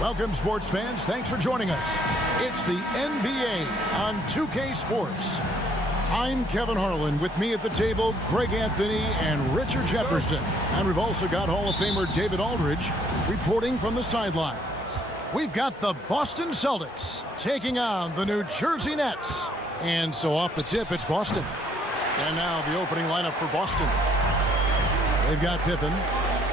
Welcome, sports fans. Thanks for joining us. It's the NBA on 2K Sports. I'm Kevin Harlan. With me at the table, Greg Anthony and Richard Jefferson. And we've also got Hall of Famer David Aldridge reporting from the sidelines. We've got the Boston Celtics taking on the New Jersey Nets. And so off the tip, it's Boston. And now the opening lineup for Boston. They've got Pippen.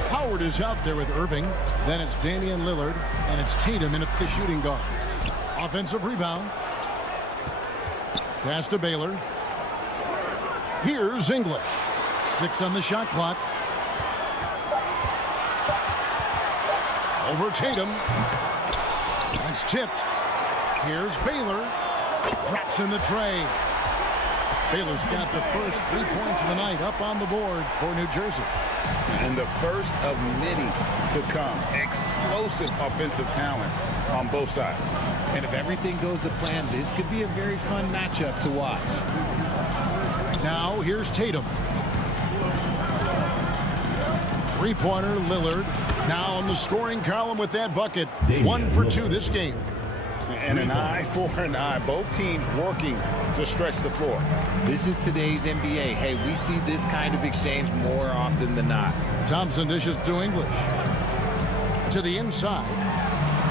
Howard is out there with Irving. Then it's Damian Lillard, and it's Tatum in at the shooting guard. Offensive rebound. Pass to Baylor. Here's English. 6 on the shot clock. Over Tatum. It's tipped. Here's Baylor. Drops in the tray. Baylor's got the first 3 points of the night up on the board for New Jersey. And the first of many to come. Explosive offensive talent on both sides. And if everything goes to plan, this could be a very fun matchup to watch. Now here's Tatum. Three-pointer, Lillard. Now on the scoring column with that bucket. 1 for 2 this game. And an eye for an eye. Both teams working to stretch the floor. This is today's NBA. Hey, we see this kind of exchange more often than not. Thompson dishes to English. To the inside.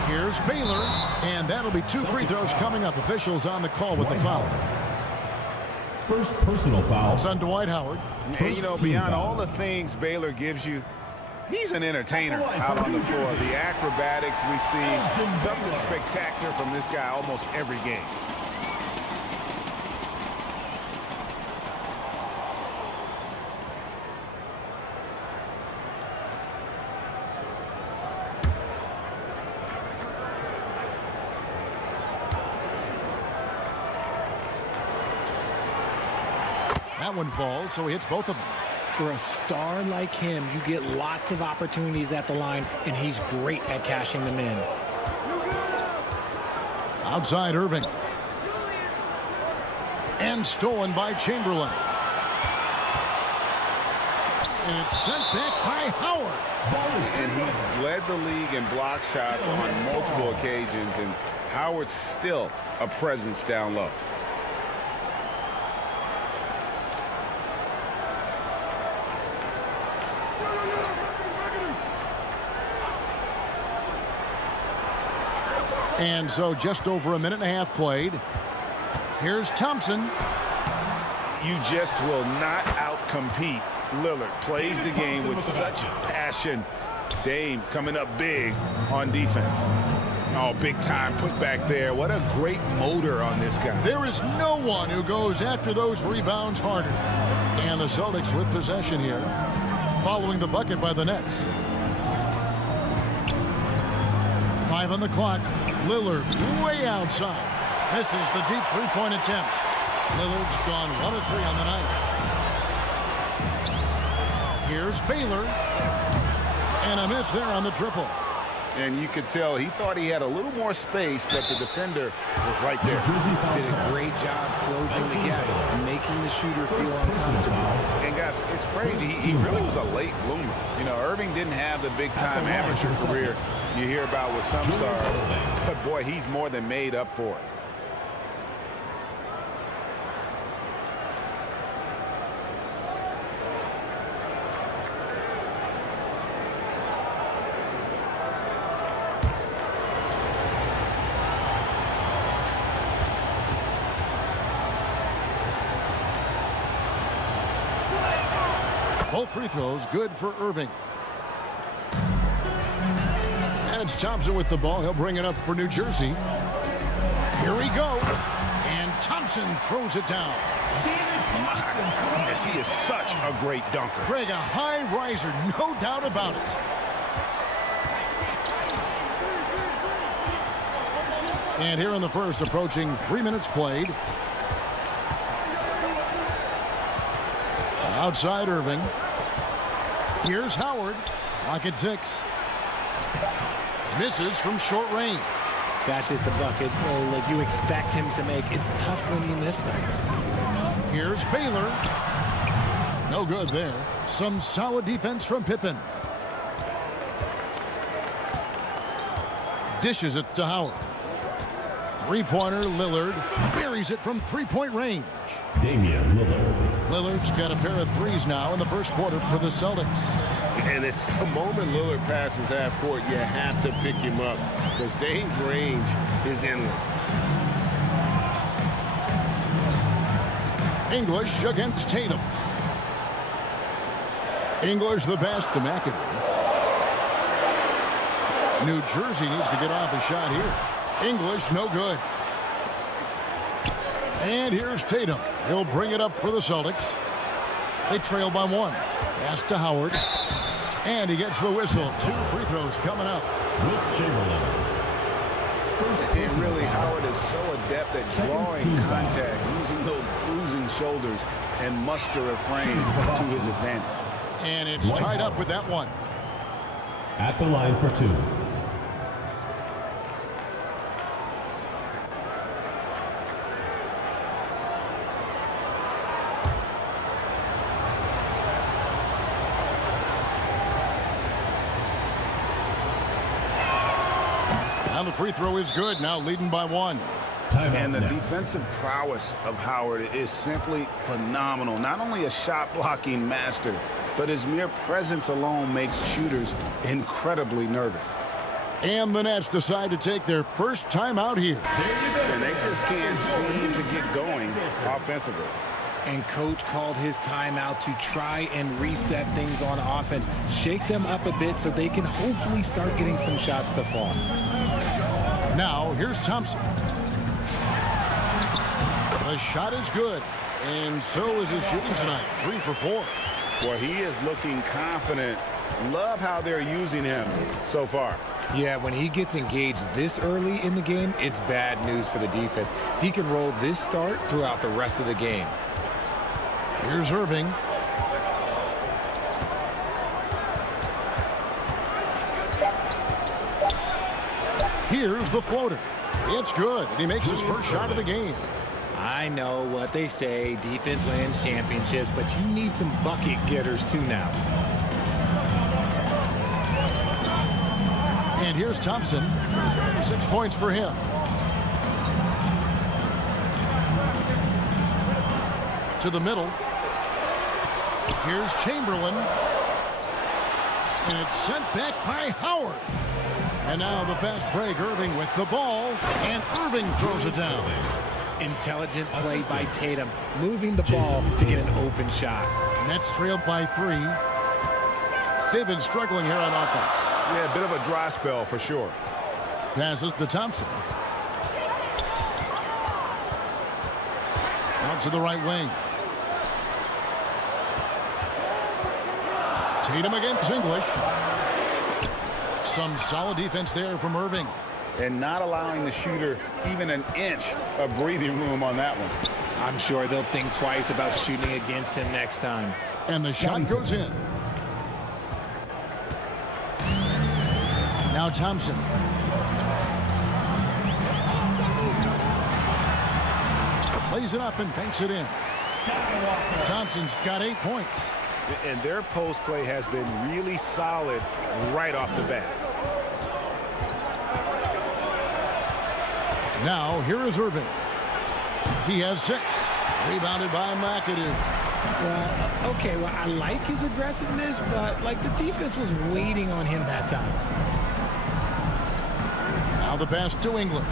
Here's Baylor. And that'll be 2 free throws coming up. Officials on the call with the foul. First personal foul. It's on Dwight Howard. And, you know, beyond all the things Baylor gives you, he's an entertainer out on the floor. The acrobatics we see, something spectacular from this guy almost every game. That one falls, so he hits both of them. For a star like him, you get lots of opportunities at the line, and he's great at cashing them in. Outside Irving. And stolen by Chamberlain. And it's sent back by Howard. And he's led the league in block shots on multiple occasions, and Howard's still a presence down low. And so just over a minute and a half played. Here's Thompson. You just will not outcompete Lillard. Plays the game with such passion. Dame coming up big on defense. Oh, big time put back there. What a great motor on this guy. There is no one who goes after those rebounds harder. And the Celtics with possession here, following the bucket by the Nets. 5 on the clock. Lillard way outside. Misses the deep three-point attempt. Lillard's gone 1 of 3 on the night. Here's Baylor. And a miss there on the triple. And you could tell he thought he had a little more space, but the defender was right there. Did a great job closing the gap, making the shooter feel uncomfortable. And guys, it's crazy. He really was a late bloomer. You know, Irving didn't have the big-time amateur career you hear about with some stars, but boy, he's more than made up for it. Both free throws good for Irving. And it's Thompson with the ball. He'll bring it up for New Jersey. Here we go. And Thompson throws it down. My goodness, he is such a great dunker. Greg, a high riser, no doubt about it. And here in the first, approaching 3 minutes played. Outside Irving. Here's Howard. Lock at 6. Misses from short range. That's just a bucket like you expect him to make. It's tough when you miss things. Here's Baylor. No good there. Some solid defense from Pippen. Dishes it to Howard. Three-pointer, Lillard buries it from three-point range. Damian Lillard. Lillard's got a pair of threes now in the first quarter for the Celtics. And it's the moment Lillard passes half court, you have to pick him up because Dame's range is endless. English against Tatum. English the pass to McAdoo. New Jersey needs to get off a shot here. English no good. And here's Tatum. He'll bring it up for the Celtics. They trail by one. Pass to Howard. And he gets the whistle. 2 free throws coming up. Wilt Chamberlain. And really, Howard is so adept at drawing contact, using those bruising shoulders and muscular frame to his advantage. And it's tied up with that one. At the line for 2. And the free throw is good, now leading by 1. And the defensive prowess of Howard is simply phenomenal. Not only a shot blocking master, but his mere presence alone makes shooters incredibly nervous. And the Nets decide to take their first time out here. And they just can't seem to get going offensively. And coach called his timeout to try and reset things on offense, shake them up a bit so they can hopefully start getting some shots to fall. Now, here's Thompson. The shot is good, and so is his shooting tonight, 3 for 4. Well, he is looking confident. Love how they're using him so far. Yeah, when he gets engaged this early in the game, it's bad news for the defense. He can roll this start throughout the rest of the game. Here's Irving. Here's the floater. It's good, and he makes his first shot of the game. I know what they say, defense wins championships, but you need some bucket getters too now. And here's Thompson. 6 points for him. To the middle. Here's Chamberlain. And it's sent back by Howard. And now the fast break, Irving with the ball. And Irving throws it down. Intelligent play by Tatum, moving the ball to get an open shot. Nets trailed by 3. They've been struggling here on offense. Yeah, a bit of a dry spell for sure. Passes to Thompson. Out to the right wing. Tatum against English. Some solid defense there from Irving. And not allowing the shooter even an inch of breathing room on that one. I'm sure they'll think twice about shooting against him next time. And the shot goes in. Now Thompson. Plays it up and banks it in. Thompson's got 8 points. And their post play has been really solid right off the bat. Now, here is Irving. He has 6. Rebounded by McAdoo. Well, okay, well, I like his aggressiveness, but, like, the defense was waiting on him that time. Now the pass to English.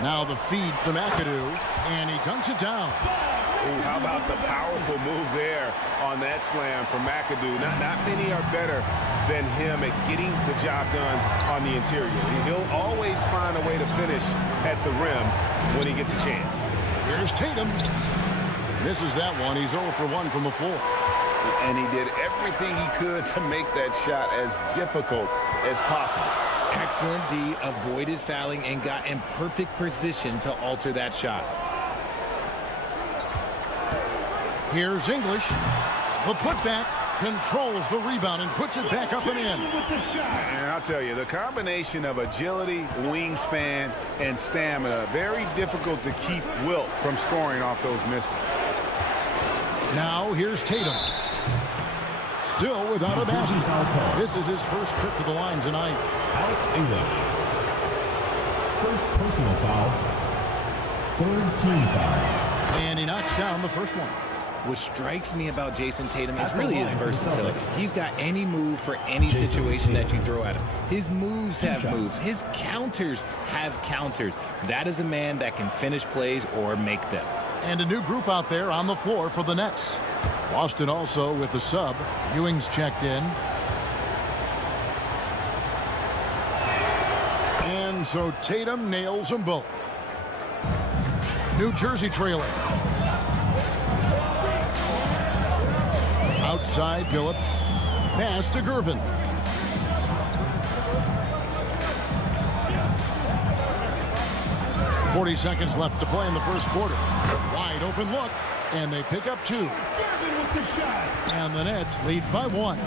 Now the feed to McAdoo, and he dunks it down. Ooh, how about the powerful move there on that slam from McAdoo? Not many are better than him at getting the job done on the interior. He'll always find a way to finish at the rim when he gets a chance. Here's Tatum. Misses that one. He's 0 for 1 from the floor. And he did everything he could to make that shot as difficult as possible. Excellent D, avoided fouling and got in perfect position to alter that shot. Here's English. The putback controls the rebound and puts it back up and in. And I'll tell you, the combination of agility, wingspan, and stamina, very difficult to keep Wilt from scoring off those misses. Now here's Tatum. Still without a basket. This is his first trip to the line tonight. Alex English. First personal foul. Third team foul. And he knocks down the first one. What strikes me about Jason Tatum is really his versatility. He's got any move for any situation that you throw at him. His moves have moves. His counters have counters. That is a man that can finish plays or make them. And a new group out there on the floor for the Nets. Boston also with the sub. Ewing's checked in. And so Tatum nails them both. New Jersey trailing. Outside Phillips. Pass to Gervin. .40 seconds left to play in the first quarter. Wide open look, and they pick up 2. And the Nets lead by 1.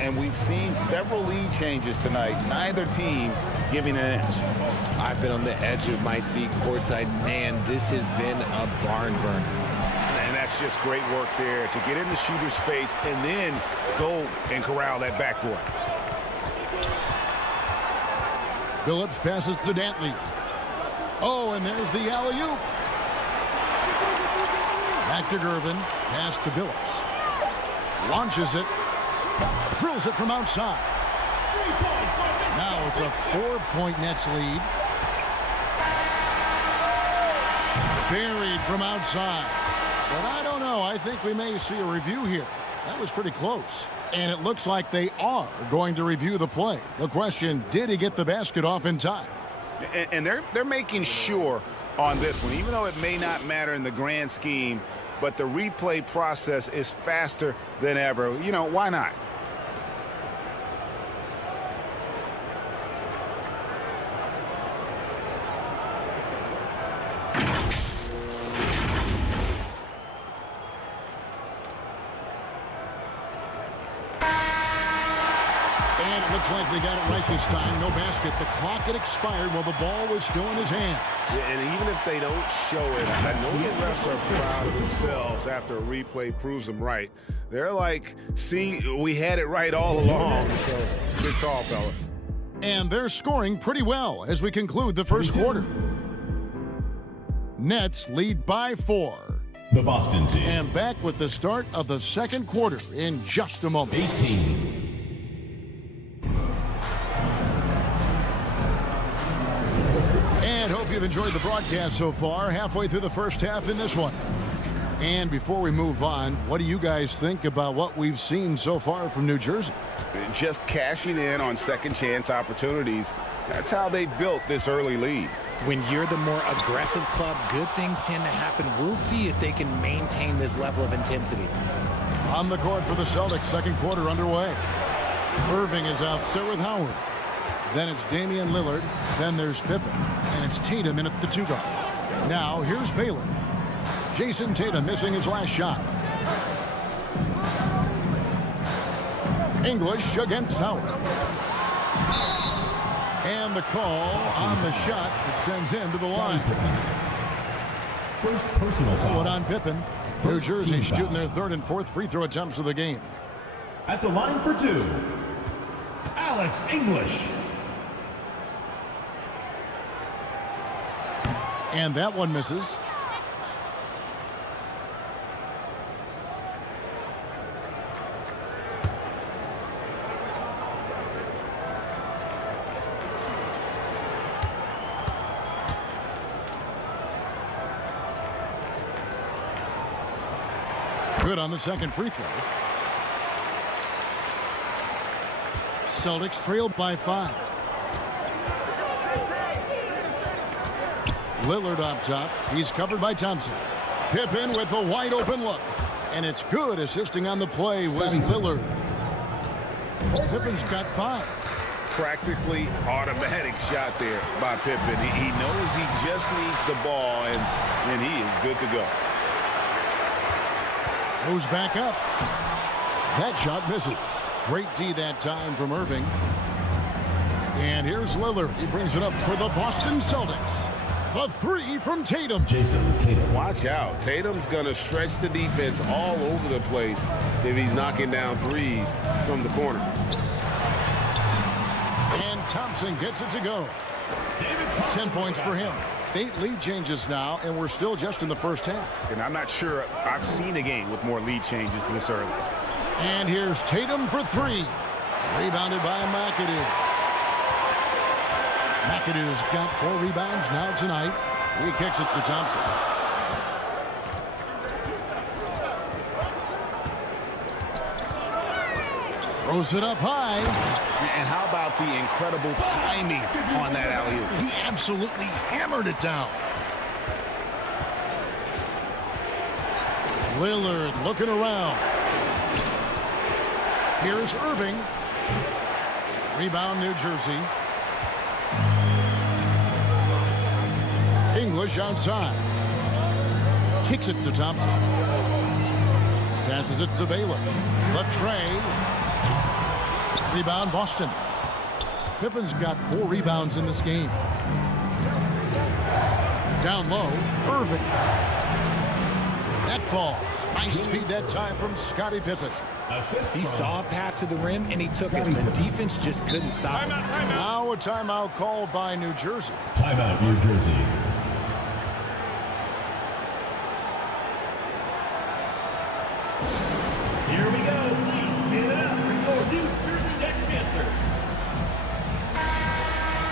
And we've seen several lead changes tonight. Neither team giving an inch. I've been on the edge of my seat courtside. Man, this has been a barn burner. And that's just great work there to get in the shooter's face and then go and corral that backboard. Phillips passes to Dantley. Oh, and there's the alley-oop. Back to Gervin. Pass to Phillips. Launches it. Drills it from outside. Now it's a 4-point Nets lead. Buried from outside. But I don't know. I think we may see a review here. That was pretty close. And it looks like they are going to review the play. The question, did he get the basket off in time? And they're making sure on this one, even though it may not matter in the grand scheme, but the replay process is faster than ever. You know, why not? And it looks like they got it right this time. No basket. The clock had expired while the ball was still in his hands. Yeah, and even if they don't show it, I know the refs are proud of themselves after a replay proves them right. They're like, see, we had it right all along. So, good call, fellas. And they're scoring pretty well as we conclude the first quarter. Nets lead by 4. The Boston team. And back with the start of the second quarter in just a moment. 18. And hope you've enjoyed the broadcast so far. Halfway through the first half in this one. And before we move on, what do you guys think about what we've seen so far from New Jersey? Just cashing in on second chance opportunities. That's how they built this early lead. When you're the more aggressive club, good things tend to happen. We'll see if they can maintain this level of intensity. On the court for the Celtics, second quarter underway. Irving is out there with Howard. Then it's Damian Lillard. Then there's Pippen. And it's Tatum in at the 2 guard. Now here's Baylor. Jason Tatum missing his last shot. English against Howard. And the call on the shot that sends him to the line. First personal foul. Put on Pippen. New Jersey shooting their 3rd and 4th free throw attempts of the game. At the line for 2. Alex English. And that one misses. Good on the second free throw. Celtics trailed by 5. Lillard up top. He's covered by Thompson. Pippen with the wide open look. And it's good. Assisting on the play was Lillard. Pippen's got 5. Practically automatic shot there by Pippen. He knows he just needs the ball, and he is good to go. Moves back up. That shot misses. Great D that time from Irving. And here's Lillard. He brings it up for the Boston Celtics. The three from Tatum. Jason Tatum. Watch out. Tatum's going to stretch the defense all over the place if he's knocking down threes from the corner. And Thompson gets it to go. 10 points for him. 8 lead changes now, and we're still just in the first half. And I'm not sure I've seen a game with more lead changes this early. And here's Tatum for 3. Rebounded by McAdoo. McAdoo's got 4 rebounds now tonight. He kicks it to Thompson. Throws it up high. And how about the incredible timing on that alley-oop? He absolutely hammered it down. Lillard looking around. Here's Irving. Rebound, New Jersey. English outside. Kicks it to Thompson. Passes it to Baylor. Latrey. Rebound, Boston. Pippen's got 4 rebounds in this game. Down low, Irving. That falls. Nice feed that time from Scottie Pippen. He saw a path to the rim, and he took it. The defense just couldn't stop him. Now a timeout called by New Jersey. Timeout, New Jersey. Here we go. Please give it up for your New Jersey Nets dancers.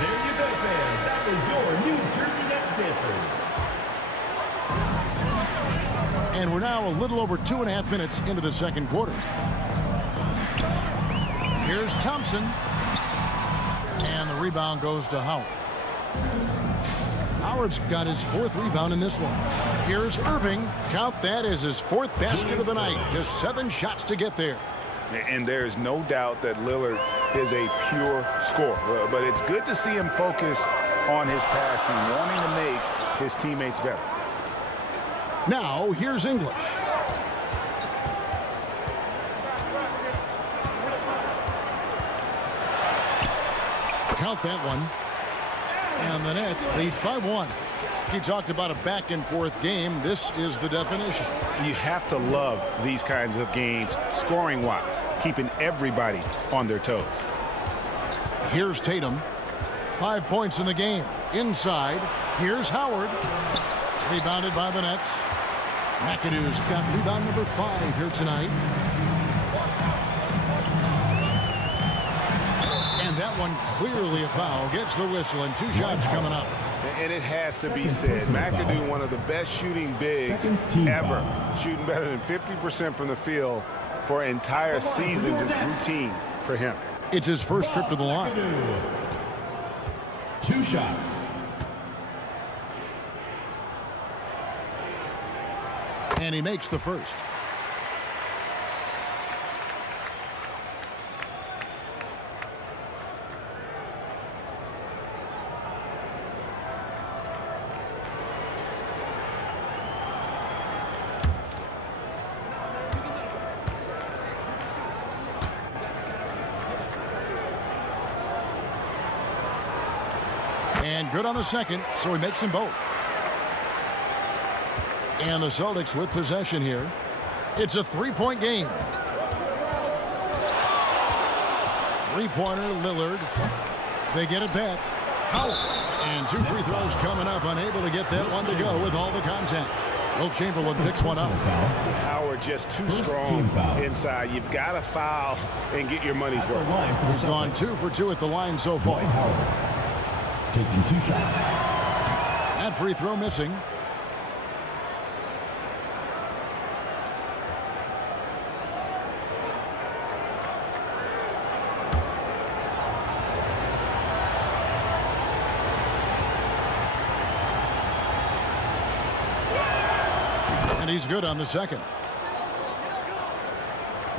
There you go, fans. That was your New Jersey Nets dancers. And we're now a little over 2.5 minutes into the second quarter. Here's Thompson. And the rebound goes to Howard. Howard's got his 4th rebound in this one. Here's Irving. Count that as his 4th basket of the night. Just 7 shots to get there. And there's no doubt that Lillard is a pure scorer. But it's good to see him focus on his passing, wanting to make his teammates better. Now, here's English. Count that one. And the Nets lead by 1. He talked about a back-and-forth game. This is the definition. You have to love these kinds of games, scoring-wise, keeping everybody on their toes. Here's Tatum. 5 points in the game. Inside, here's Howard. Rebounded by the Nets. McAdoo's got rebound number 5 here tonight. And that one clearly a foul. Gets the whistle and 2 shots coming up. And it has to be said, McAdoo, one of the best shooting bigs ever. Shooting better than 50% from the field for entire seasons is routine for him. It's his first trip to the line. 2 shots. And he makes the first. And good on the second, so he makes them both. And the Celtics with possession here. It's a 3-point game. 3-pointer, Lillard. They get it back. Howard. And 2 free throws coming up. Unable to get that one to go with all the contact. Will Chamberlain picks one up. Howard just too strong inside. You've got to foul and get your money's worth. He's gone 2 for 2 at the line so far. Taking 2 shots. That free throw missing. And he's good on the second.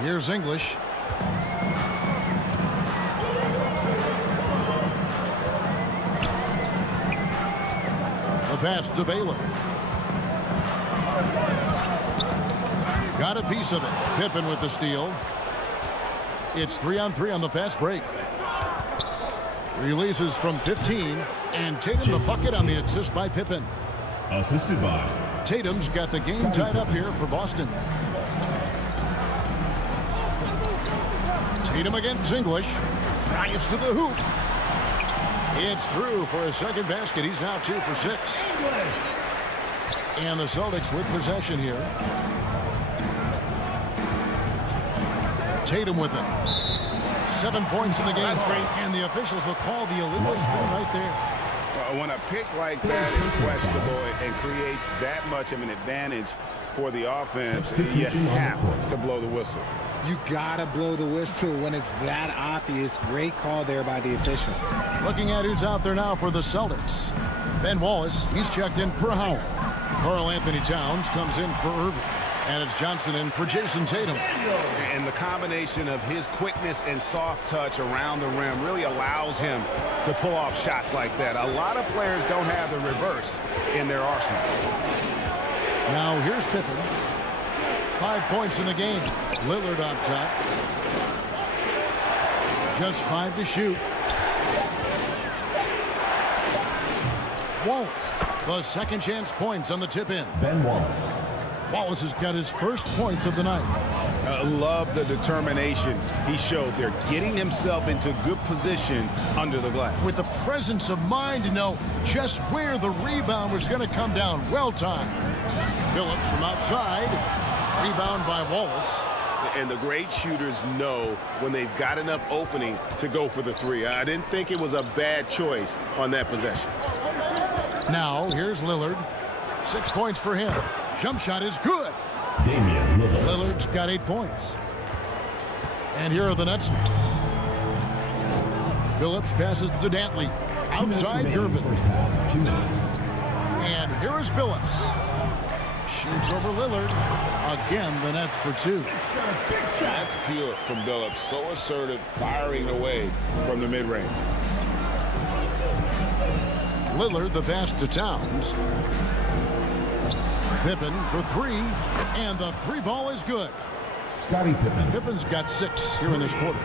Here's English. The pass to Baylor. Got a piece of it. Pippen with the steal. It's 3-on-3 on the fast break. Releases from 15. And Tatum the bucket on the assist by Pippen. Assisted by Tatum's got the game tied up here for Boston. Tatum against English. Drives to the hoop. It's through for a second basket. He's now 2 for 6. And the Celtics with possession here. Tatum with it. 7 points in the game. And the officials will call the illegal screen right there. When a pick like that is questionable and creates that much of an advantage for the offense, you have to blow the whistle. You gotta blow the whistle when it's that obvious. Great call there by the official. Looking at who's out there now for the Celtics. Ben Wallace, he's checked in for Howell. Karl Anthony Towns comes in for Irving. And it's Johnson in for Jason Tatum. And the combination of his quickness and soft touch around the rim really allows him to pull off shots like that. A lot of players don't have the reverse in their arsenal. Now here's Pippen. 5 points in the game. Lillard on top. Just 5 to shoot. Wallace. The second chance points on the tip in. Ben Wallace. Wallace has got his first points of the night. Love the determination he showed there, getting himself into good position under the glass. With the presence of mind to know just where the rebound was going to come down. Well timed. Phillips from outside. Rebound by Wallace. And the great shooters know when they've got enough opening to go for the three. I didn't think it was a bad choice on that possession. Now, here's Lillard. 6 points for him. Jump shot is good. DAMIAN Lillard. Lillard's got 8 points. And here are the Nets. Phillips passes to Dantley. Outside Gervin. First half, 2 minutes. And here is Phillips. Shoots over Lillard. Again, the Nets for 2. That's pure from Billups. So assertive, firing away from the mid-range. Lillard the pass to Towns. Pippen for 3. And the 3 ball is good. Scottie Pippen. Pippen's got 6 here in this quarter.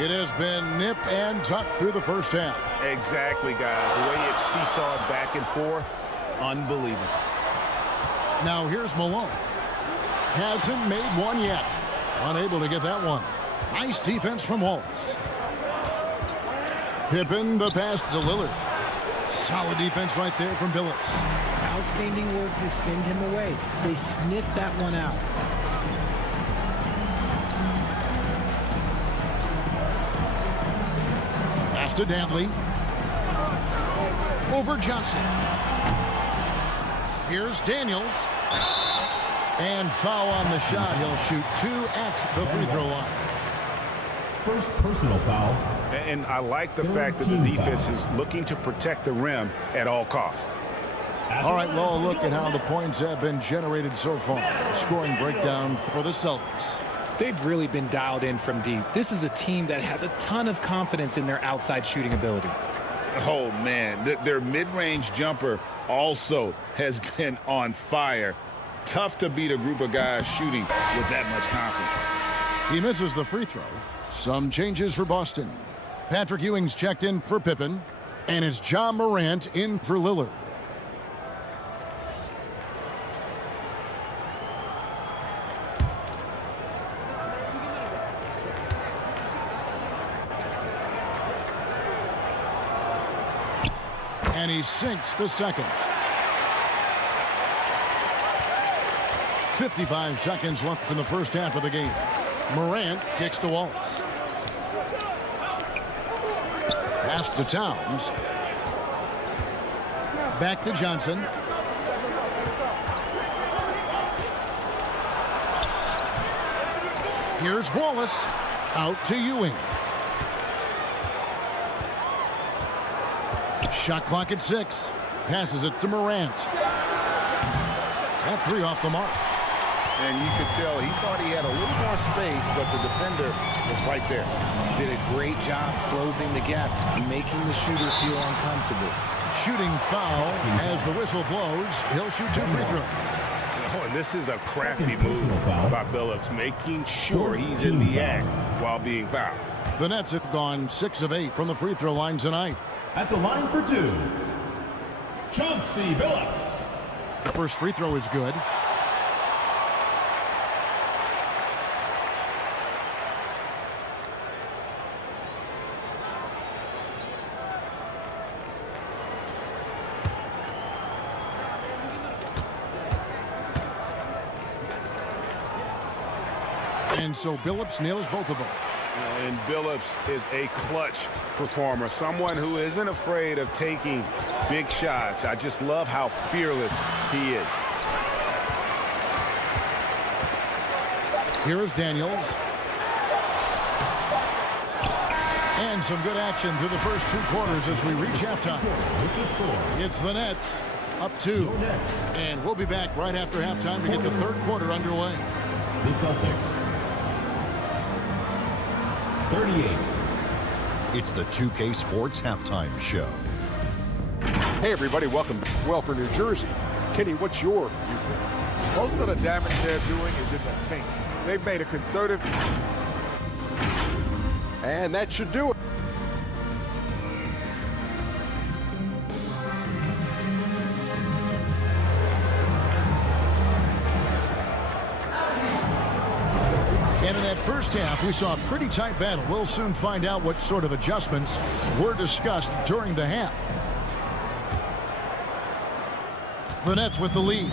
It has been nip and tuck through the first half. Exactly, guys. The way it's seesawed back and forth, unbelievable. Now here's Malone. Hasn't made one yet. Unable to get that one. Nice defense from Wallace. Pippen the pass to Lillard. Solid defense right there from Billups. Outstanding work to send him away. They sniffed that one out. Pass to Dantley. Over Johnson. Here's Daniels. And foul on the shot. He'll shoot 2 at the free throw line. First personal foul. And I like the fact that the defense is looking to protect the rim at all costs. All right, well, look at how the points have been generated so far. Scoring breakdown for the Celtics. They've really been dialed in from deep. This is a team that has a ton of confidence in their outside shooting ability. Oh, man. Their mid-range jumper also has been on fire. Tough to beat a group of guys shooting with that much confidence. He misses the free throw. Some changes for Boston. Patrick Ewing's checked in for Pippen. And it's John Morant in for Lillard. And he sinks the second. 55 seconds left in the first half of the game. Morant kicks to Wallace. Pass to Towns. Back to Johnson. Here's Wallace. Out to Ewing. Shot clock at 6. Passes it to Morant. That 3 off the mark. And you could tell he thought he had a little more space, but the defender was right there. Did a great job closing the gap, making the shooter feel uncomfortable. Shooting foul as the whistle blows. He'll shoot 2 free throws. Oh, and this is a crafty move by Billups, making sure he's in the act while being fouled. The Nets have gone 6 of 8 from the free throw line tonight. At the line for 2, Chauncey Billups. The first free throw is good. And so Billups nails both of them. And Billups is a clutch performer, someone who isn't afraid of taking big shots. I just love how fearless he is. Here is Daniels. And some good action through the first 2 quarters as we reach halftime. With the score. It's the Nets up 2. And we'll be back right after halftime to get the 3rd quarter underway. The Celtics 38. It's the 2K Sports Halftime Show. Hey everybody, welcome to Welfare, New Jersey. Kenny, what's your viewpoint? Most of the damage they're doing is in the paint. They've made a concerted. And that should do it. And in that first half, we saw a pretty tight battle. We'll soon find out what sort of adjustments were discussed during the half. The Nets with the lead.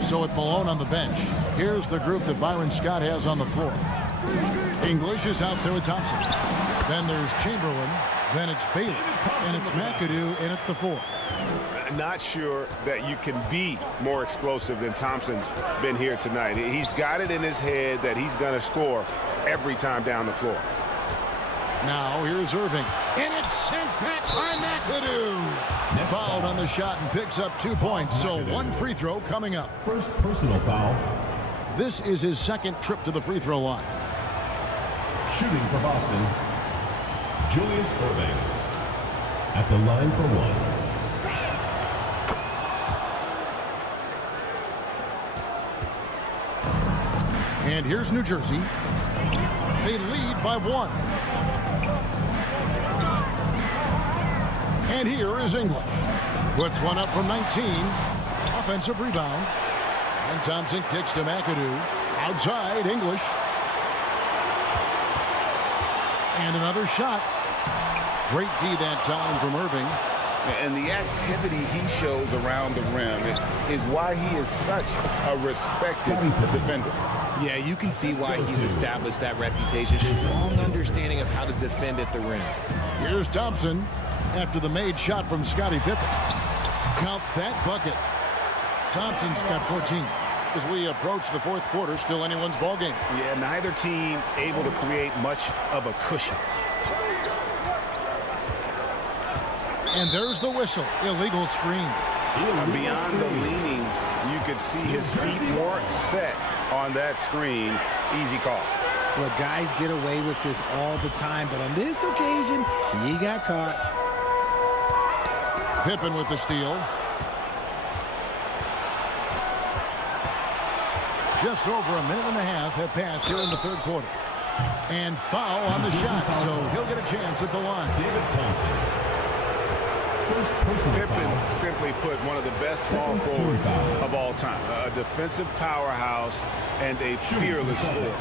So with Malone on the bench, here's the group that Byron Scott has on the floor. English is out there with Thompson. Then there's Chamberlain. Then it's Bailey. And it's McAdoo in at the 4. Not sure that you can be more explosive than Thompson's been here tonight. He's got it in his head that he's going to score every time down the floor. Now here's Irving. And it's sent back by McAdoo. Fouled on the shot and picks up 2 points. So 1 free throw coming up. First personal foul. This is his 2nd trip to the free throw line. Shooting for Boston, Julius Irving. At the line for 1. And here's New Jersey. They lead by 1. And here is English. Puts one up from 19. Offensive rebound. And Thompson kicks to McAdoo. Outside, English. And another shot. Great D that time from Irving. And the activity he shows around the rim is why he is such a respected defender. Yeah, you can see why he's established that reputation. Strong understanding of how to defend at the rim. Here's Thompson after the made shot from Scottie Pippen. Count that bucket. Thompson's got 14. As we approach the 4th quarter, still anyone's ball game. Yeah, neither team able to create much of a cushion. And there's the whistle. Illegal screen. Beyond the leaning, you could see his feet weren't set on that screen. Easy call. Well, guys get away with this all the time, but on this occasion, he got caught. Pippen with the steal. Just over a minute and a half have passed here in the 3rd quarter. And foul on the shot, so he'll get a chance at the line. David Thompson. First personal Pippen, foul. simply put, one of the best small Second team forwards foul. of all time. A defensive powerhouse and a fearless scorer.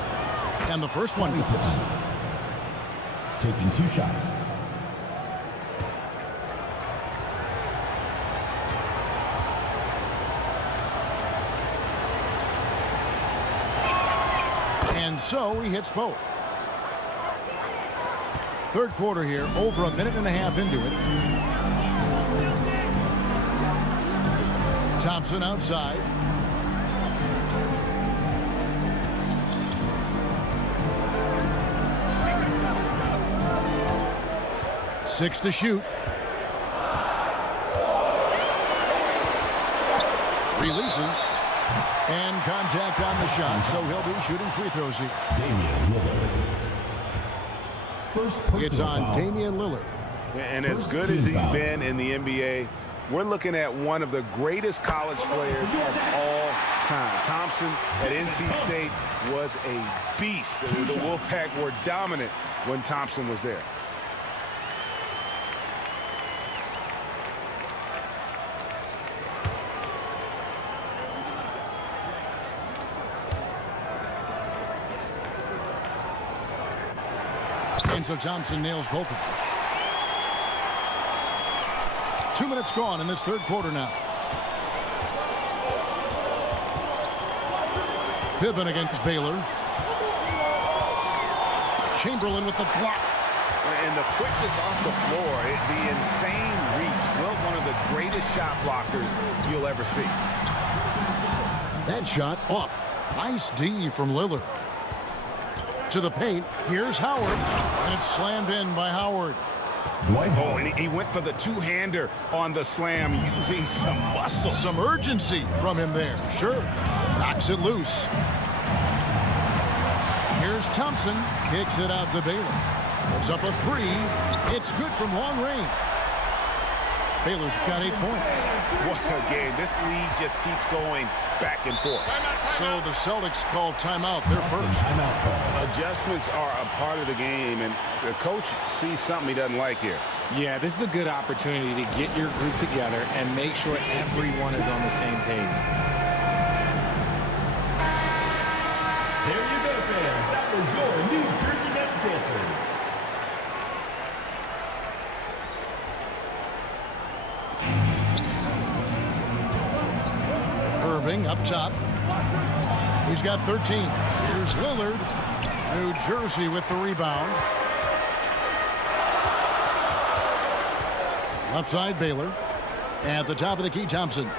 And the first one drops. Taking 2 shots. And so he hits both. 3rd quarter here, over a minute and a half into it. Thompson outside. Six to shoot. Releases. And contact on the shot, so he'll be shooting free throws here. Damian Lillard. First personal It's on foul. Damian Lillard. And as First good as team he's foul. been in the NBA, we're looking at one of the greatest college players of all time. Thompson at NC State was a beast. The Wolfpack were dominant when Thompson was there. And so Thompson nails both of them. 2 minutes gone in this third quarter now. Pippen against Baylor. Chamberlain with the block. And the quickness off the floor, the insane reach. Well, one of the greatest shot blockers you'll ever see. That shot off. Nice D from Lillard. To the paint. Here's Howard. And it's slammed in by Howard. Oh, and he went for the two-hander on the slam using some muscle. Some urgency from him there. Sure. Knocks it loose. Here's Thompson. Kicks it out to Baylor. Puts up a three. It's good from long range. Baylor's got 8 points. What a game. This lead just keeps going back and forth. So the Celtics call timeout. They're first. Adjustments are a part of the game, and the coach sees something he doesn't like here. Yeah, this is a good opportunity to get your group together and make sure everyone is on the same page. There you go, fans. That was your New Jersey Nets dancers. Irving up top. He's got 13. Here's Lillard. New Jersey with the rebound. Left side, Baylor. At the top of the key, Thompson.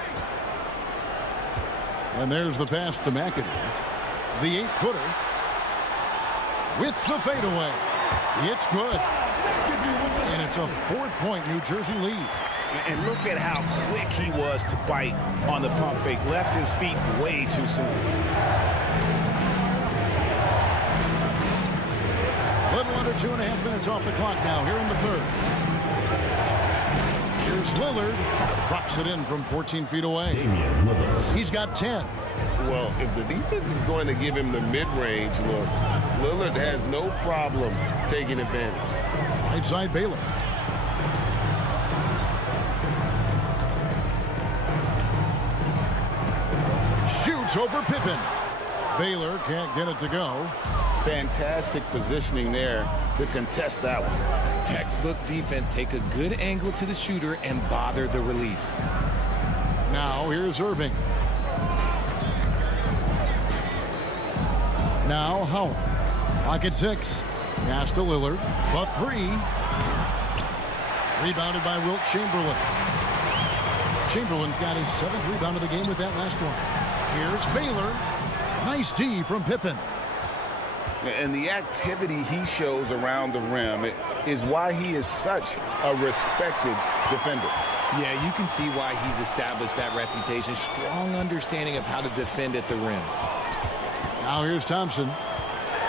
And there's the pass to McAdoo. The 8-footer. With the fadeaway. It's good. And it's a 4-point New Jersey lead. And look at how quick he was to bite on the pump fake. Left his feet way too soon. A little under 2.5 minutes off the clock now here in the third. Here's Lillard. Drops it in from 14 feet away. He's got 10. Well, if the defense is going to give him the mid-range look, Lillard has no problem taking advantage. Right side, Baylor. Shoots over Pippen. Baylor can't get it to go. Fantastic positioning there to contest that one. Textbook defense. Take a good angle to the shooter and bother the release. Now here's Irving. Now Howard. Lock at 6. Pass to Lillard. The 3. Rebounded by Wilt Chamberlain. Chamberlain got his 7th rebound of the game with that last one. Here's Baylor. Nice D from Pippen. And the activity he shows around the rim is why he is such a respected defender. Yeah, you can see why he's established that reputation. Strong understanding of how to defend at the rim. Now here's Thompson.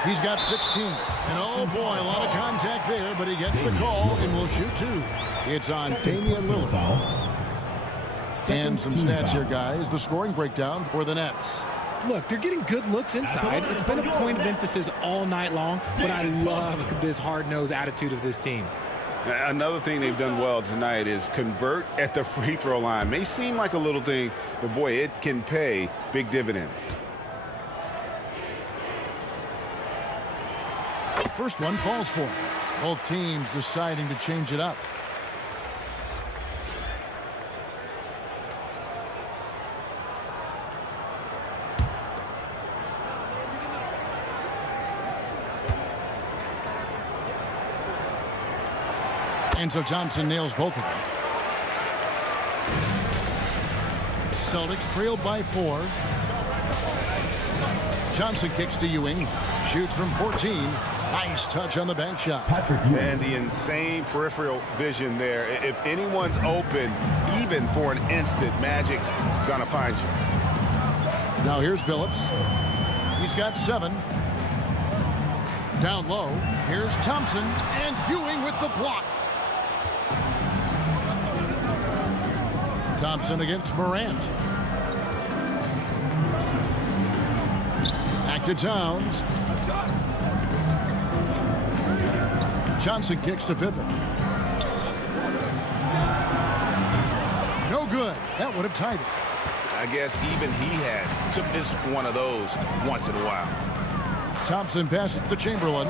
He's got 16. And oh boy, a lot of contact there, but he gets the call and will shoot 2. It's on Damian Lillard. And some stats here, guys. The scoring breakdown for the Nets. Look, they're getting good looks inside. It's been a point of emphasis all night long, but I love this hard-nosed attitude of this team. Another thing they've done well tonight is convert at the free throw line. May seem like a little thing, but boy, it can pay big dividends. First one falls for him. Both teams deciding to change it up. And so Thompson nails both of them. Celtics trailed by 4. Johnson kicks to Ewing. Shoots from 14. Nice touch on the bank shot. And the insane peripheral vision there. If anyone's open, even for an instant, Magic's gonna find you. Now here's Billups. He's got 7. Down low. Here's Thompson. And Ewing with the block. Thompson against Morant. Back to Towns. Johnson kicks to Pippen. No good. That would have tied it. I guess even he has to miss one of those once in a while. Thompson passes to Chamberlain.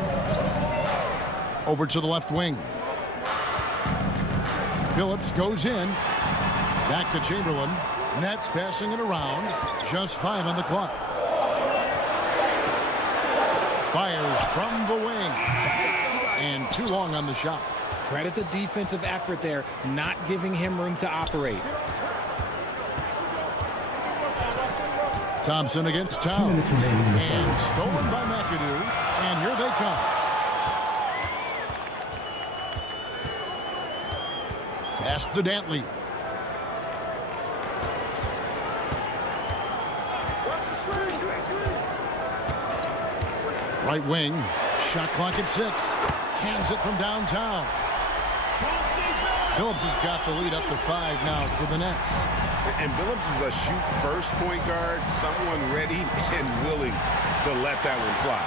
Over to the left wing. Phillips goes in. Back to Chamberlain. Nets passing it around. Just 5 on the clock. Fires from the wing. And too long on the shot. Credit the defensive effort there, not giving him room to operate. Thompson against Towns. And stolen by McAdoo. And here they come. Pass to Dantley. Right wing. Shot clock at 6. Cans it from downtown. Phillips has got the lead up to 5 now for the Nets. And Phillips is a shoot-first point guard, someone ready and willing to let that one fly.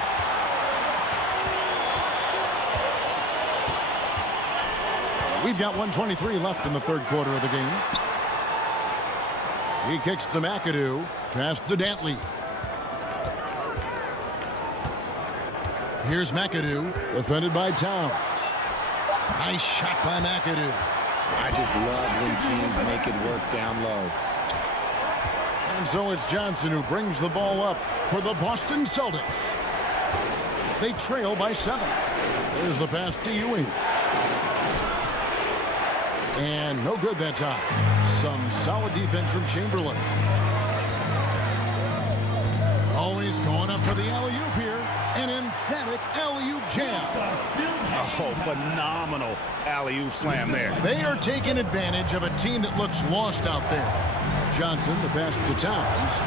We've got 1:23 left in the third quarter of the game. He kicks to McAdoo. Pass to Dantley. Here's McAdoo, defended by Towns. Nice shot by McAdoo. I just love when teams make it work down low. And so it's Johnson who brings the ball up for the Boston Celtics. They trail by 7. There's the pass to Ewing. And no good that time. Some solid defense from Chamberlain. Always going up for the alley-oop here. An emphatic alley-oop jam. Oh, phenomenal alley-oop slam there. They are taking advantage of a team that looks lost out there. Johnson, the pass to Towns.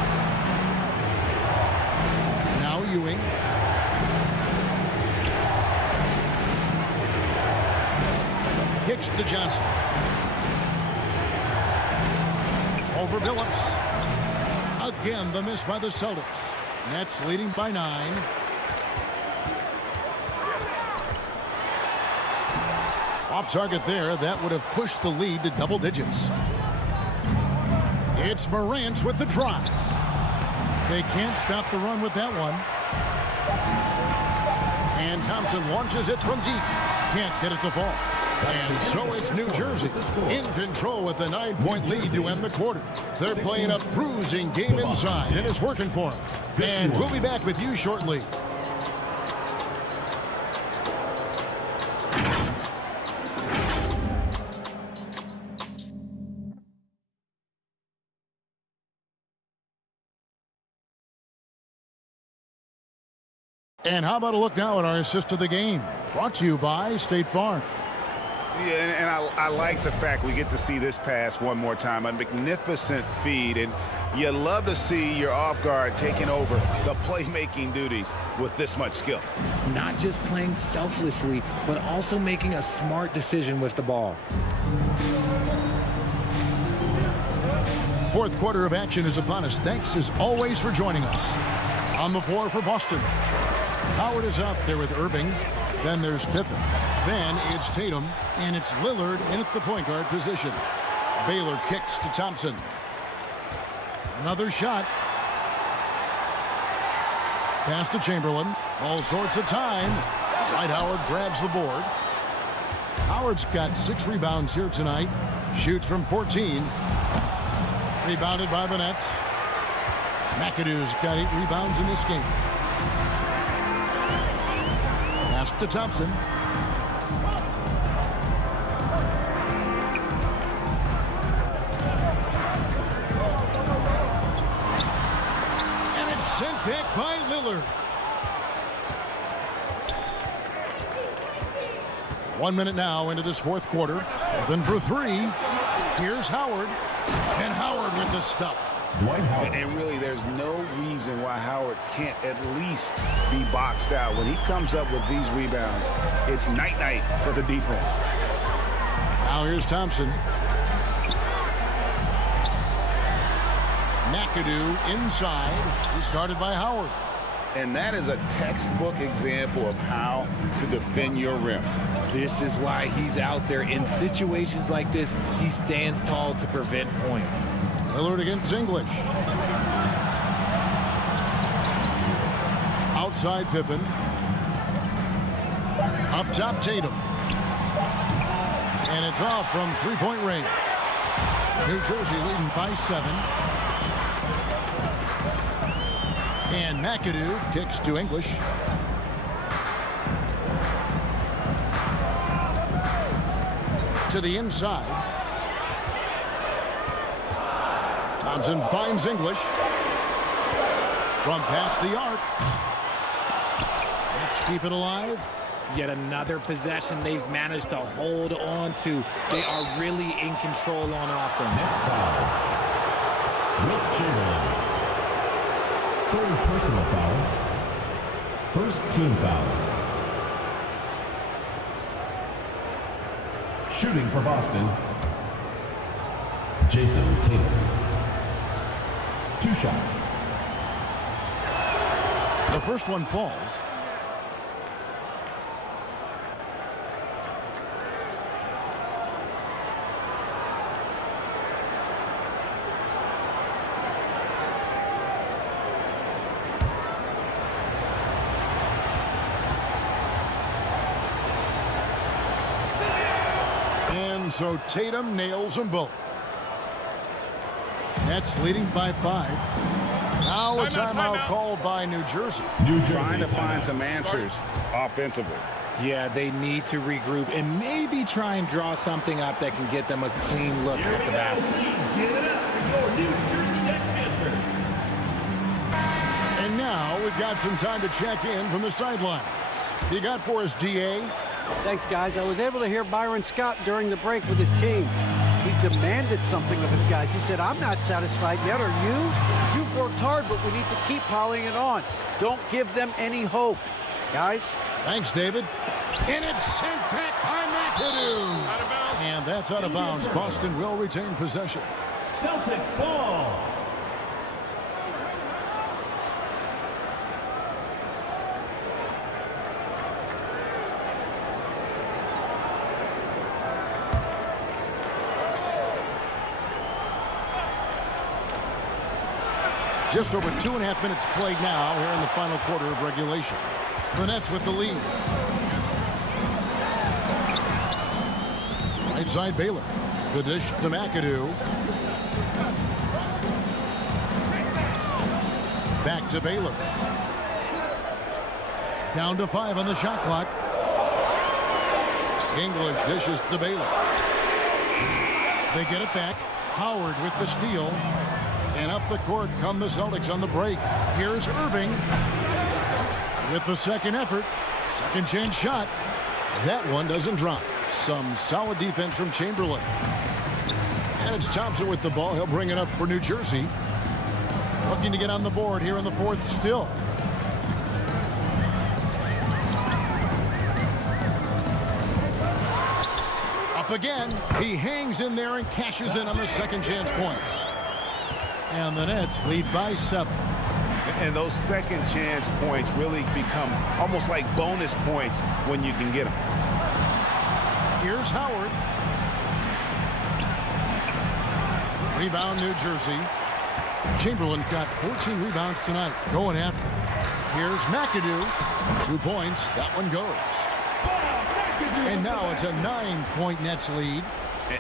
Now Ewing. Kicks to Johnson. Over Phillips. Again, the miss by the Celtics. Nets leading by 9. Off target there. That would have pushed the lead to double digits. It's Morant with the drive. They can't stop the run with that one. And Thompson launches it from deep. Can't get it to fall. And so it's New Jersey in control with a 9-point lead to end the quarter. They're playing a bruising game inside, and it's working for them. And we'll be back with you shortly. And how about a look now at our assist of the game? Brought to you by State Farm. Yeah, and I like the fact we get to see this pass one more time. A magnificent feed, and you love to see your off guard taking over the playmaking duties with this much skill. Not just playing selflessly, but also making a smart decision with the ball. Fourth quarter of action is upon us. Thanks as always for joining us. On the floor for Boston, Howard is out there with Irving. Then there's Pippen. Then it's Tatum, and it's Lillard in at the point guard position. Baylor kicks to Thompson. Another shot. Pass to Chamberlain. All sorts of time. Dwight Howard grabs the board. Howard's got 6 rebounds here tonight. Shoots from 14. Rebounded by the Nets. McAdoo's got 8 rebounds in this game. Pass to Thompson. And it's sent back by Lillard. 1 minute now into this fourth quarter. Open for 3. Here's Howard. And Howard with the stuff. And really, there's no reason why Howard can't at least be boxed out. When he comes up with these rebounds, it's night-night for the defense. Now here's Thompson. McAdoo inside. He's guarded by Howard. And that is a textbook example of how to defend your rim. This is why he's out there. In situations like this, he stands tall to prevent points. Lillard against English. Outside Pippen. Up top, Tatum. And it's off from three-point range. New Jersey leading by 7. And McAdoo kicks to English. To the inside. Thompson finds English. From past the arc. Let's keep it alive. Yet another possession they've managed to hold on to. They are really in control on offense. Next foul. Wilt Chamberlain. Third personal foul. First team foul. Shooting for Boston. Jayson Tatum. 2 shots. The first one falls. And so Tatum nails them both. Nets leading by 5. Now a timeout called by New Jersey. Trying to find some answers offensively. Yeah, they need to regroup and maybe try and draw something up that can get them a clean look at the basket. Give it up for your New Jersey Nets answers. And now we've got some time to check in from the sidelines. You got for us, DA? Thanks, guys. I was able to hear Byron Scott during the break with his team. He demanded something of his guys. He said, I'm not satisfied yet, are you? You've worked hard, but we need to keep piling it on. Don't give them any hope. Guys? Thanks, David. And it's sent back by McAdoo. And that's out of bounds. Boston will retain possession. Celtics ball. Just over 2.5 minutes played now here in the final quarter of regulation. The Nets with the lead. Right side Baylor. The dish to McAdoo. Back to Baylor. Down to 5 on the shot clock. English dishes to Baylor. They get it back. Howard with the steal. And up the court come the Celtics on the break. Here's Irving with the second effort. Second chance shot. That one doesn't drop. Some solid defense from Chamberlain. And it's Thompson with the ball. He'll bring it up for New Jersey. Looking to get on the board here in the fourth still. Up again. He hangs in there and cashes in on the second chance points. And the Nets lead by 7. And those second chance points really become almost like bonus points when you can get them. Here's Howard. Rebound, New Jersey. Chamberlain got 14 rebounds tonight. Going after. Here's McAdoo. 2 points. That one goes. And now it's a 9-point Nets lead.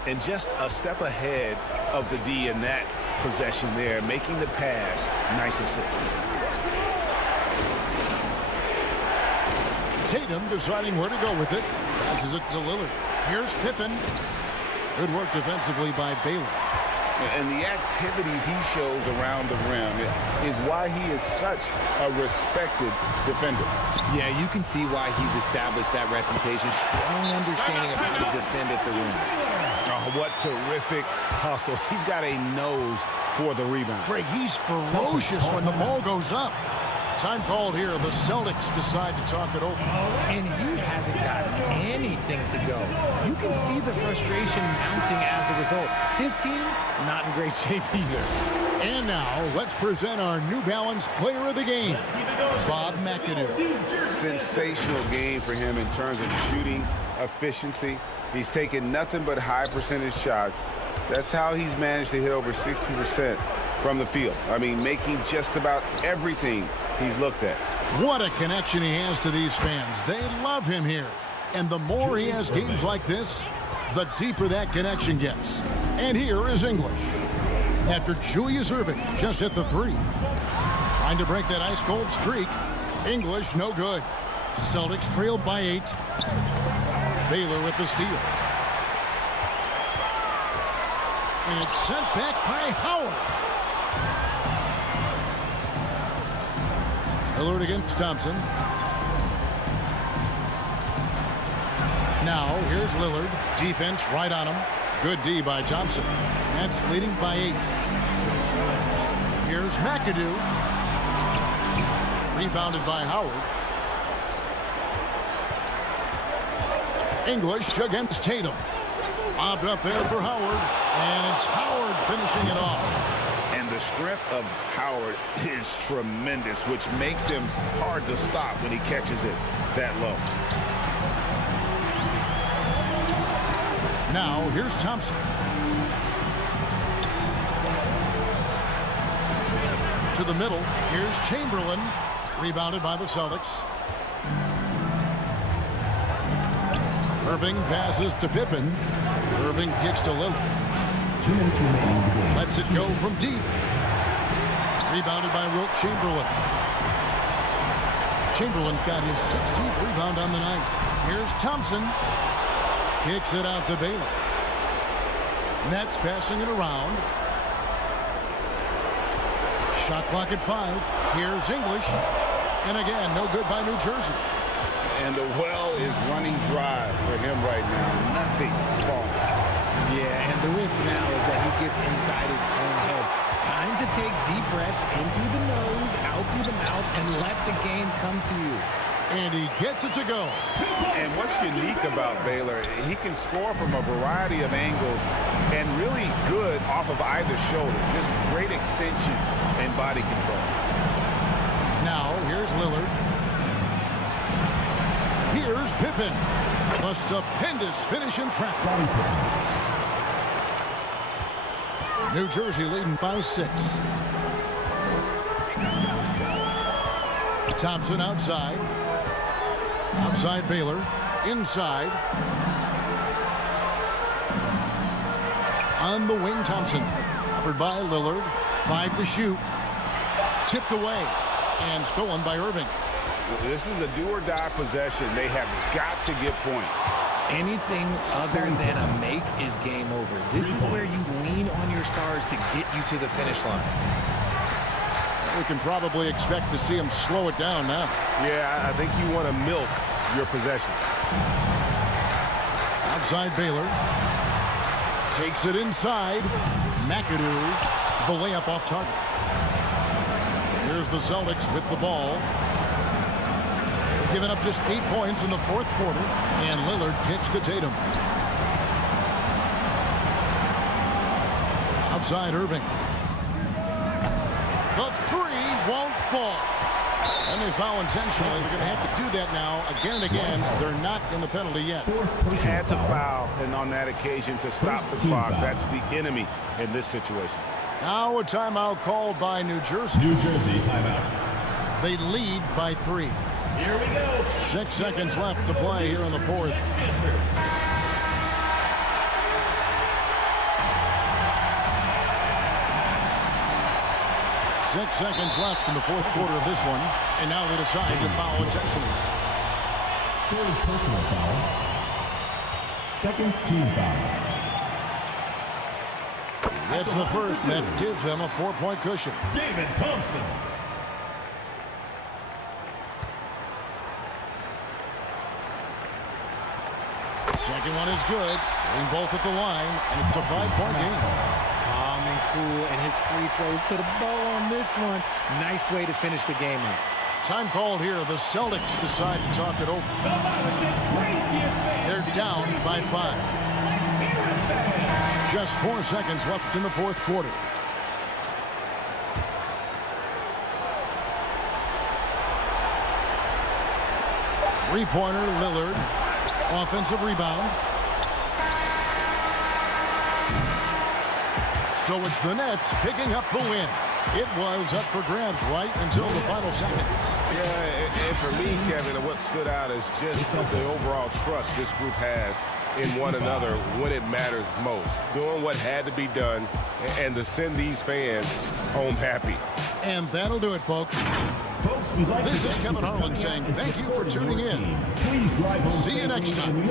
And just a step ahead of the D in that possession there, making the pass. Nice assist. Tatum deciding where to go with it. Passes it to Lillard. Here's Pippen. Good work defensively by Baylor. And the activity he shows around the rim is why he is such a respected defender. Yeah, you can see why he's established that reputation. Strong understanding of how to defend at the rim. Oh, what terrific hustle. He's got a nose for the rebound. Craig, he's ferocious when the ball goes up. Time called here. The Celtics decide to talk it over. And he hasn't gotten anything to go. You can see the frustration mounting as a result. His team, not in great shape either. And now, let's present our New Balance player of the game, Bob McAdoo. Sensational game for him in terms of shooting efficiency. He's taken nothing but high percentage shots. That's how he's managed to hit over 60% from the field. I mean, making just about everything he's looked at. What a connection he has to these fans. They love him here. And the more he has games like this, the deeper that connection gets. And here is English. After Julius Erving just hit the 3. Trying to break that ice-cold streak. English, no good. Celtics trailed by 8. Baylor with the steal. And it's sent back by Howard. Lillard against Thompson. Now, here's Lillard. Defense right on him. Good D by Thompson. That's leading by 8. Here's McAdoo. Rebounded by Howard. English against Tatum. Lobbed up there for Howard. And it's Howard finishing it off. And the strength of Howard is tremendous, which makes him hard to stop when he catches it that low. Now, here's Thompson. To the middle. Here's Chamberlain. Rebounded by the Celtics. Erving passes to Pippen. Erving kicks to Lillard. 2 minutes remaining in the game. Lets it go from deep. Rebounded by Wilt Chamberlain. Chamberlain got his 16th rebound on the night. Here's Thompson. Kicks it out to Baylor. Nets passing it around. Shot clock at 5. Here's English. And again, no good by New Jersey. And the well is running dry for him right now. Nothing falling. Yeah, and the risk now is that he gets inside his own head. Time to take deep breaths in through the nose, out through the mouth, and let the game come to you. And he gets it to go. And what's unique about Baylor, he can score from a variety of angles and really good off of either shoulder. Just great extension and body control. Now, here's Lillard. Here's Pippen. A stupendous finish in traffic. New Jersey leading by 6. Thompson outside. Outside Baylor. Inside. On the wing, Thompson. Covered by Lillard. 5 to shoot. Tipped away. And stolen by Erving. This is a do-or-die possession. They have got to get points. Anything other than a make is game over. This is where you lean on your stars to get you to the finish line. We can probably expect to see him slow it down now. Yeah, I think you want to milk your possessions. Outside Baylor. Takes it inside. McAdoo. The layup off target. Here's the Celtics with the ball. They've given up just 8 points in the 4th quarter. And Lillard kicks to Tatum. Outside Erving. The 3 won't fall. And they foul intentionally. They're going to have to do that now again and again. They're not in the penalty yet. Had to foul, and on that occasion to stop the clock. That's the enemy in this situation. Now a timeout called by New Jersey. New Jersey timeout. They lead by 3. Here we go. 6 seconds left to play here in the 4th. Six seconds left in the 4th quarter of this one. And now they decide to foul intentionally. 3rd personal foul. 2nd team foul. That's the first. That gives them a 4-point cushion. David Thompson. Second one is good. Getting both at the line, and it's a 5-point game. Calm and cool, and his free throws put a bow on this one. Nice way to finish the game out. Time called here. The Celtics decide to talk it over. They're down by 5. Just 4 seconds left in the 4th quarter. Three-pointer, Lillard. Offensive rebound. So it's the Nets picking up the win. It was up for grabs right until the final seconds. Yeah, and for me, Kevin, what stood out is just the overall trust this group has in one another when it matters most. Doing what had to be done and to send these fans home happy. And that'll do it, folks. This is Kevin Harlan saying thank you for tuning in. See you next time.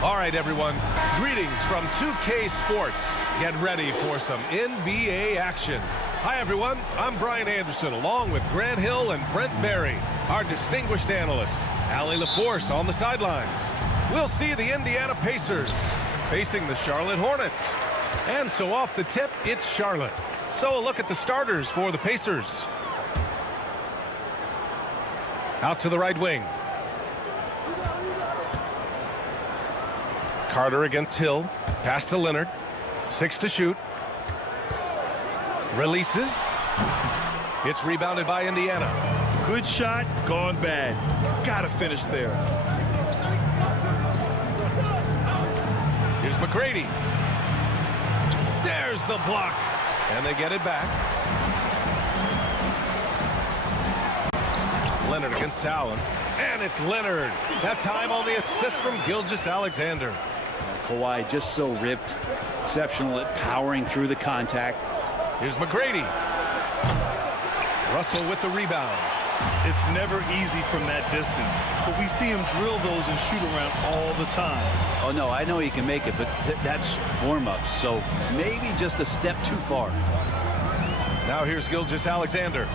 All right, everyone. Greetings from 2K Sports. Get ready for some NBA action. Hi, everyone. I'm Brian Anderson, along with Grant Hill and Brent Barry, our distinguished analyst. Allie LaForce on the sidelines. We'll see the Indiana Pacers facing the Charlotte Hornets. And so off the tip, it's Charlotte. So a look at the starters for the Pacers. Out to the right wing. Carter against Hill. Pass to Leonard. 6 to shoot. Releases. It's rebounded by Indiana. Good shot, gone bad. Gotta finish there. Here's McGrady. There's the block. And they get it back. Leonard against Allen. And it's Leonard. That time on the assist from Gilgeous-Alexander. Kawhi just so ripped, exceptional at powering through the contact. Here's McGrady. Russell with the rebound. It's never easy from that distance, but we see him drill those and shoot around all the time. Oh, no, I know he can make it, but that's warm-ups, so maybe just a step too far. Now here's Gilgeous-Alexander.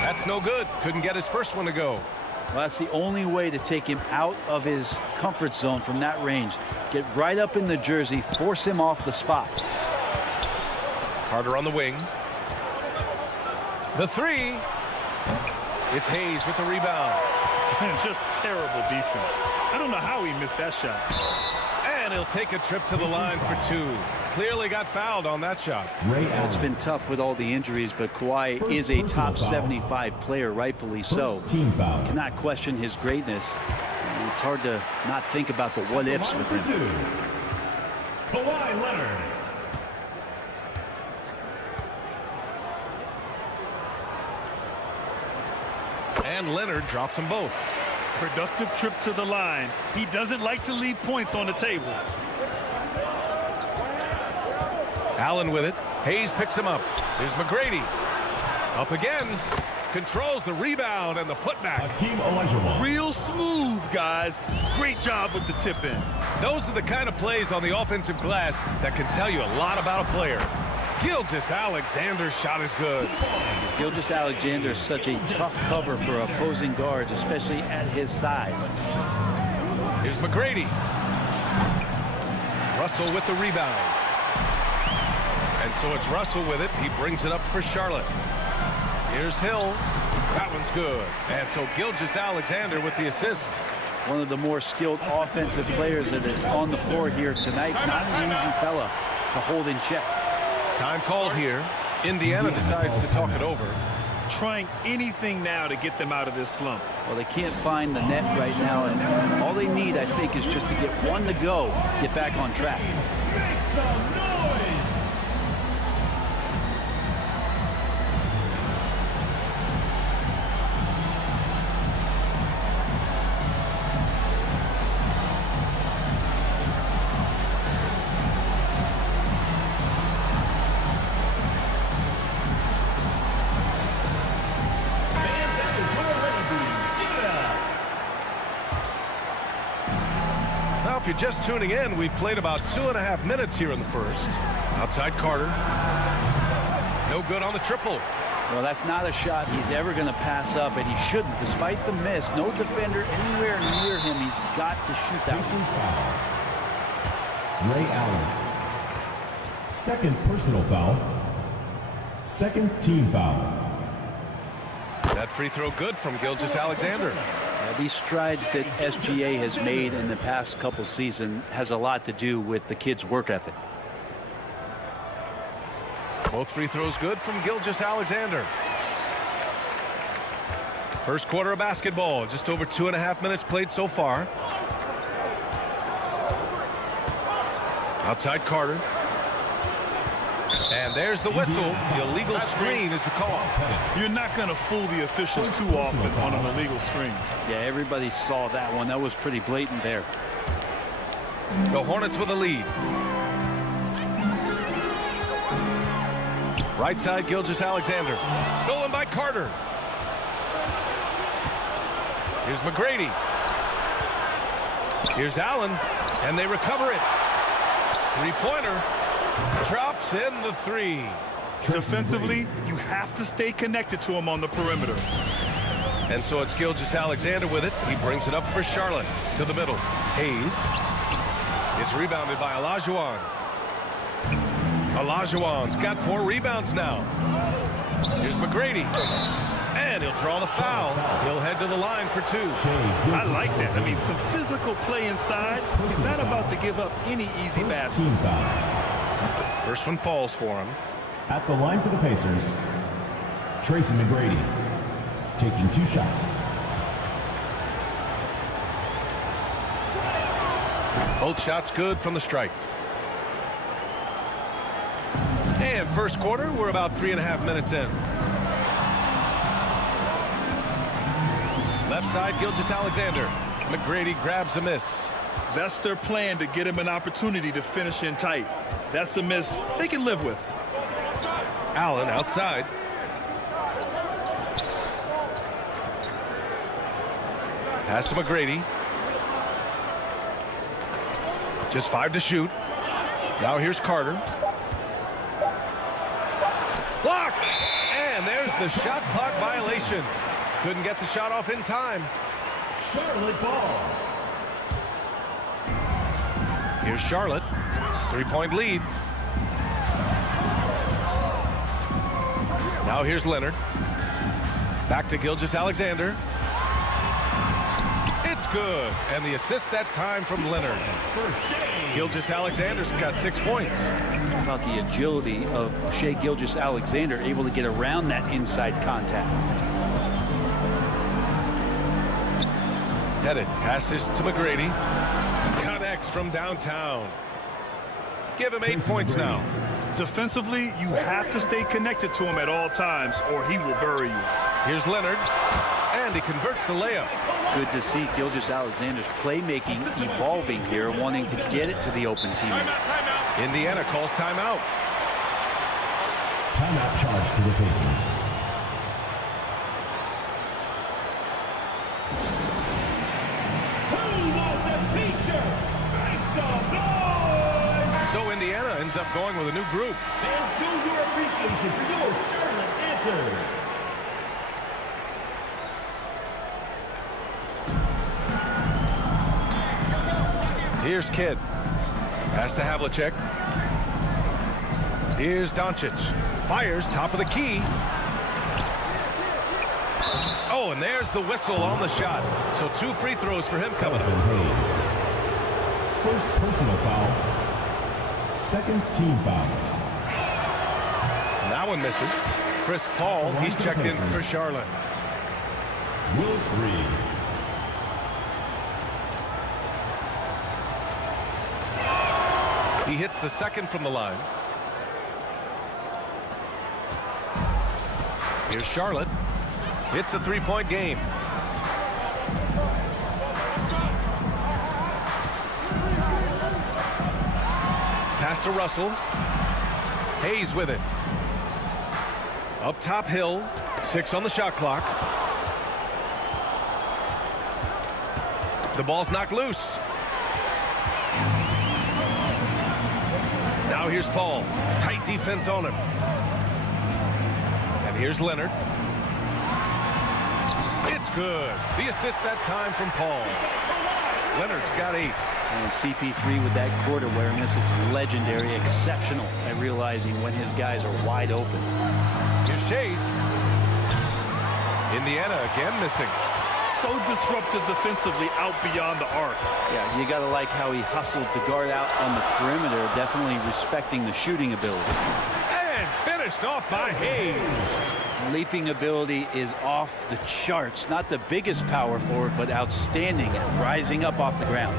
That's no good. Couldn't get his first one to go. Well, that's the only way to take him out of his comfort zone from that range. Get right up in the jersey, force him off the spot. Carter on the wing. The three. It's Hayes with the rebound. Just terrible defense. I don't know how he missed that shot. And he'll take a trip to the line for two. Clearly got fouled on that shot. It's been tough with all the injuries, but Kawhi is a top 75 player, rightfully so. Cannot question his greatness. It's hard to not think about the what-ifs with him. Kawhi Leonard. And Leonard drops them both. Productive trip to the line. He doesn't like to leave points on the table. Allen with it. Hayes picks him up. Here's McGrady. Up again. Controls the rebound and the putback. Real smooth, guys. Great job with the tip in. Those are the kind of plays on the offensive glass that can tell you a lot about a player. Gilgeous-Alexander's shot is good. Gilgeous-Alexander is such a tough cover for opposing guards, especially at his size. Here's McGrady. Russell with the rebound. And so it's Russell with it. He brings it up for Charlotte. Here's Hill. That one's good. And so Gilgeous-Alexander with the assist. One of the more skilled offensive players that is on the floor here tonight. Not an easy fella to hold in check. Time called here. Indiana decides to talk it over. Trying anything now to get them out of this slump. Well, they can't find the net right now, and all they need, I think, is just to get one to go, get back on track. Make some noise! If you're just tuning in, we've played about 2.5 minutes here in the first. Outside Carter. No good on the triple. Well, that's not a shot he's ever going to pass up, and he shouldn't. Despite the miss, no defender anywhere near him. He's got to shoot that one. Ray Allen. Second personal foul. Second team foul. That free throw good from Gilgeous-Alexander. These strides that SGA has made in the past couple seasons has a lot to do with the kid's work ethic. Both free throws good from Gilgeous-Alexander. First quarter of basketball, just over 2.5 minutes played so far. Outside Carter. And there's the whistle. The illegal screen is the call. You're not going to fool the officials too often on an illegal screen. Yeah, everybody saw that one. That was pretty blatant there. The Hornets with a lead. Right side, Gilgeous-Alexander. Stolen by Carter. Here's McGrady. Here's Allen. And they recover it. Three-pointer. Drops in the three. Defensively, you have to stay connected to him on the perimeter. And so it's Gilgeous-Alexander with it. He brings it up for Charlotte to the middle. Hayes is rebounded by Olajuwon. Olajuwon's got 4 rebounds now. Here's McGrady. And he'll draw the foul. He'll head to the line for 2. I like that. I mean, some physical play inside. He's not about to give up any easy baskets. First one falls for him. At the line for the Pacers, Tracy McGrady taking 2 shots. Both shots good from the strike. And first quarter, we're about 3.5 minutes in. Left side, Gilgeous-Alexander. McGrady grabs a miss. That's their plan, to get him an opportunity to finish in tight. That's a miss they can live with. Allen outside. Pass to McGrady. Just 5 to shoot. Now here's Carter. Blocked! And there's the shot clock violation. Couldn't get the shot off in time. Charlotte ball. Here's Charlotte. 3-point lead. Now here's Leonard. Back to Gilgeous-Alexander. It's good. And the assist that time from Leonard. Gilgeous-Alexander's got 6 points. How about the agility of Shai Gilgeous-Alexander, able to get around that inside contact. Headed, passes to McGrady. Connects from downtown. Give him 8 points now. Defensively, you have to stay connected to him at all times or he will bury you. Here's Leonard, and he converts the layup. Good to see Gilgeous-Alexander's playmaking evolving here, wanting to get it to the open teammate. Indiana calls timeout. Timeout charge to the Pacers. Who wants a t-shirt? Make some noise! So Indiana ends up going with a new group. And show your appreciation for your Charlotte answers. Here's Kidd. Pass to Havlicek. Here's Doncic. Fires top of the key. Oh, and there's the whistle on the shot. So 2 free throws for him coming up. First personal foul. Second team foul. That one misses. Chris Paul, he's checked in for Charlotte. Willis Reed. He hits the second from the line. Here's Charlotte. It's a 3-point game. Pass to Russell. Hayes with it. Up top Hill. 6 on the shot clock. The ball's knocked loose. Now here's Paul. Tight defense on him. And here's Leonard. It's good. The assist that time from Paul. Leonard's got 8. And CP3 with that court awareness, it's legendary, exceptional at realizing when his guys are wide open. Here's Shays. Indiana again missing. So disruptive defensively out beyond the arc. Yeah, you got to like how he hustled to guard out on the perimeter, definitely respecting the shooting ability. And finished off by Hayes. Leaping ability is off the charts. Not the biggest power forward, but outstanding at rising up off the ground.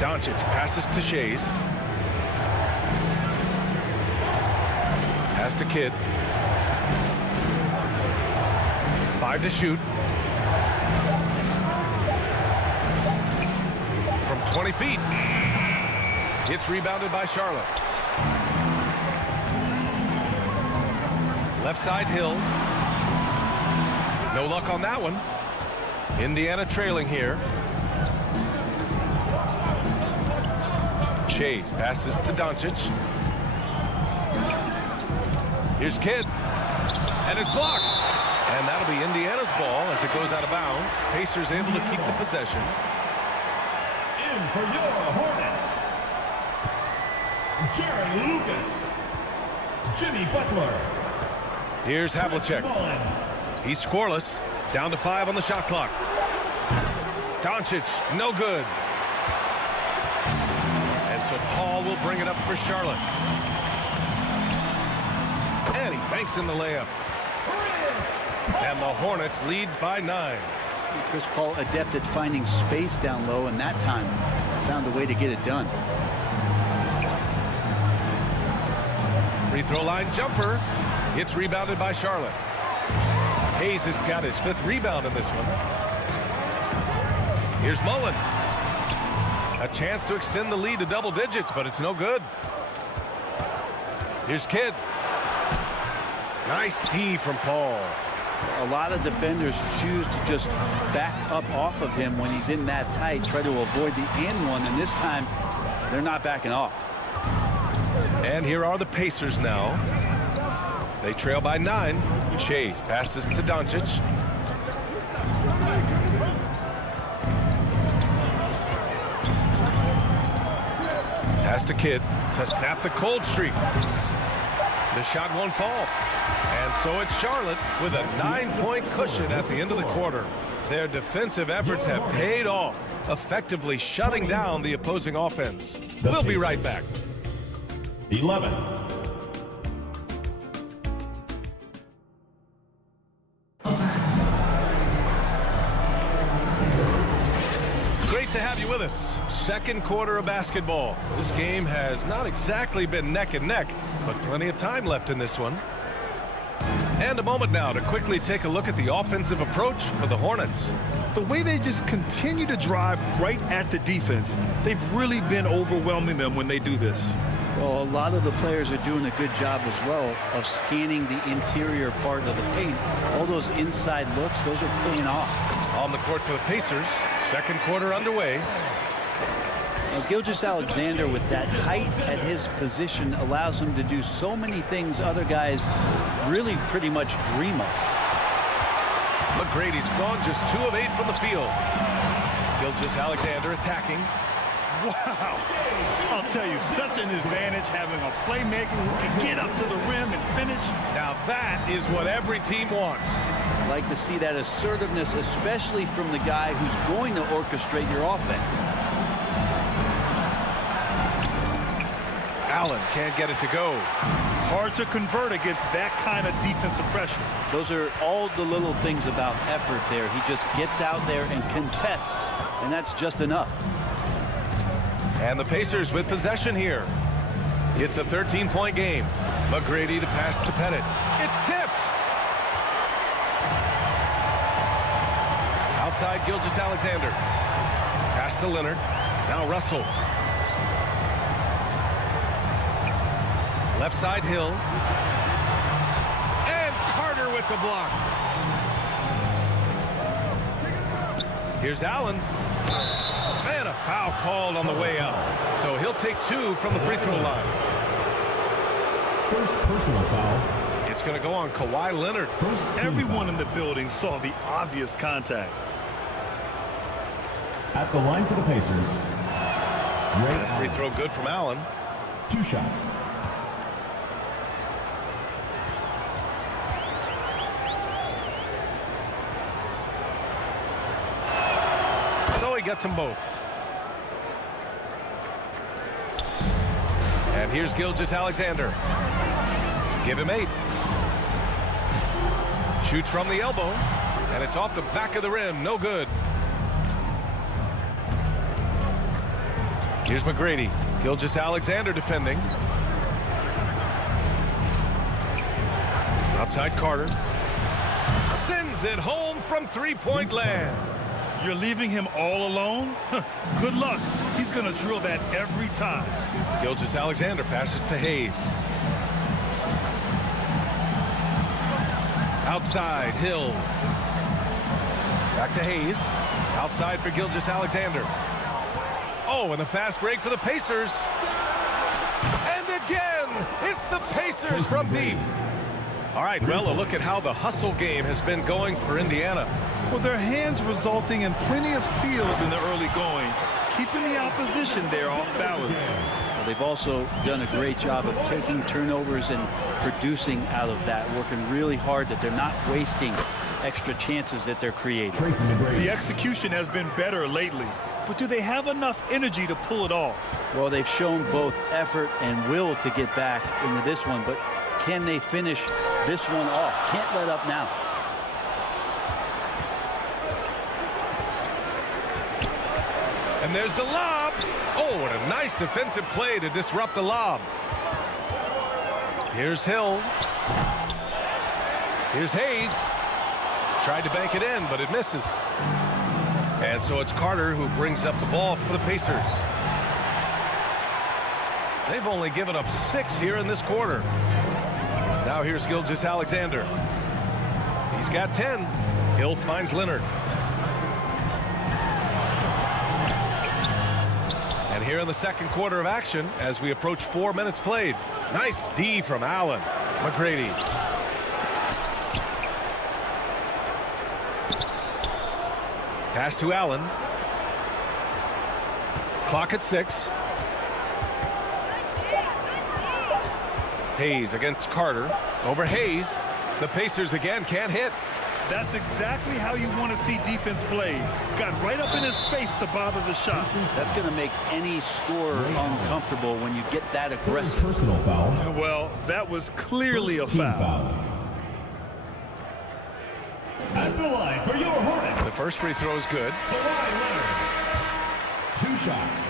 Doncic passes to Shays. Pass to Kidd. 5 to shoot. From 20 feet. It's rebounded by Charlotte. Left side Hill. No luck on that one. Indiana trailing here. Shades passes to Doncic. Here's Kidd. And it's blocked. And that'll be Indiana's ball as it goes out of bounds. Pacers able to keep the possession. In for your Hornets, Jared Lucas, Jimmy Butler. Here's Havlicek. He's scoreless. Down to 5 on the shot clock. Doncic, no good. And so Paul will bring it up for Charlotte. And he banks in the layup. And the Hornets lead by 9. Chris Paul adept at finding space down low, and that time found a way to get it done. Free throw line jumper. It's rebounded by Charlotte. Hayes has got his 5th rebound in this one. Here's Mullen. A chance to extend the lead to double digits, but it's no good. Here's Kidd. Nice D from Paul. A lot of defenders choose to just back up off of him when he's in that tight, try to avoid the and one, and this time they're not backing off. And here are the Pacers now. They trail by 9. Shays passes to Doncic. Pass to Kidd to snap the cold streak. The shot won't fall. And so it's Charlotte with a 9-point cushion at the end of the quarter. Their defensive efforts have paid off, effectively shutting down the opposing offense. We'll be right back. 11. Great to have you with us. Second quarter of basketball. This game has not exactly been neck and neck, but plenty of time left in this one. And a moment now to quickly take a look at the offensive approach for the Hornets. The way they just continue to drive right at the defense, they've really been overwhelming them when they do this. Well, a lot of the players are doing a good job as well of scanning the interior part of the paint. All those inside looks, those are paying off. On the court for the Pacers, second quarter underway. Now, Gilgeous-Alexander with that height at his position allows him to do so many things other guys really pretty much dream of. McGrady's gone just 2 of 8 from the field. Gilgeous-Alexander attacking. Wow, I'll tell you, such an advantage having a playmaker who can get up to the rim and finish. Now that is what every team wants. I'd like to see that assertiveness, especially from the guy who's going to orchestrate your offense. Allen can't get it to go. Hard to convert against that kind of defensive pressure. Those are all the little things about effort there. He just gets out there and contests, and that's just enough. And the Pacers with possession here. It's a 13-point game. McGrady the pass to Pettit. It's tipped. Outside Gilgeous-Alexander. Pass to Leonard. Now Russell. Left side Hill. And Carter with the block. Here's Allen. And a foul called on the way out. So he'll take 2 from the free throw line. First personal foul. It's going to go on Kawhi Leonard. Everyone in the building saw the obvious contact. At the line for the Pacers. That free throw good from Allen. 2 shots. So he gets them both. And here's Gilgeous-Alexander. Give him 8. Shoots from the elbow. And it's off the back of the rim. No good. Here's McGrady. Gilgeous-Alexander defending. Outside Carter. Sends it home from three-point land. You're leaving him all alone? Good luck. He's going to drill that every time. Gilgeous-Alexander passes to Hayes. Outside, Hill. Back to Hayes. Outside for Gilgeous-Alexander. Oh, and the fast break for the Pacers. And again, it's the Pacers from deep. All right, well, a look at how the hustle game has been going for Indiana. Well, their hands resulting in plenty of steals in the early going, keeping the opposition there off balance. Well, they've also done a great job of taking turnovers and producing out of that, working really hard that they're not wasting extra chances that they're creating. The execution has been better lately, but do they have enough energy to pull it off? Well, they've shown both effort and will to get back into this one, but can they finish this one off? Can't let up now. And there's the lob. Oh, what a nice defensive play to disrupt the lob. Here's Hill. Here's Hayes. Tried to bank it in, but it misses. And so it's Carter who brings up the ball for the Pacers. They've only given up 6 here in this quarter. Now here's Gilgeous-Alexander. He's got 10. Hill finds Leonard. And here in the second quarter of action, as we approach 4 minutes played. Nice D from Allen. McGrady. Pass to Allen. Clock at 6. Hayes against Carter. Over Hayes. The Pacers again can't hit. That's exactly how you want to see defense play. Got right up in his space to bother the shot. That's going to make any scorer uncomfortable when you get that aggressive. Personal foul. Well, that was clearly a foul. At the line for your Hornets. The first free throw is good. Kawhi Leonard. 2 shots.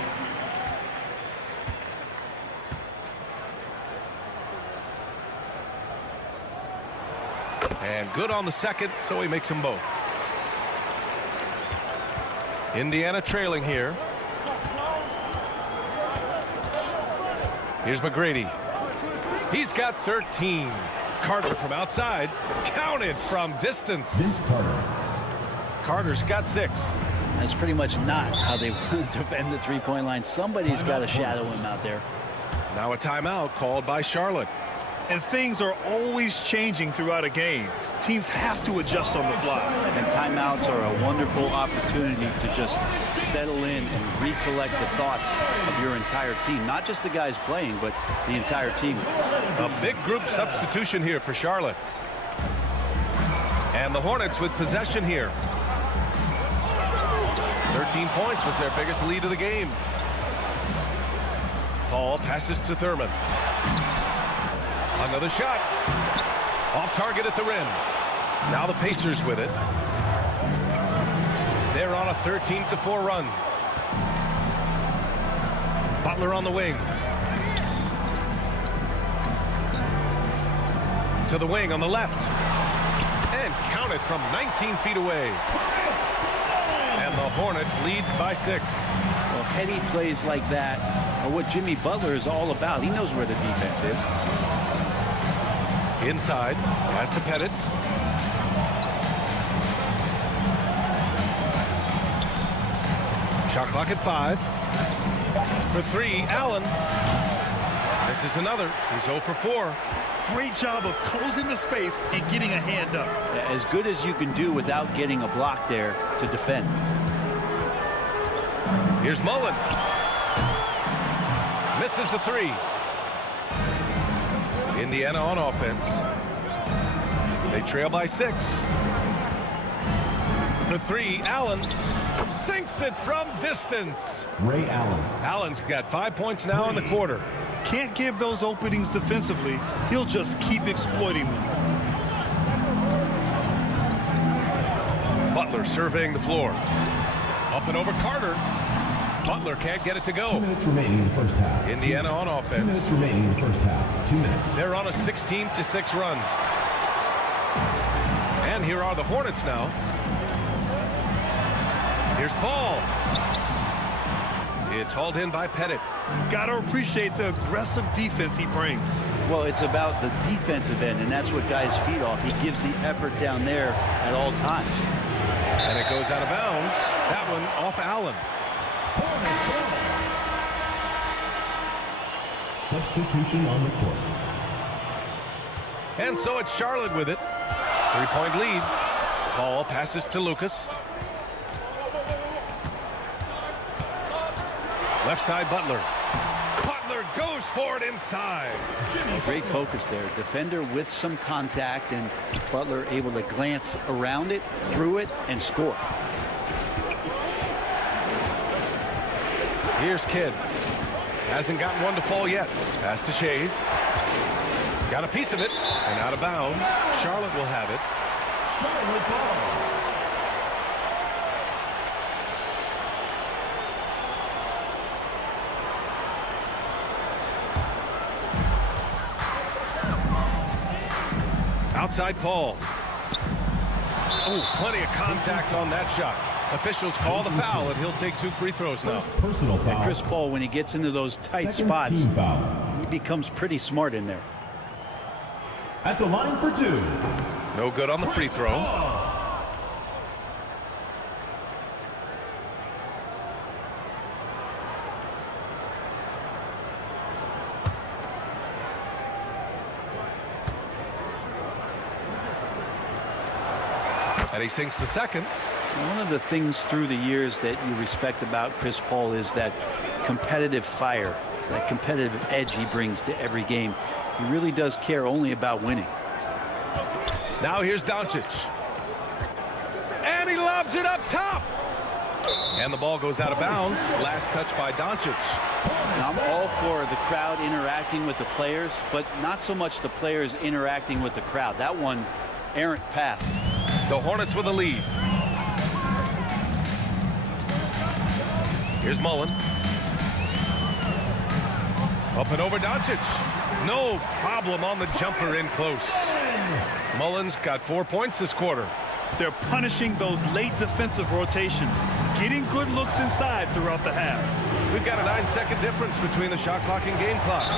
And good on the second, so he makes them both. Indiana trailing here. Here's McGrady. He's got 13. Carter from outside. Counted from distance. Vince Carter. Carter's got 6. That's pretty much not how they want to defend the three-point line. Somebody's got to shadow him out there. Now a timeout called by Charlotte. And things are always changing throughout a game. Teams have to adjust on the fly. And timeouts are a wonderful opportunity to just settle in and recollect the thoughts of your entire team. Not just the guys playing, but the entire team. A big group substitution here for Charlotte. And the Hornets with possession here. 13 points was their biggest lead of the game. Paul passes to Thurman. Another shot. Off target at the rim. Now the Pacers with it. They're on a 13-4 run. Butler on the wing. To the wing on the left. And counted from 19 feet away. And the Hornets lead by 6. Well, heady plays like that are what Jimmy Butler is all about. He knows where the defense is. Inside, pass to Pettit. Shot clock at 5. For 3, Allen. This is another. He's 0 for 4. Great job of closing the space and getting a hand up. As good as you can do without getting a block there to defend. Here's Mullen. Misses the 3. Indiana on offense. They trail by 6. For 3, Allen sinks it from distance. Ray Allen. Allen's got 5 points now in the quarter. Can't give those openings defensively. He'll just keep exploiting them. Butler surveying the floor. Up and over Carter. Butler can't get it to go. 2 minutes remaining in the first half. Indiana on offense. 2 minutes remaining in the first half. 2 minutes. They're on a 16-6 run. And here are the Hornets now. Here's Paul. It's hauled in by Pettit. Got to appreciate the aggressive defense he brings. Well, it's about the defensive end, and that's what guys feed off. He gives the effort down there at all times. And it goes out of bounds. That one off Allen. Substitution on the court. And so it's Charlotte with it. 3-point lead. Paul passes to Lucas. Left side, Butler. Butler goes for it inside. Great focus there. Defender with some contact, and Butler able to glance around it, through it, and score. Here's Kidd. Hasn't gotten one to fall yet. Pass to Shays. Got a piece of it, and out of bounds. Charlotte will have it. Charlotte ball. Outside Paul. Oh, plenty of contact on that shot. Officials call the foul, and he'll take 2 free throws now. Personal foul. And Chris Paul, when he gets into those tight Second spots, team foul. he becomes pretty smart in there. At the line for 2. No good on the free throw. And he sinks the second. One of the things through the years that you respect about Chris Paul is that competitive fire, that competitive edge he brings to every game. He really does care only about winning. Now here's Doncic. And he lobs it up top. And the ball goes out of bounds. Last touch by Doncic. Now, I'm all for the crowd interacting with the players, but not so much the players interacting with the crowd. That one, errant pass. The Hornets with a lead. Here's Mullen. Up and over Doncic. No problem on the jumper in close. Mullen's got 4 points this quarter. They're punishing those late defensive rotations, getting good looks inside throughout the half. We've got a 9-second difference between the shot clock and game clock.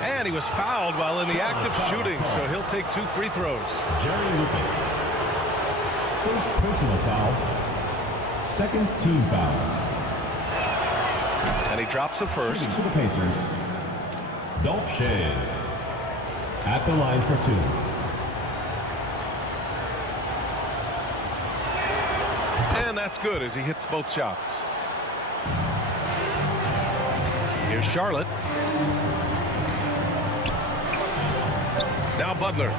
And he was fouled while in the act of shooting, so he'll take 2 free throws. Jerry Lucas. First personal foul. Second team foul. And he drops a first. Shooting for the Pacers. Dolph Schayes at the line for 2. And that's good as he hits both shots. Here's Charlotte. Now Butler.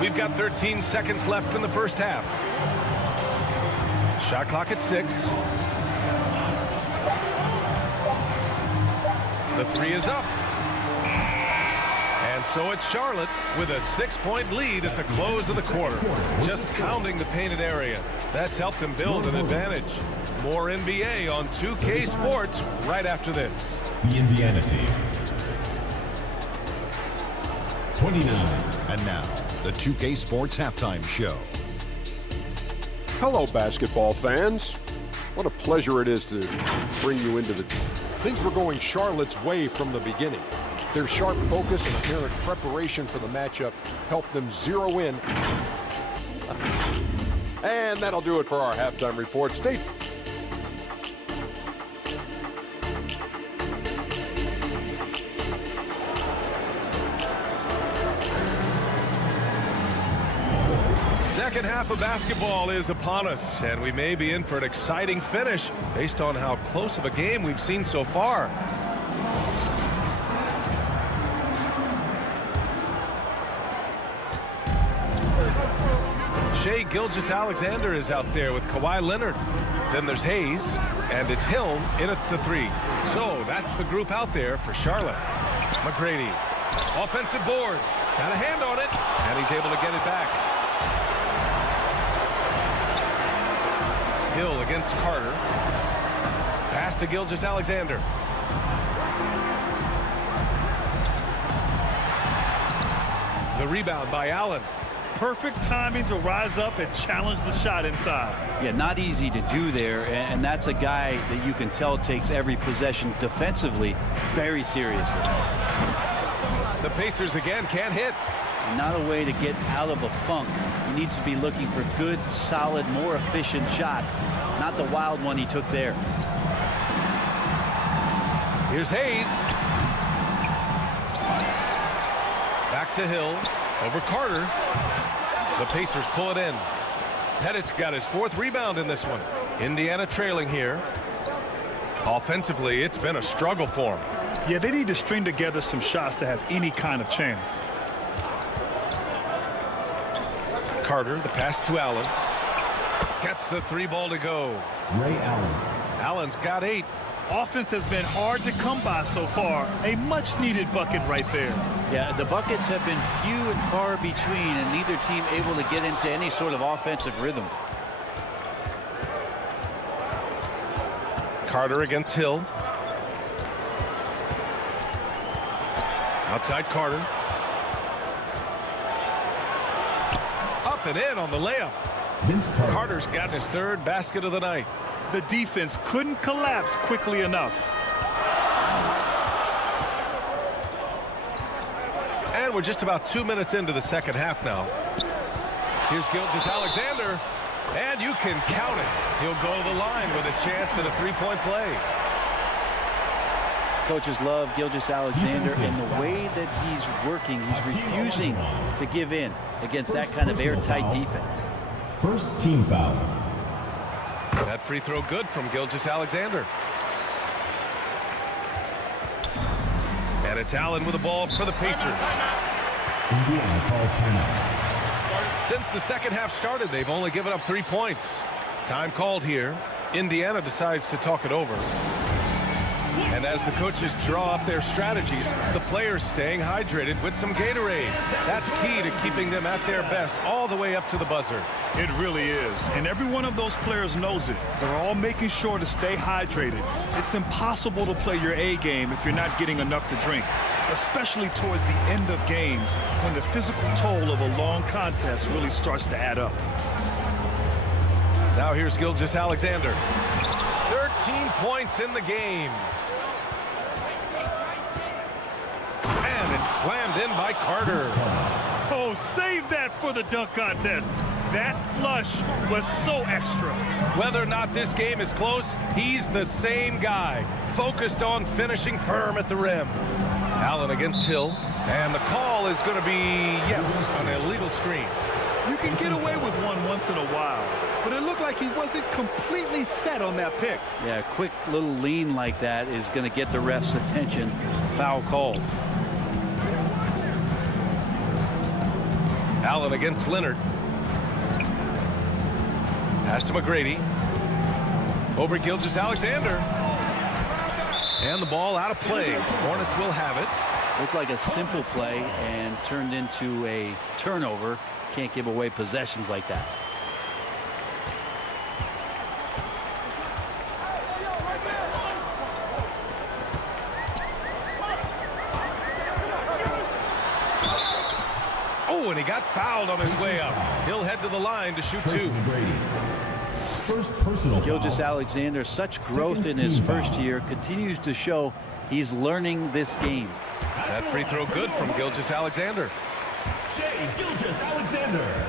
We've got 13 seconds left in the first half. Shot clock at 6. The 3 is up. And so it's Charlotte with a 6-point lead at the close of the quarter. Just pounding the painted area. That's helped them build an advantage. More NBA on 2K Sports right after this. The Indiana team. 29. And now, the 2K Sports Halftime Show. Hello, basketball fans. What a pleasure it is to bring you into the... Things were going Charlotte's way from the beginning. Their sharp focus and apparent preparation for the matchup helped them zero in. And that'll do it for our halftime report. Stay. Second half of basketball is upon us, and we may be in for an exciting finish based on how close of a game we've seen so far. Shai Gilgeous-Alexander is out there with Kawhi Leonard. Then there's Hayes, and it's Hill in at the 3. So that's the group out there for Charlotte. McGrady, offensive board, got a hand on it, and he's able to get it back. Hill against Carter. Pass to Gilgeous-Alexander. The rebound by Allen. Perfect timing to rise up and challenge the shot inside. Yeah, not easy to do there, and that's a guy that you can tell takes every possession defensively very seriously. The Pacers again can't hit. Not a way to get out of a funk. He needs to be looking for good, solid, more efficient shots, not the wild one he took there. Here's Hayes. Back to Hill. Over Carter. The Pacers pull it in. Pettit's got his 4th rebound in this one. Indiana trailing here. Offensively, it's been a struggle for them. Yeah, they need to string together some shots to have any kind of chance. Carter, the pass to Allen. Gets the 3 ball to go. Ray Allen. Allen's got 8. Offense has been hard to come by so far. A much-needed bucket right there. Yeah, the buckets have been few and far between, and neither team able to get into any sort of offensive rhythm. Carter against Hill. Outside Carter. Up and in on the layup. Vince Carter. Carter's gotten his 3rd basket of the night. The defense couldn't collapse quickly enough. And we're just about 2 minutes into the second half now. Here's Gilgeous-Alexander, and you can count it. He'll go to the line with a chance at a 3-point play. Coaches love Gilgeous-Alexander, and the way that he's working, he's refusing to give in against that kind of airtight defense. First team foul. That free throw good from Gilgeous-Alexander. And it's Allen with the ball for the Pacers. Indiana calls timeout. Since the second half started, they've only given up 3 points. Time called here. Indiana decides to talk it over. And as the coaches draw up their strategies, the players staying hydrated with some Gatorade. That's key to keeping them at their best all the way up to the buzzer. It really is. And every one of those players knows it. They're all making sure to stay hydrated. It's impossible to play your A game if you're not getting enough to drink, especially towards the end of games when the physical toll of a long contest really starts to add up. Now here's Gilgeous-Alexander. 13 points in the game. And it's slammed in by Carter. Oh, save that for the dunk contest. That flush was so extra. Whether or not this game is close, he's the same guy, focused on finishing firm at the rim. Allen against Till, and the call is going to be, yes, an illegal screen. You can get away with one once in a while, but it looked like he wasn't completely set on that pick. Yeah, a quick little lean like that is going to get the ref's attention. Foul call. Allen against Lillard. Pass to McGrady. Over Gilgeous-Alexander. And the ball out of play. Hornets will have it. Looked like a simple play and turned into a turnover. Can't give away possessions like that. Oh, and he got fouled on his way up. He'll head to the line to shoot two. First personal foul. Gilgeous-Alexander, such growth in his first year, continues to show he's learning this game. That free throw good from Gilgeous-Alexander. Gilgeous-Alexander.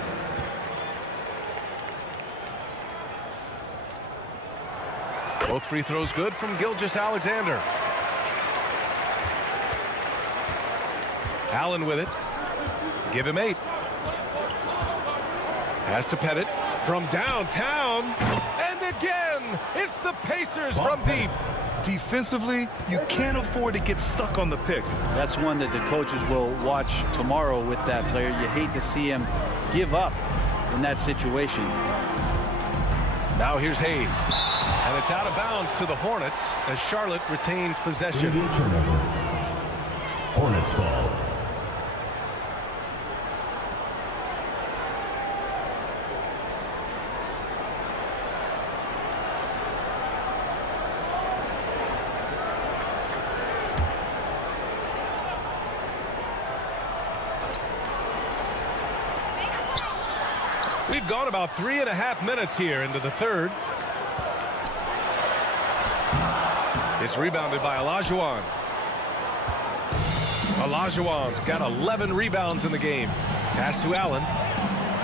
Both free throws good from Gilgeous-Alexander. Allen with it. Give him 8. Pass to Pettit from downtown. And again, it's the Pacers from deep. Defensively, you can't afford to get stuck on the pick. That's one that the coaches will watch tomorrow with that player. You hate to see him give up in that situation. Now here's Hayes. And it's out of bounds to the Hornets as Charlotte retains possession. Turnover. Hornets ball. We've gone about 3.5 minutes here into the third. It's rebounded by Olajuwon. Olajuwon's got 11 rebounds in the game. Pass to Allen.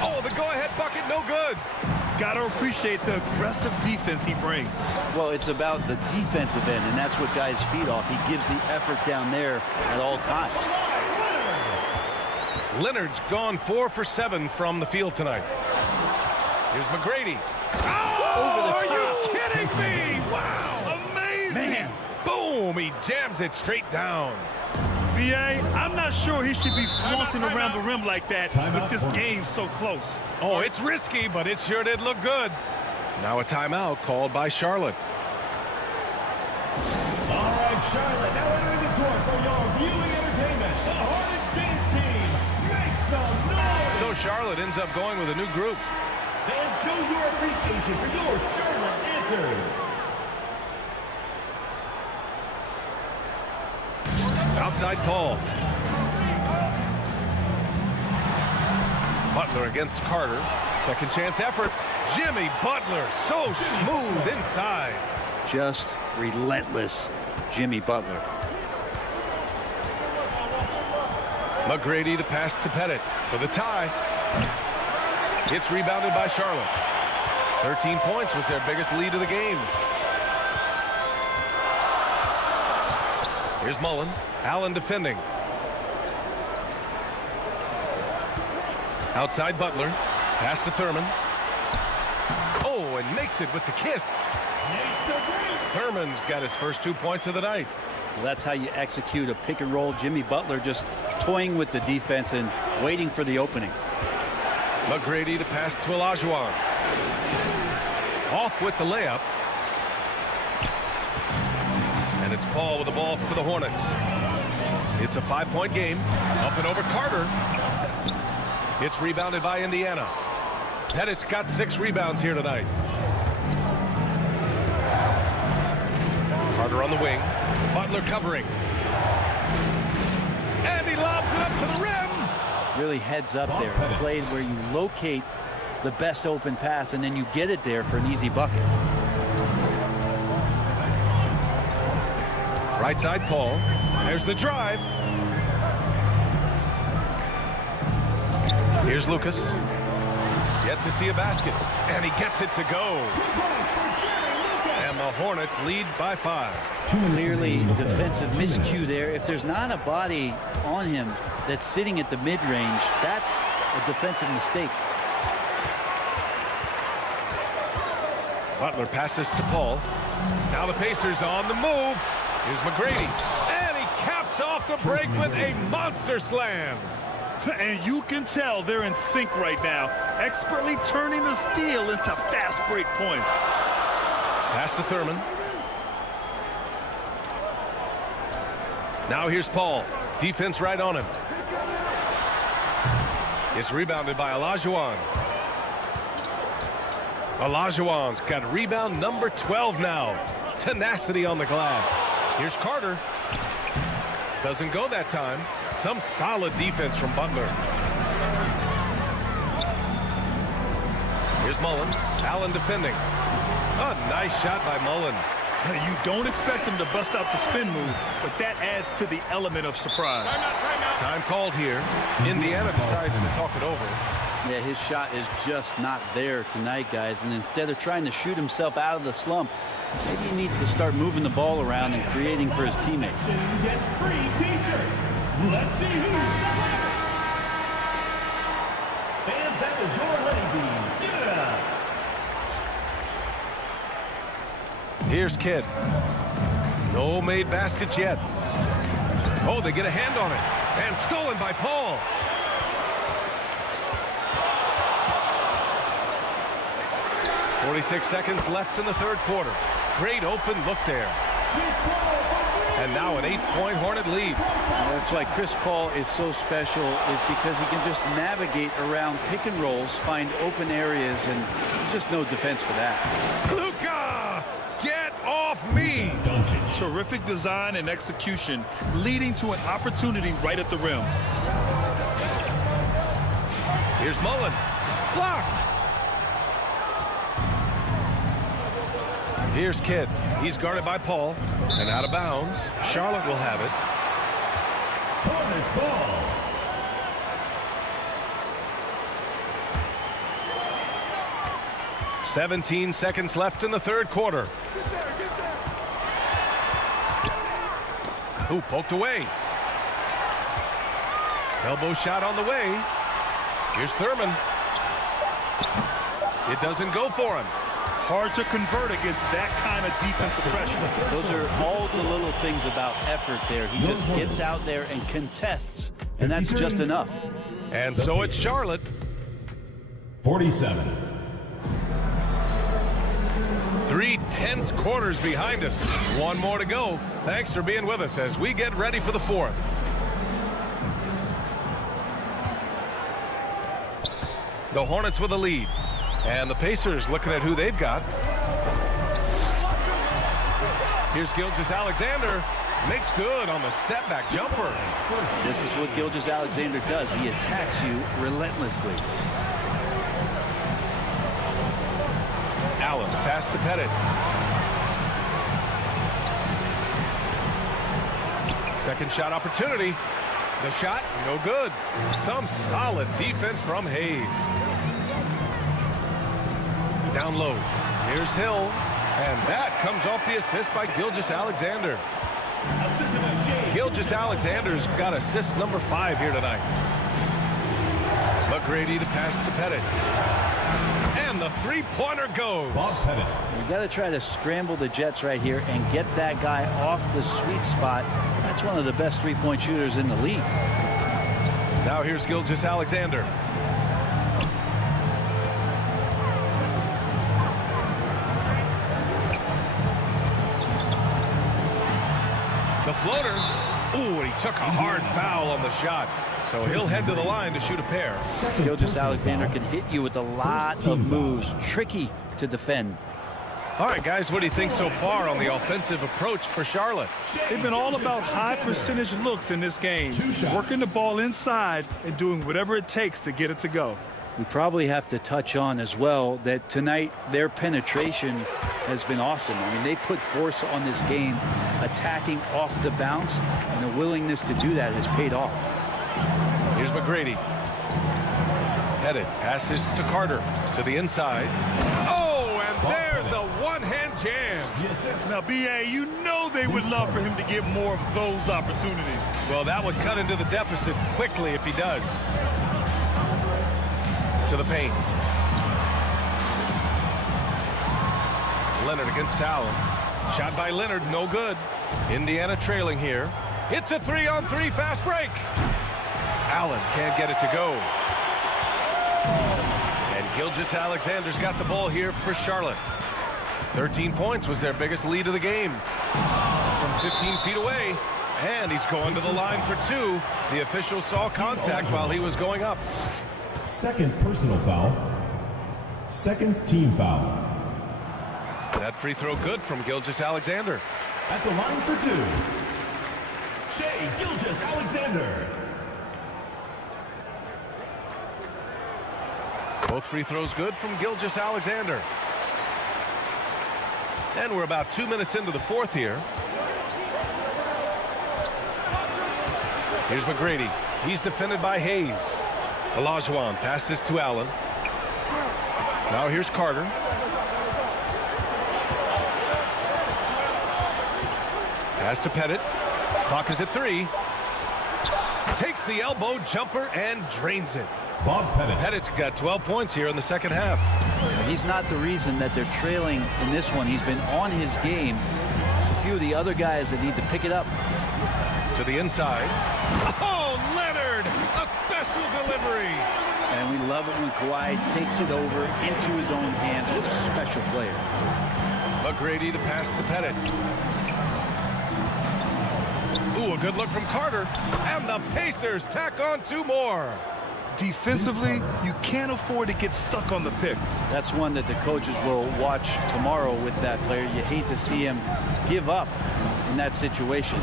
Oh, the go-ahead bucket, no good. Got to appreciate the aggressive defense he brings. Well, it's about the defensive end, and that's what guys feed off. He gives the effort down there at all times. Leonard's gone 4 for 7 from the field tonight. Here's McGrady. Oh, are you kidding me? Wow. Amazing. Man, boom, he jams it straight down. BA, I'm not sure he should be flaunting around the rim like that with this game so close. Oh, it's risky, but it sure did look good. Now a timeout called by Charlotte. All right, Charlotte, now entering the court for your viewing entertainment, the Hornets dance team. Make some noise! So Charlotte ends up going with a new group. And show your appreciation for your Charlotte answers. Outside Paul. Butler against Carter. Second chance effort. Jimmy Butler, so smooth inside. Just relentless Jimmy Butler. McGrady, the pass to Pettit for the tie. It's rebounded by Charlotte. 13 points was their biggest lead of the game. Here's Mullen. Allen defending. Outside Butler. Pass to Thurman. Oh, and makes it with the kiss. Thurman's got his first 2 points of the night. Well, that's how you execute a pick and roll. Jimmy Butler just toying with the defense and waiting for the opening. McGrady to pass to Olajuwon. Off with the layup. And it's Paul with the ball for the Hornets. It's a 5-point game. Up and over Carter. It's rebounded by Indiana. Pettit's got 6 rebounds here tonight. Carter on the wing. Butler covering. And he lobs it up to the rim. Really heads up there. A play where you locate the best open pass and then you get it there for an easy bucket. Right side Paul. There's the drive. Here's Lucas. Yet to see a basket. And he gets it to go. And the Hornets lead by 5. Clearly defensive miscue there. If there's not a body on him that's sitting at the mid-range, that's a defensive mistake. Butler passes to Paul. Now the Pacers on the move. Here's McGrady. And he caps off the break with a monster slam. And you can tell they're in sync right now, expertly turning the steal into fast break points. Pass to Thurman. Now here's Paul. Defense right on him. It's rebounded by Olajuwon. Olajuwon's got rebound number 12 now. Tenacity on the glass. Here's Carter. Doesn't go that time. Some solid defense from Butler. Here's Mullen. Allen defending. A nice shot by Mullen. You don't expect him to bust out the spin move, but that adds to the element of surprise. Time called here. Indiana decides to talk it over. Yeah, his shot is just not there tonight, guys. And instead of trying to shoot himself out of the slump, maybe he needs to start moving the ball around and creating for his teammates. Gets free t-shirts. Let's see who's the last. Fans, that was your honeybees. Give it up. Here's Kidd. No made baskets yet. Oh, they get a hand on it. And stolen by Paul. .46 seconds left in the third quarter. Great open look there. And now an 8-point Hornet lead. That's why Chris Paul is so special, is because he can just navigate around pick and rolls, find open areas, and there's just no defense for that. Luka, get off me. Terrific design and execution, leading to an opportunity right at the rim. Here's Mullen. Blocked. Here's Kidd. He's guarded by Paul. And out of bounds. Charlotte will have it. Hornets ball. .17 seconds left in the third quarter. Ooh, poked away. Elbow shot on the way. Here's Thurman. It doesn't go for him. Hard to convert against that kind of defensive pressure. Those are all the little things about effort there. He just gets out there and contests, and that's just enough. And so it's Charlotte. 47. 3 tense quarters behind us. One more to go. Thanks for being with us as we get ready for the fourth. The Hornets with a lead. And the Pacers looking at who they've got. Here's Gilgeous-Alexander. Makes good on the step-back jumper. This is what Gilgeous-Alexander does. He attacks you relentlessly. Allen, pass to Pettit. Second shot opportunity. The shot, no good. Some solid defense from Hayes. Down low. Here's Hill. And that comes off the assist by Gilgeous-Alexander. Gilgeous-Alexander's got assist number 5 here tonight. McGrady the pass to Pettit. And the three-pointer goes. You got to try to scramble the Jets right here and get that guy off the sweet spot. That's one of the best three-point shooters in the league. Now here's Gilgeous-Alexander. The floater. Ooh, and he took a hard foul on the shot. So he'll head to the line to shoot a pair. Gilgeous-Alexander can hit you with a lot of moves. Tricky to defend. All right, guys, what do you think so far on the offensive approach for Charlotte? They've been all about high percentage looks in this game. Working the ball inside and doing whatever it takes to get it to go. We probably have to touch on as well that tonight their penetration has been awesome. I mean, they put force on this game, attacking off the bounce, and the willingness to do that has paid off. Here's McGrady. Pettit passes to Carter to the inside. Oh, and there's a one-hand jam. Now, B.A., you know they would love for him to get more of those opportunities. Well, that would cut into the deficit quickly if he does. To the paint. Leonard against Allen. Shot by Leonard, no good. Indiana trailing here. It's a 3-on-3 fast break. Allen can't get it to go. And Gilgeous-Alexander's got the ball here for Charlotte. 13 points was their biggest lead of the game. From 15 feet away. And he's going to the line for 2. The official saw contact while he was going up. Second personal foul. Second team foul. That free throw good from Gilgeous-Alexander. At the line for 2, Shai Gilgeous-Alexander. Both free throws good from Gilgeous-Alexander. And we're about 2 minutes into the fourth here. Here's McGrady. He's defended by Hayes. Olajuwon passes to Allen. Now here's Carter. Pass to Pettit. Clock is at 3. Takes the elbow jumper and drains it. Bob Pettit. Pettit's got 12 points here in the second half. He's not the reason that they're trailing in this one. He's been on his game. There's a few of the other guys that need to pick it up. To the inside. Oh, Leonard! A special delivery. And we love it when Kawhi takes it over into his own hands. What a special player. McGrady, the pass to Pettit. Ooh, a good look from Carter. And the Pacers tack on 2 more. Defensively, you can't afford to get stuck on the pick. That's one that the coaches will watch tomorrow with that player. You hate to see him give up in that situation.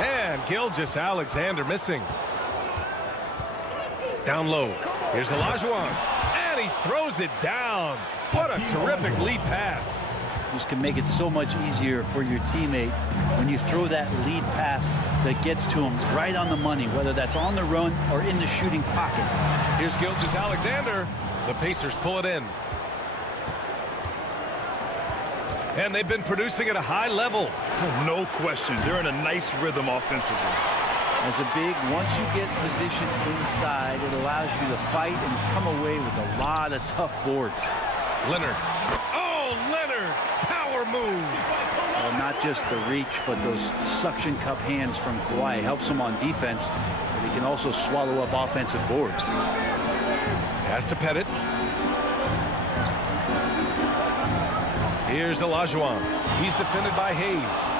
And Gilgeous-Alexander missing. Down low. Here's Olajuwon. And he throws it down. What a terrific lead pass. This can make it so much easier for your teammate when you throw that lead pass that gets to him right on the money, whether that's on the run or in the shooting pocket. Here's Gilgeous-Alexander. The Pacers pull it in. And they've been producing at a high level. No question. They're in a nice rhythm offensively. As a big, once you get positioned inside, it allows you to fight and come away with a lot of tough boards. Leonard. Oh, Leonard! Power move. Well, not just the reach, but those suction cup hands from Kawhi helps him on defense, but he can also swallow up offensive boards. Pass to Pettit. Here's Olajuwon. He's defended by Hayes.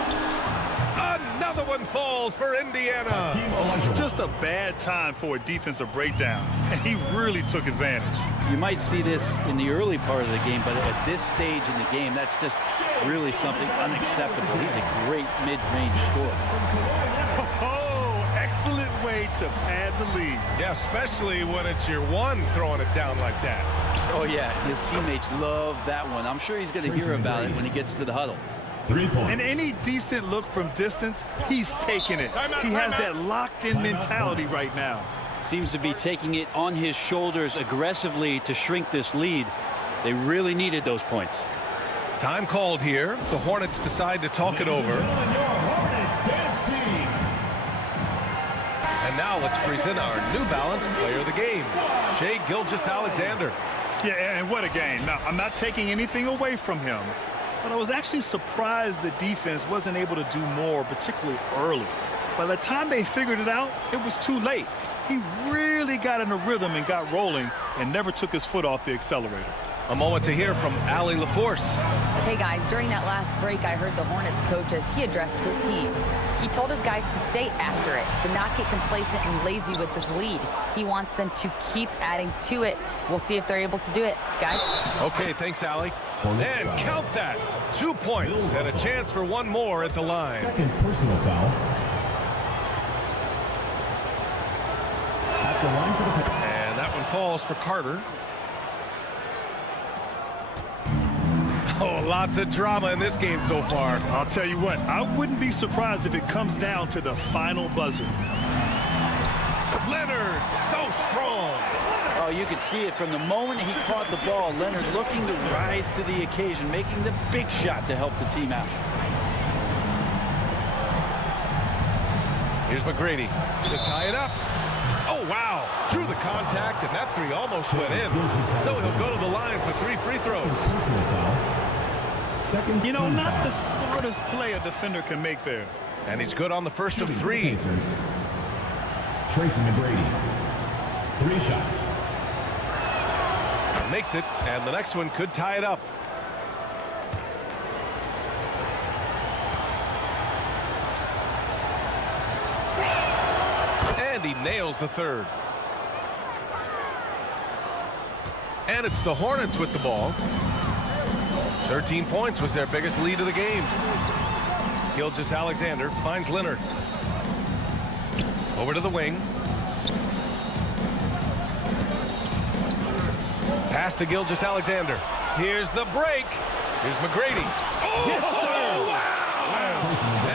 Another one falls for Indiana. Just a bad time for a defensive breakdown, and he really took advantage. You might see this in the early part of the game, but at this stage in the game, that's just really something unacceptable. He's a great mid-range scorer. Oh, excellent way to pad the lead. Yeah, especially when it's your one throwing it down like that. Oh, yeah, his teammates love that one. I'm sure he's going to hear about it when he gets to the huddle. 3 points. And any decent look from distance, he's taking it. He has that locked-in mentality right now. Seems to be taking it on his shoulders aggressively to shrink this lead. They really needed those points. Time called here. The Hornets decide to talk it over. And now let's present our New Balance player of the game, Shai Gilgeous-Alexander. Yeah, and what a game. Now, I'm not taking anything away from him, but I was actually surprised the defense wasn't able to do more, particularly early. By the time they figured it out, it was too late. He really got in a rhythm and got rolling and never took his foot off the accelerator. A moment to hear from Allie LaForce. Hey guys, during that last break, I heard the Hornets coach as he addressed his team. He told his guys to stay after it, to not get complacent and lazy with this lead. He wants them to keep adding to it. We'll see if they're able to do it, guys. Okay, thanks, Allie. And count that. 2 points and a chance for one more at the line. Second personal foul. At the line for the... And that one falls for Carter. Oh, lots of drama in this game so far. I'll tell you what, I wouldn't be surprised if it comes down to the final buzzer. Leonard, so strong. Oh, you could see it from the moment he caught the ball. Leonard looking to rise to the occasion, making the big shot to help the team out. Here's McGrady to tie it up. Oh, wow. Drew the contact, and that three almost went in. So he'll go to the line for 3 free throws. You know, not the smartest play a defender can make there. And he's good on the first of 3. Tracy McGrady. 3 shots. Makes it, and the next one could tie it up. And he nails the third. And it's the Hornets with the ball. 13 points was their biggest lead of the game. Gilgeous-Alexander finds Leonard. Over to the wing. Pass to Gilgeous-Alexander. Here's the break. Here's McGrady. Oh, yes, sir. Wow.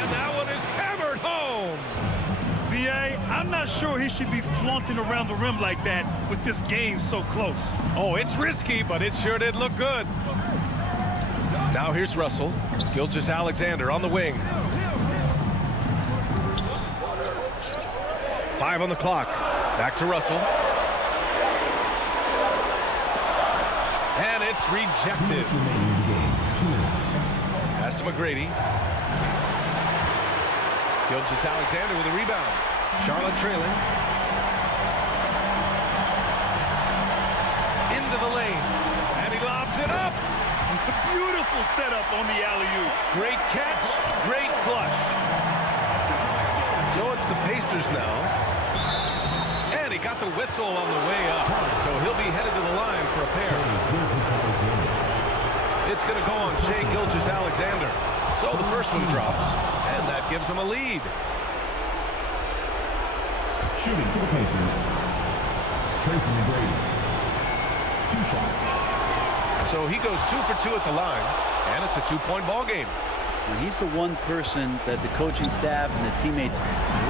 And that one is hammered home. B.A., I'm not sure he should be flaunting around the rim like that with this game so close. Oh, it's risky, but it sure did look good. Now here's Russell. Gilgeous-Alexander on the wing. 5 on the clock. Back to Russell. And it's rejected. Pass to McGrady. Gilgeous-Alexander with a rebound. Charlotte trailing. Into the lane. And he lobs it up. Beautiful setup on the alley-oop. Great catch, great flush. So it's the Pacers now. And he got the whistle on the way up. So he'll be headed to the line for a pair. It's going to go on Shai Gilgeous-Alexander. So the first one drops, and that gives him a lead. Shooting for the Pacers. Tracy McGrady. 2 shots. So he goes 2 for 2 at the line, and it's a 2-point ball game. And he's the one person that the coaching staff and the teammates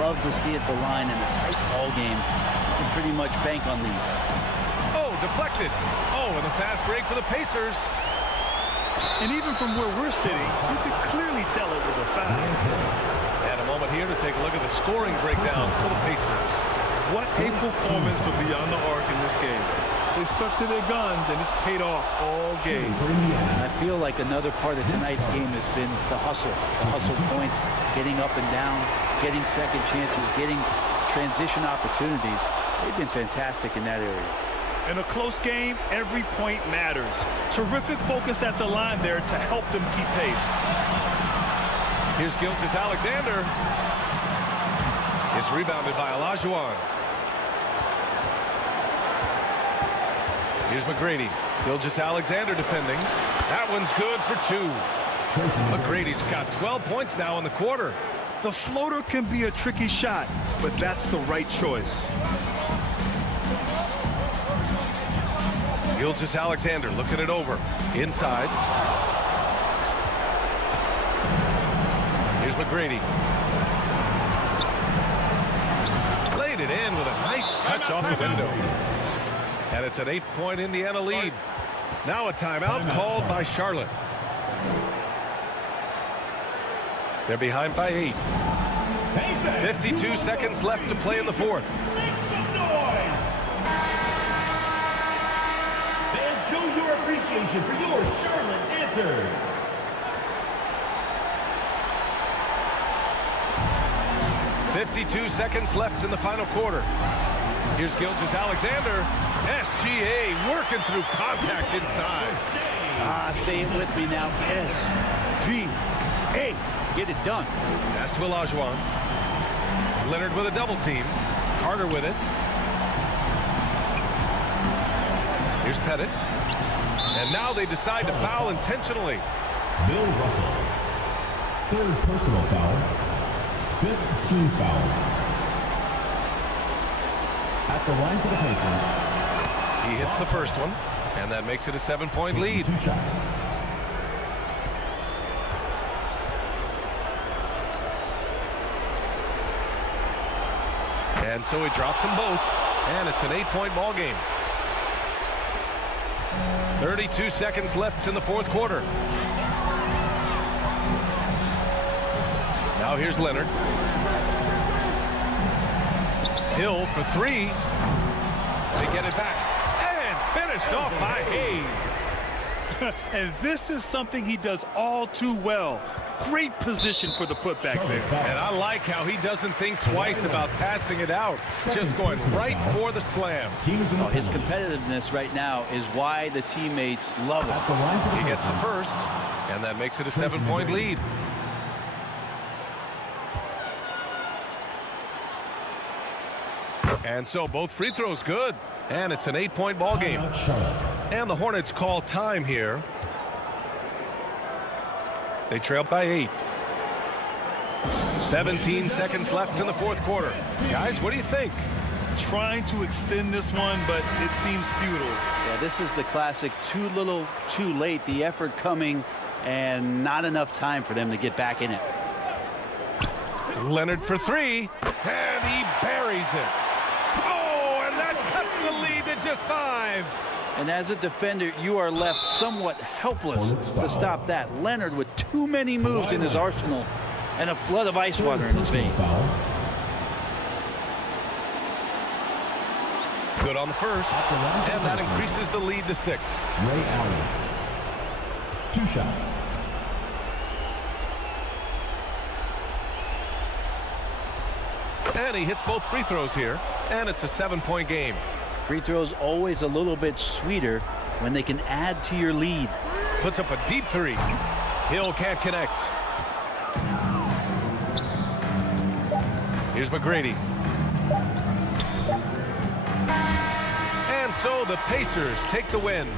love to see at the line in a tight ball game. You can pretty much bank on these. Oh, deflected. Oh, and the fast break for the Pacers. And even from where we're sitting, you could clearly tell it was a foul. And a moment here to take a look at the scoring breakdown for the Pacers. What a performance for Beyond the Arc in this game. They stuck to their guns, and it's paid off all game. And I feel like another part of tonight's game has been the hustle points, getting up and down, getting second chances, getting transition opportunities. They've been fantastic in that area. In a close game, every point matters. Terrific focus at the line there to help them keep pace. Here's Gilgeous-Alexander. It's rebounded by Olajuwon. Here's McGrady. Gilgeous-Alexander defending. That one's good for 2. McGrady's got 12 points now in the quarter. The floater can be a tricky shot, but that's the right choice. Gilgeous-Alexander looking it over. Inside. Here's McGrady. Laid it in with a nice touch off the window. And it's an 8-point Indiana lead. Now a timeout called by Charlotte. They're behind by 8. 52 seconds left to play in the fourth. Make some noise! And show your appreciation for your Charlotte dancers. .52 seconds left in the final quarter. Here's Gilgeous-Alexander. SGA working through contact inside. Say it with me now. SGA. Get it done. Pass to Olajuwon. Leonard with a double team. Carter with it. Here's Pettit. And now they decide to foul intentionally. Bill Russell. Third personal foul. Fifth team foul. At the line for the Pacers. He hits the first one, and that makes it a 7-point lead. 2 shots. And so he drops them both, and it's an 8-point ball game. 32 seconds left in the fourth quarter. Now here's Leonard. Hill for 3. They get it back. And finished off by Hayes. And this is something he does all too well. Great position for the putback there. And I like how he doesn't think twice about passing it out. Just going right for the slam. Oh, his competitiveness right now is why the teammates love him. He gets the first, and that makes it a 7-point lead. And so both free throws good, and it's an 8-point ball game. And the Hornets call time here. They trail by 8. 17 seconds left in the fourth quarter. Guys, what do you think? Trying to extend this one, but it seems futile. Yeah, this is the classic too little, too late. The effort coming and not enough time for them to get back in it. Leonard for 3, and he buries it. Oh, and that cuts the lead to just 5. And as a defender, you are left somewhat helpless to stop that. Leonard with too many moves in his arsenal and a flood of ice water in his veins. Good on the first, and that increases the lead to 6. Ray Allen. 2 shots. And he hits both free throws here, and it's a 7-point game. Free throws always a little bit sweeter when they can add to your lead. Puts up a deep 3. Hill can't connect. Here's McGrady. And so the Pacers take the win.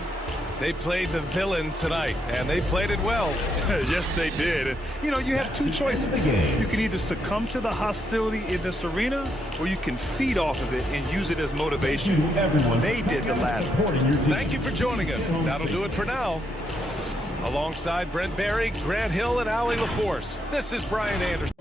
They played the villain tonight, and they played it well. Yes, they did. You know, you have 2 choices. You can either succumb to the hostility in this arena, or you can feed off of it and use it as motivation. They did the latter. Thank you for joining us. That'll do it for now. Alongside Brent Barry, Grant Hill, and Allie LaForce, this is Brian Anderson.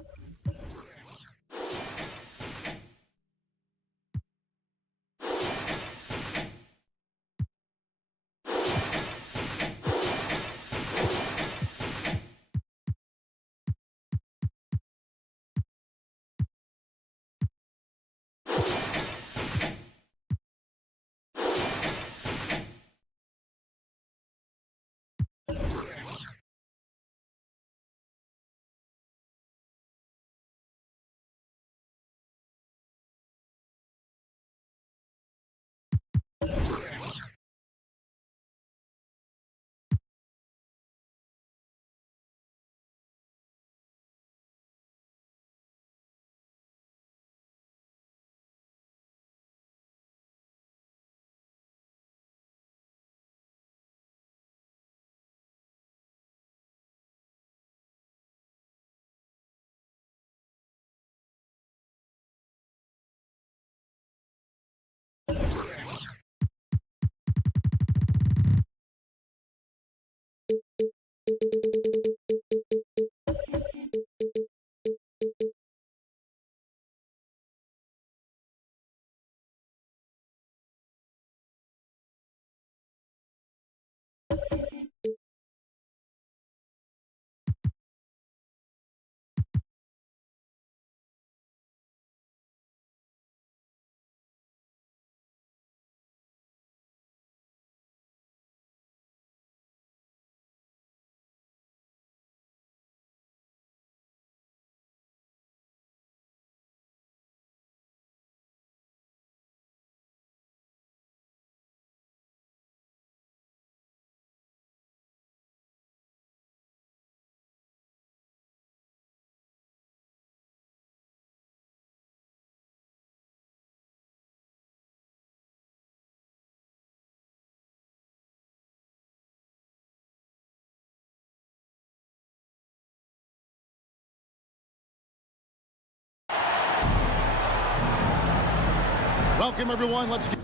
Welcome, everyone. Let's get...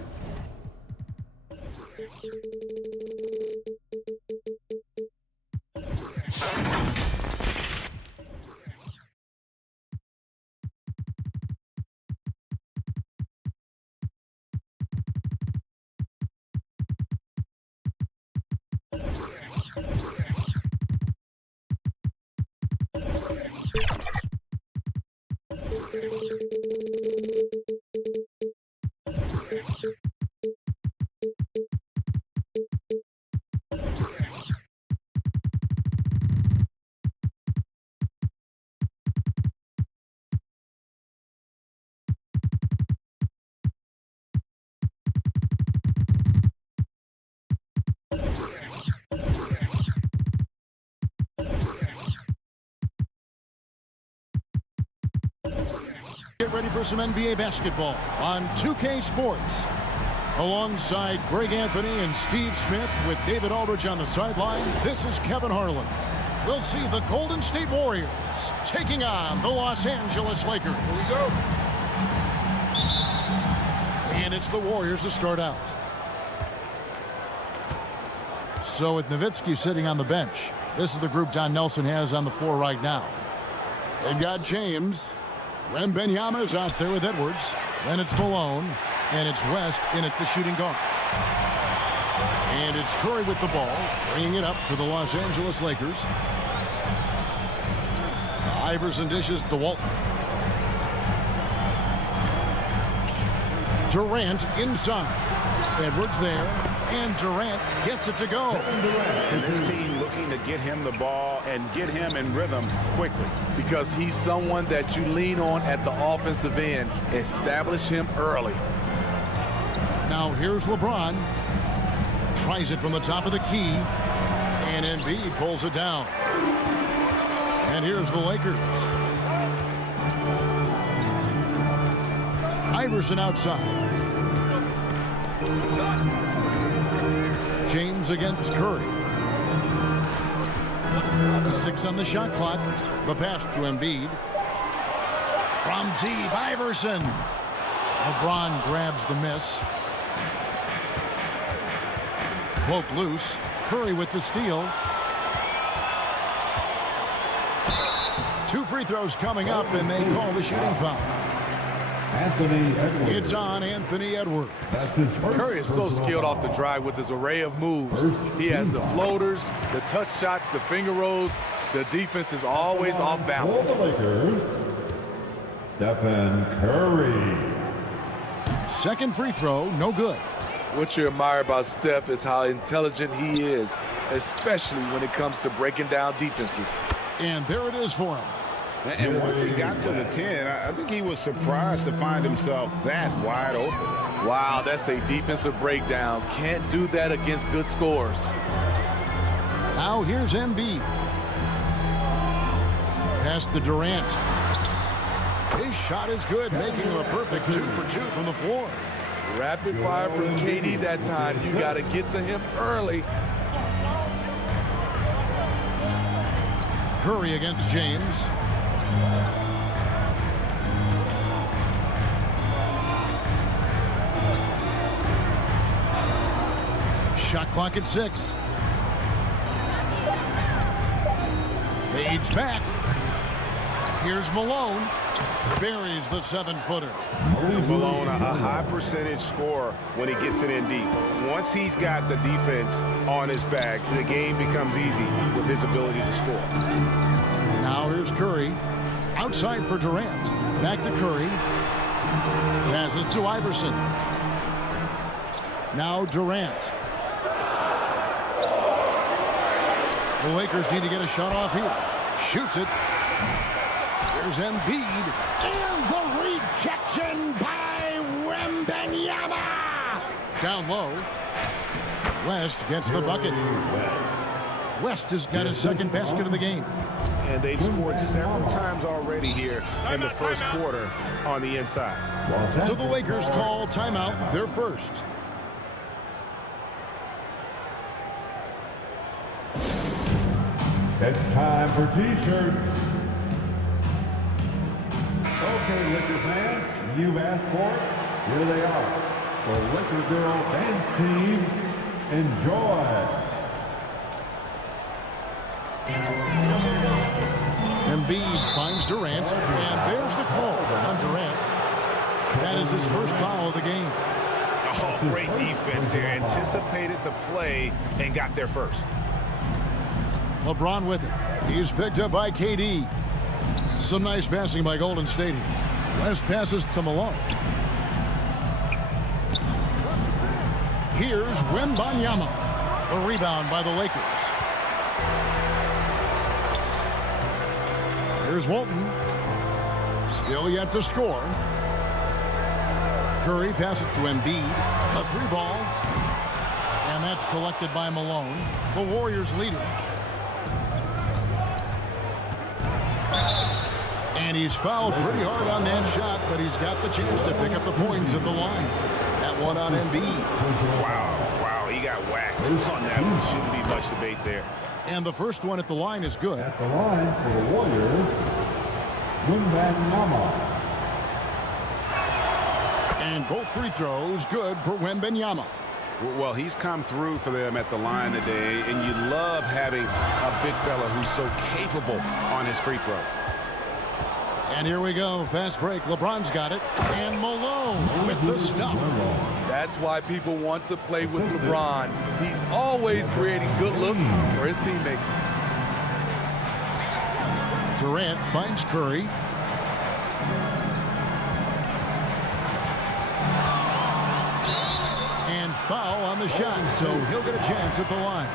Get ready for some NBA basketball on 2K Sports. Alongside Greg Anthony and Steve Smith with David Aldridge on the sideline, this is Kevin Harlan. We'll see the Golden State Warriors taking on the Los Angeles Lakers. Here we go. And it's the Warriors to start out. So with Nowitzki sitting on the bench, this is the group Don Nelson has on the floor right now. They've got James. Wembanyama's out there with Edwards. Then it's Malone. And it's West in at the shooting guard. And it's Curry with the ball, bringing it up for the Los Angeles Lakers. Iverson dishes to Walton. Durant inside. Edwards there. And Durant gets it to go. And this team looking to get him the ball and get him in rhythm quickly. Because he's someone that you lean on at the offensive end. Establish him early. Now here's LeBron. Tries it from the top of the key. And Embiid pulls it down. And here's the Lakers. Iverson outside. James against Curry. 6 on the shot clock. The pass to Embiid. From deep, Iverson. LeBron grabs the miss. Broke loose. Curry with the steal. 2 free throws coming up, and they call the shooting foul. Anthony Edwards. It's on Anthony Edwards. That's his first. Curry is so skilled off the drive with his array of moves. He has the floaters, the touch shots, the finger rolls. The defense is always off balance. For the Lakers, Stephen Curry. Second free throw, no good. What you admire about Steph is how intelligent he is, especially when it comes to breaking down defenses. And there it is for him. And once he got to the 10, I think he was surprised to find himself that wide open. Wow, that's a defensive breakdown. Can't do that against good scores. Now here's Embiid. Pass to Durant. His shot is good, making him a perfect 2 for 2 from the floor. Rapid fire from KD that time. You got to get to him early. Curry against James. Shot clock at 6. Fades back. Here's Malone. Buries the 7-footer. Malone, a high percentage scorer when he gets it in deep. Once he's got the defense on his back, the game becomes easy with his ability to score. Now here's Curry. Outside for Durant. Back to Curry. Passes to Iverson. Now Durant. The Lakers need to get a shot off here. Shoots it. Here's Embiid. And the rejection by Wembanyama. Down low. West gets the bucket. West has got his second basket of the game. And they've scored several times already here in the first quarter on the inside. So the Lakers call timeout, their first. It's time for T-shirts. Okay, Lakers fans, you've asked for it. Here they are, the Laker Girl Dance Team. Enjoy. Embiid finds Durant, and there's the call on Durant. That is his first foul of the game. Oh, great defense there. Anticipated the play and got there first. LeBron with it. He's picked up by KD. Some nice passing by Golden State here. West passes to Malone. Here's Wembanyama. The rebound by the Lakers. Here's Walton. Still yet to score. Curry passes to Embiid. A three ball. And that's collected by Malone. The Warriors lead it. And he's fouled pretty hard on that shot, but he's got the chance to pick up the points at the line. That one on Embiid. Wow, he got whacked on that one. Shouldn't be much debate there. And the first one at the line is good. At the line for the Warriors, Wembanyama. And both free throws good for Wembanyama. Well, he's come through for them at the line today, and you love having a big fella who's so capable on his free throws. And here we go. Fast break. LeBron's got it. And Malone with the stuff. That's why people want to play with LeBron. He's always creating good looks for his teammates. Durant finds Curry. And foul on the shot, so he'll get a chance at the line.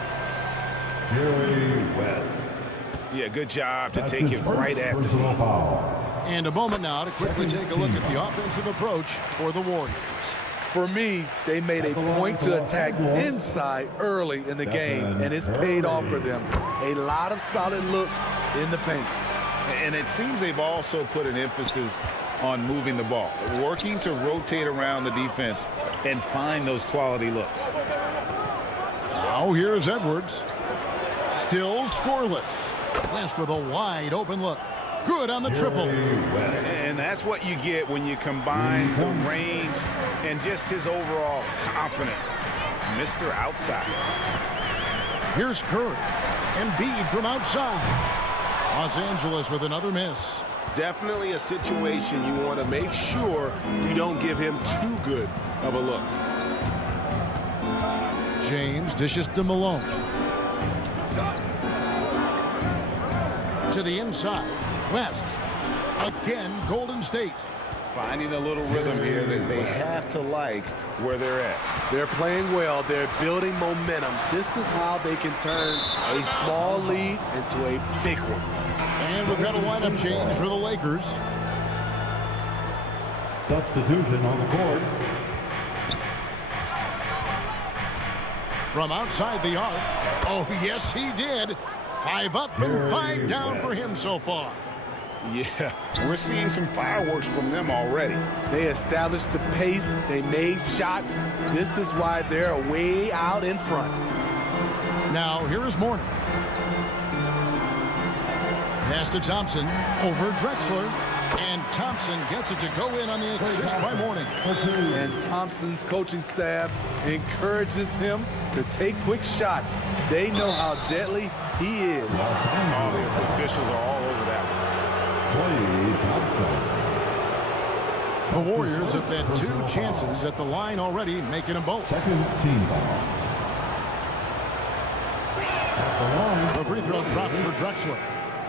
Jerry West. Yeah, good job to take it right at the foul. And a moment now to quickly take a look at the offensive approach for the Warriors. For me, they made a point to attack inside early in the game, and it's paid off for them. A lot of solid looks in the paint. And it seems they've also put an emphasis on moving the ball, working to rotate around the defense and find those quality looks. Now here's Edwards. Still scoreless. West with a wide open look. Good on the triple. And that's what you get when you combine the range and just his overall confidence. Mr. Outside. Here's Curry. Embiid from outside. Los Angeles with another miss. Definitely a situation you want to make sure you don't give him too good of a look. James dishes to Malone. To the inside. West. Again, Golden State. Finding a little rhythm here that they have to like where they're at. They're playing well. They're building momentum. This is how they can turn a small lead into a big one. And we've got a lineup change for the Lakers. Substitution on the court. From outside the arc. Oh, yes, he did. 5 up and 5 down for him so far. Yeah, we're seeing some fireworks from them already. They established the pace. They made shots. This is why they're way out in front. Now, here is Morning. Pass to Thompson over Drexler. And Thompson gets it to go in on the assist by Morning. And Thompson's coaching staff encourages him to take quick shots. They know how deadly he is. Oh, the officials are all over that one. The Warriors have had 2 chances at the line already, making them both. Second team foul. The free throw drops for Drexler.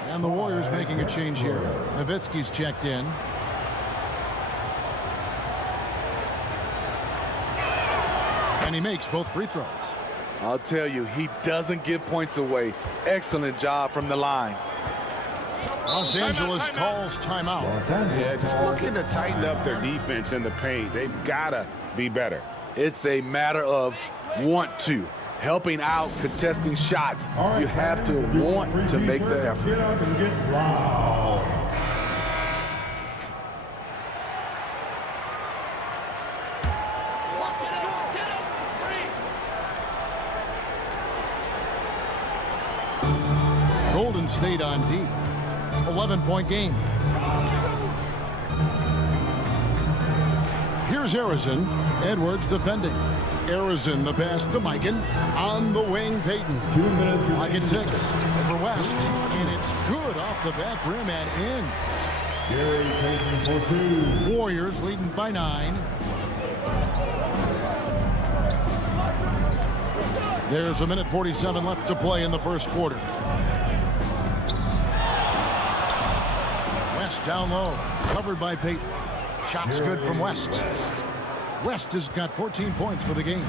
And the Warriors making a change here. Nowitzki's checked in. And he makes both free throws. I'll tell you, he doesn't give points away. Excellent job from the line. Los Angeles calls timeout. Yeah, just looking to tighten up their defense in the paint. They've got to be better. It's a matter of want to. Helping out, contesting shots. You have to want to make the effort. Get up and get loud. Golden State on D. 11-point game. Here's Harrison. Edwards defending. Harrison, the pass to Mikan. On the wing, Payton. 2 minutes. Lock at 6 over West. And it's good off the back rim and in. Gary Payton for 2. Warriors leading by 9. There's 1:47 left to play in the first quarter. West down low, covered by Payton. Shots good from West. West has got 14 points for the game.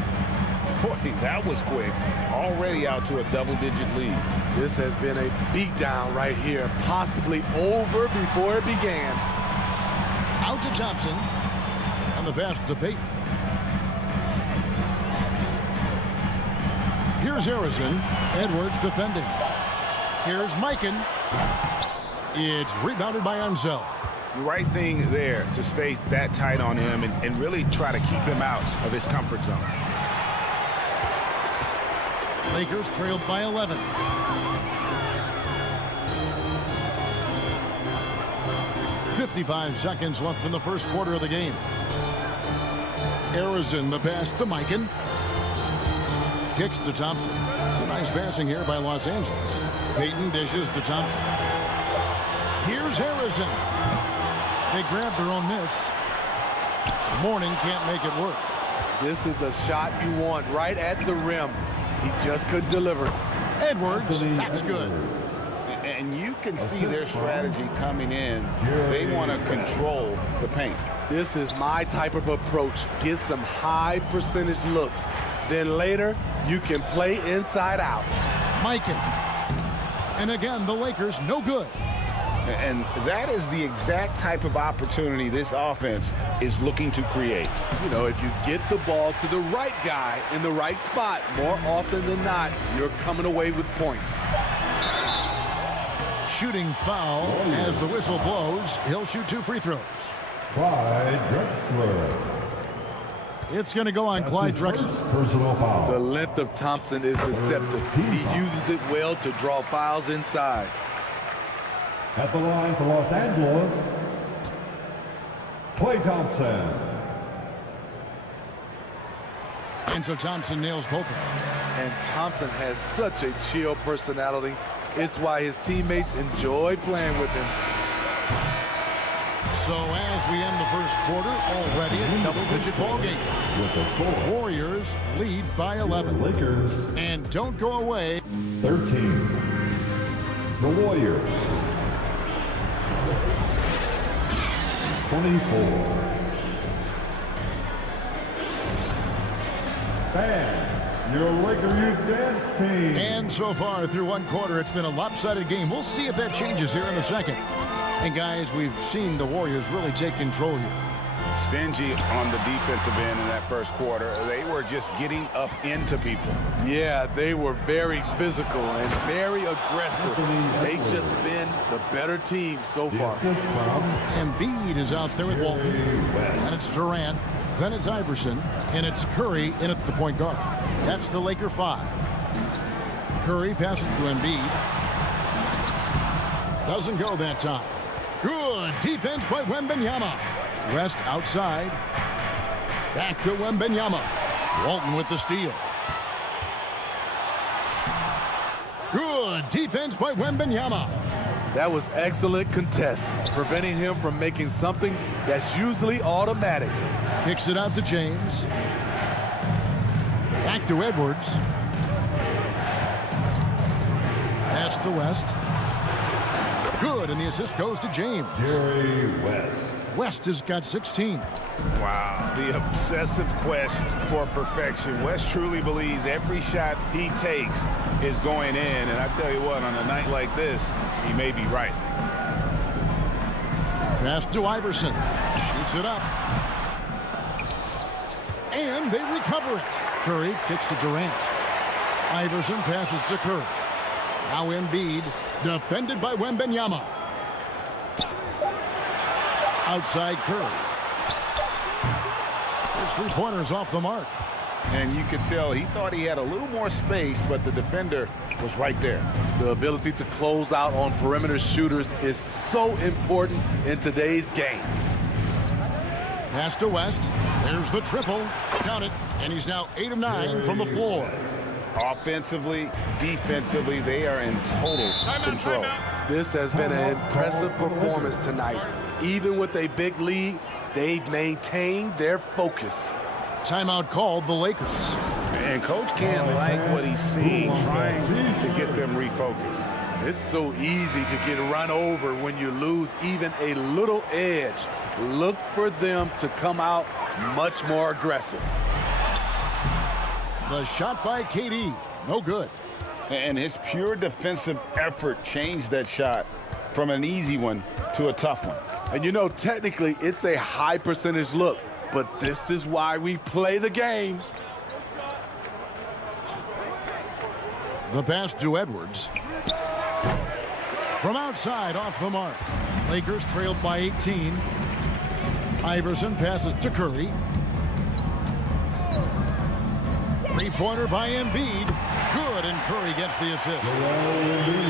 Boy, that was quick. Already out to a double-digit lead. This has been a beatdown right here, possibly over before it began. Out to Thompson. On the pass to Payton. Here's Harrison. Edwards defending. Here's Mikan. It's rebounded by Ansel. The right thing there to stay that tight on him and really try to keep him out of his comfort zone. Lakers trailed by 11. .55 seconds left in the first quarter of the game. Harrison, the pass to Mikan. Kicks to Thompson. It's a nice passing here by Los Angeles. Payton dishes to Thompson. Here's Harrison. They grab their own miss. Morning can't make it work. This is the shot you want right at the rim. He just couldn't deliver. Edwards, that's good. And you can see their strategy coming in. They want to control the paint. This is my type of approach. Get some high percentage looks. Then later, you can play inside out. Mikan. And again, the Lakers no good. And that is the exact type of opportunity this offense is looking to create. You know, if you get the ball to the right guy in the right spot, more often than not, you're coming away with points. Shooting foul as the whistle blows. He'll shoot 2 free throws. Clyde Drexler. It's going to go on Clyde Drexler. Personal foul. The length of Thompson is deceptive. He uses it well to draw fouls inside. At the line for Los Angeles, Klay Thompson. And so Thompson nails both of them. And Thompson has such a chill personality. It's why his teammates enjoy playing with him. So as we end the first quarter, already a double-digit ball game. With the score, Warriors lead by 11. Lakers. And don't go away. 13. The Warriors. 24. And your Laker Youth Dance Team. And so far through one quarter, it's been a lopsided game. We'll see if that changes here in the second. And guys, we've seen the Warriors really take control here. Stingy on the defensive end in that first quarter. They were just getting up into people. Yeah, they were very physical and very aggressive. They've just been the better team so far. Embiid is out there with Walton. And it's Durant. Then it's Iverson. And it's Curry in at the point guard. That's the Laker 5. Curry passes to Embiid. Doesn't go that time. Good defense by Wembanyama. West outside. Back to Wembanyama. Walton with the steal. Good defense by Wembanyama. That was excellent contest, preventing him from making something that's usually automatic. Kicks it out to James. Back to Edwards. Pass to West. Good, and the assist goes to James. Jerry West. West has got 16. Wow, the obsessive quest for perfection. West truly believes every shot he takes is going in, and I tell you what, on a night like this, he may be right. Pass to Iverson. Shoots it up. And they recover it. Curry kicks to Durant. Iverson passes to Curry. Now Embiid, defended by Wembanyama. Outside Curry. His three-pointer's off the mark. And you could tell he thought he had a little more space, but the defender was right there. The ability to close out on perimeter shooters is so important in today's game. Pass to West. There's the triple. Count it. And he's now 8 of 9 from the floor. Offensively, defensively, they are in total control. This has been an impressive performance tonight. Even with a big lead, they've maintained their focus. Timeout called the Lakers. And Coach can't like what he's seeing, trying to get them refocused. It's so easy to get run over when you lose even a little edge. Look for them to come out much more aggressive. The shot by KD, no good. And his pure defensive effort changed that shot from an easy one to a tough one. And you know, technically, it's a high percentage look, but this is why we play the game. The pass to Edwards. From outside, off the mark. Lakers trailed by 18. Iverson passes to Curry. Three-pointer by Embiid. Good, and Curry gets the assist.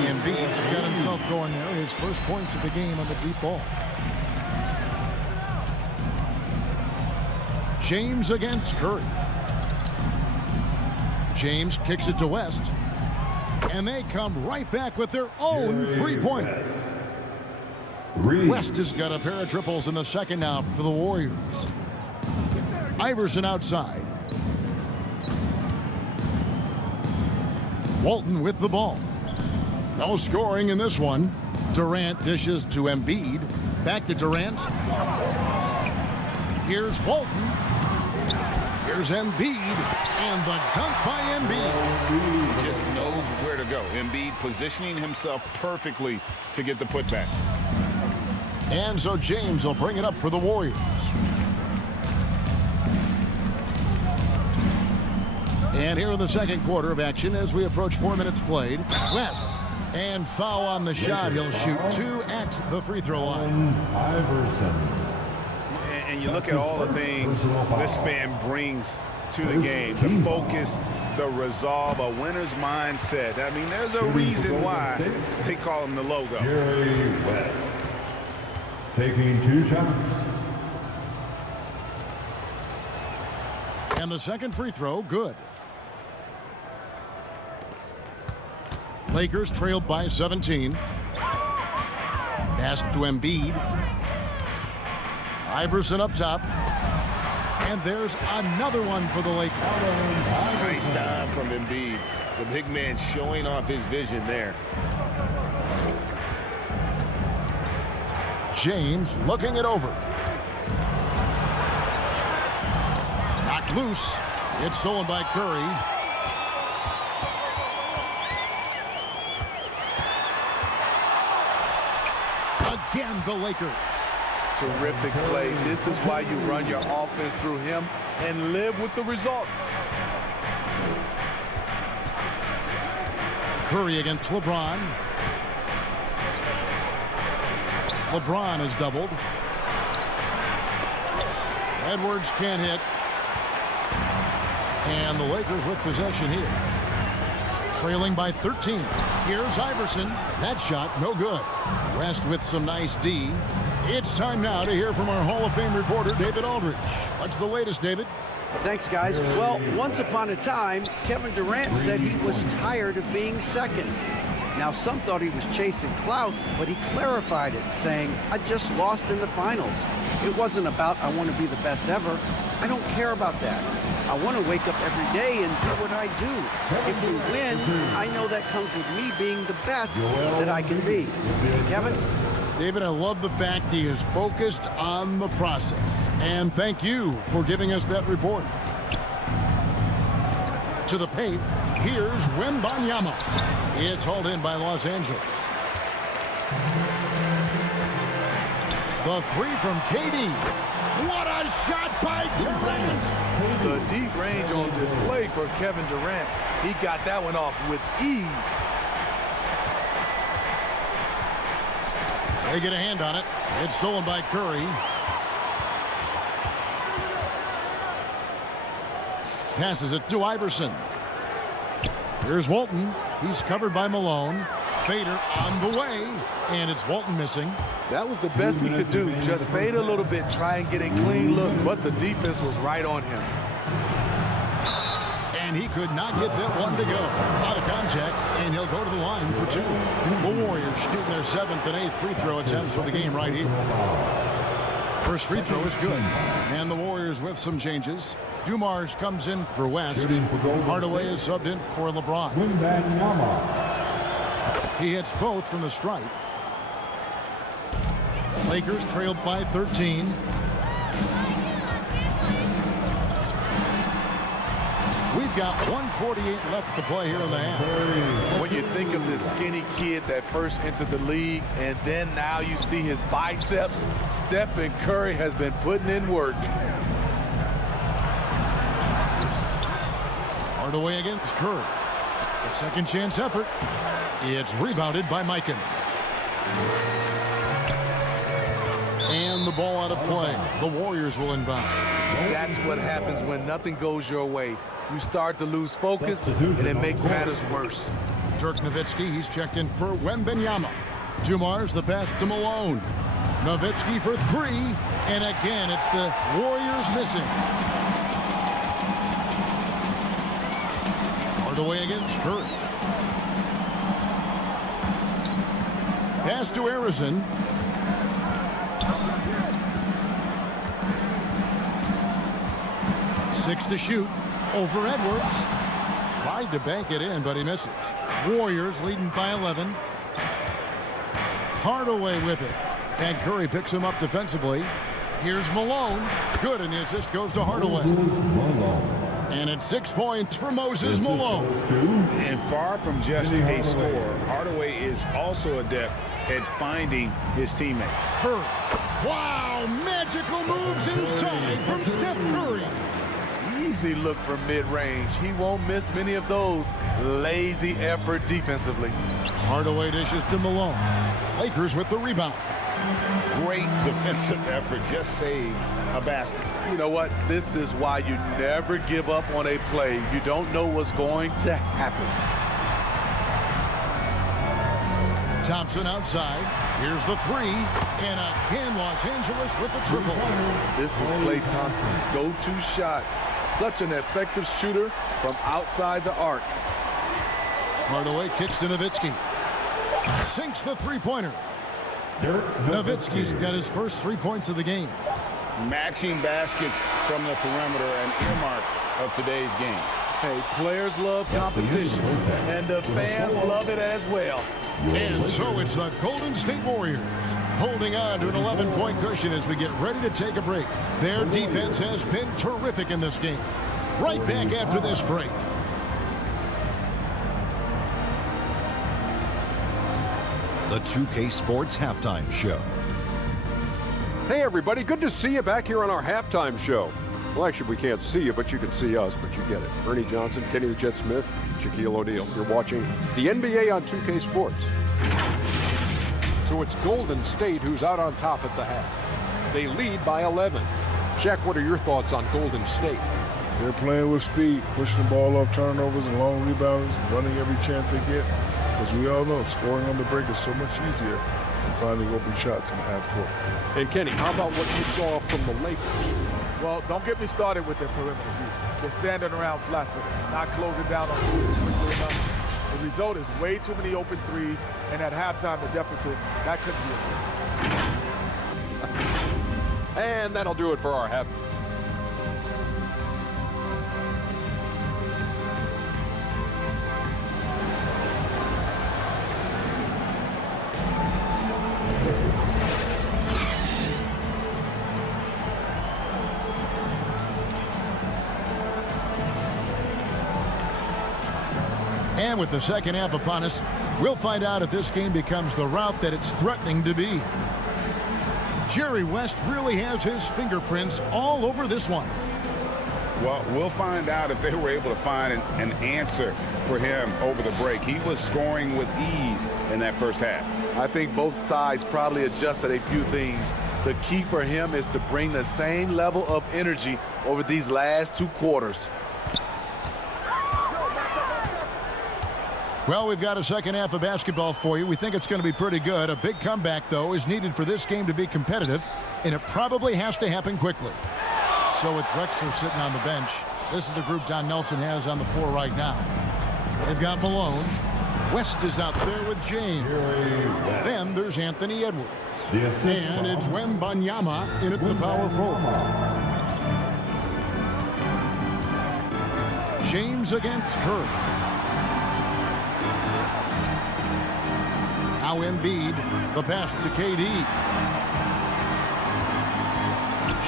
Embiid's got himself going there. His first points of the game on the deep ball. James against Curry. James kicks it to West. And they come right back with their own three-pointer. West has got a pair of triples in the second now for the Warriors. Iverson outside. Walton with the ball. No scoring in this one. Durant dishes to Embiid. Back to Durant. Here's Walton. Here's Embiid. And the dunk by Embiid. He just knows where to go. Embiid positioning himself perfectly to get the putback. And so James will bring it up for the Warriors. And here in the second quarter of action as we approach 4 minutes played. West. And foul on the shot. He'll shoot 2 at the free throw line. And you look at all the things this man brings to the game. The focus, the resolve, a winner's mindset. I mean, there's a reason why they call him the logo. West taking 2 shots. And the second free throw, good. Lakers trailed by 17. Pass to Embiid. Iverson up top. And there's another one for the Lakers. Nice time from Embiid. The big man showing off his vision there. James looking it over. Knocked loose. It's stolen by Curry. Again, the Lakers. Terrific play. This is why you run your offense through him and live with the results. Curry against LeBron. LeBron is doubled. Edwards can't hit. And the Lakers with possession here. Trailing by 13. Here's Iverson. That shot, no good. West with some nice D. It's time now to hear from our Hall of Fame reporter, David Aldridge. What's the latest, David? Thanks, guys. Well, once upon a time, Kevin Durant said he was tired of being second. Now, some thought he was chasing clout, but he clarified it, saying, I just lost in the finals. It wasn't about I want to be the best ever. I don't care about that. I want to wake up every day and do what I do. If we win, I know that comes with me being the best that I can be. Kevin? David, I love the fact he is focused on the process. And thank you for giving us that report. To the paint, here's Wembanyama. It's hauled in by Los Angeles. The three from KD. What a shot by Durant! The deep range on display for Kevin Durant. He got that one off with ease. They get a hand on it. It's stolen by Curry. Passes it to Iverson. Here's Walton. He's covered by Malone. Fader on the way, and it's Walton missing. That was the best he could do. Just fade a little bit, try and get a clean look, but the defense was right on him. And he could not get that one to go. Out of contact, and he'll go to the line for 2. The Warriors shooting their 7th and 8th free throw attempts for the game right here. First free throw is good. And the Warriors with some changes. Dumars comes in for West. Hardaway is subbed in for LeBron. He hits both from the stripe. Lakers trailed by 13. We've got 1:48 left to play here in the half. When you think of this skinny kid that first entered the league, and then now you see his biceps, Stephen Curry has been putting in work. Hardaway against Curry. A second chance effort. It's rebounded by Mikan. And the ball out of play. The Warriors will inbound. That's what happens when nothing goes your way. You start to lose focus, and it makes matters worse. Dirk Nowitzki, he's checked in for Wembanyama. Dumars, the pass to Malone. Nowitzki for 3, and again, it's the Warriors missing. Hardaway against Curry. Pass to Arizon. Six to shoot. Over Edwards. Tried to bank it in, but he misses. Warriors leading by 11. Hardaway with it. And Curry picks him up defensively. Here's Malone. Good, and the assist goes to Hardaway. And it's 6 points for Moses Malone. And far from just a scorer, Hardaway is also adept at finding his teammate. Curry. Wow, magical moves inside from Steph Curry. Easy look from mid-range. He won't miss many of those. Lazy effort defensively. Hardaway dishes to Malone. Lakers with the rebound. Great defensive effort. Just saved a basket. You know what? This is why you never give up on a play. You don't know what's going to happen. Thompson outside. Here's the 3. And again, Los Angeles with the triple. This is Klay Thompson's go-to shot. Such an effective shooter from outside the arc. Hardaway kicks to Nowitzki. Sinks the three-pointer. Nowitzki's got his first 3 points of the game. Matching baskets from the perimeter, an earmark of today's game. Hey, players love competition, and the fans love it as well. And so it's the Golden State Warriors holding on to an 11-point cushion as we get ready to take a break. Their defense has been terrific in this game. Right back after this break. The 2K Sports Halftime Show. Hey, everybody. Good to see you back here on our halftime show. Well, actually, we can't see you, but you can see us, but you get it. Ernie Johnson, Kenny the Jet Smith, Shaquille O'Neal. You're watching the NBA on 2K Sports. So it's Golden State who's out on top at the half. They lead by 11. Shaq, what are your thoughts on Golden State? They're playing with speed, pushing the ball off turnovers and long rebounds, running every chance they get. As we all know, scoring on the break is so much easier than finding open shots in the half court. And Kenny, how about what you saw from the Lakers? Well, don't get me started with their perimeter view. They're standing around flat-footed, not closing down on threes quickly enough. The result is way too many open threes, and at halftime, the deficit, that couldn't be it. And that'll do it for our half. And with the second half upon us, we'll find out if this game becomes the route that it's threatening to be. Jerry West really has his fingerprints all over this one. Well, we'll find out if they were able to find an answer for him over the break. He was scoring with ease in that first half. I think both sides probably adjusted a few things. The key for him is to bring the same level of energy over these last 2 quarters. Well, we've got a second half of basketball for you. We think it's going to be pretty good. A big comeback, though, is needed for this game to be competitive, and it probably has to happen quickly. So with Drexler sitting on the bench, this is the group Don Nelson has on the floor right now. They've got Malone. West is out there with James. Then there's Anthony Edwards. And it's Wembanyama in at the power forward. James against Curry. Now Embiid, the pass to KD.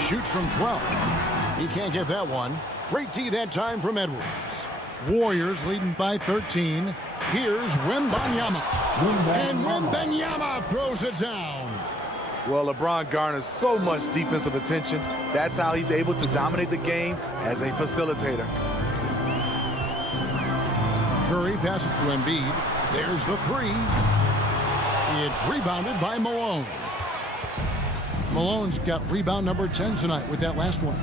Shoots from 12. He can't get that one. Great D that time from Edwards. Warriors leading by 13. Here's Wembanyama. And Wembanyama throws it down. Well, LeBron garners so much defensive attention. That's how he's able to dominate the game as a facilitator. Curry passes to Embiid. There's the three. It's rebounded by Malone. Malone's got rebound number 10 tonight with that last one.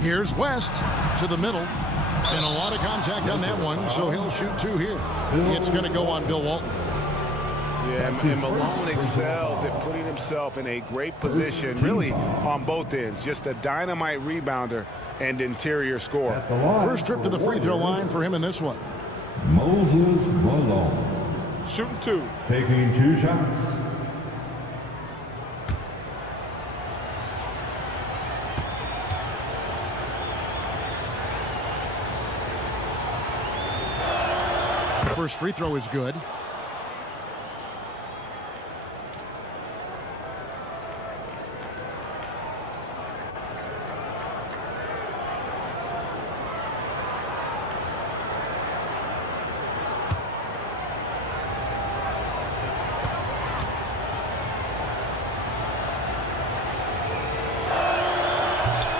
Here's West to the middle. And a lot of contact on that one, so he'll shoot two here. It's going to go on Bill Walton. Yeah, and Malone excels at putting himself in a great position, really on both ends. Just a dynamite rebounder and interior scorer. First trip to the free throw line for him in this one. Moses Malone. Shooting two. Taking 2 shots. First free throw is good.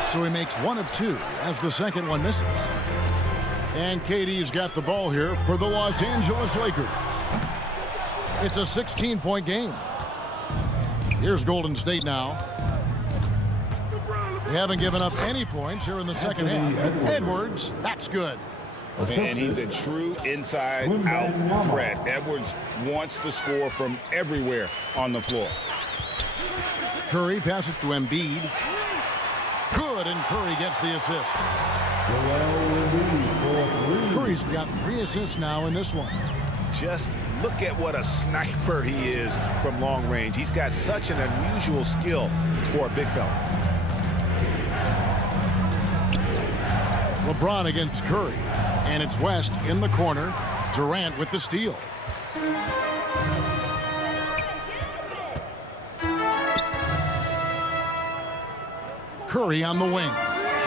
So he makes 1 of 2 as the second one misses. And KD's got the ball here for the Los Angeles Lakers. It's a 16-point game. Here's Golden State now. They haven't given up any points here in the second half. Edwards, that's good. And he's a true inside-out threat. Edwards wants to score from everywhere on the floor. Curry passes to Embiid. Good, and Curry gets the assist. Curry's got 3 assists now in this one. Just look at what a sniper he is from long range. He's got such an unusual skill for a big fella. LeBron against Curry. And it's West in the corner. Durant with the steal. Curry on the wing.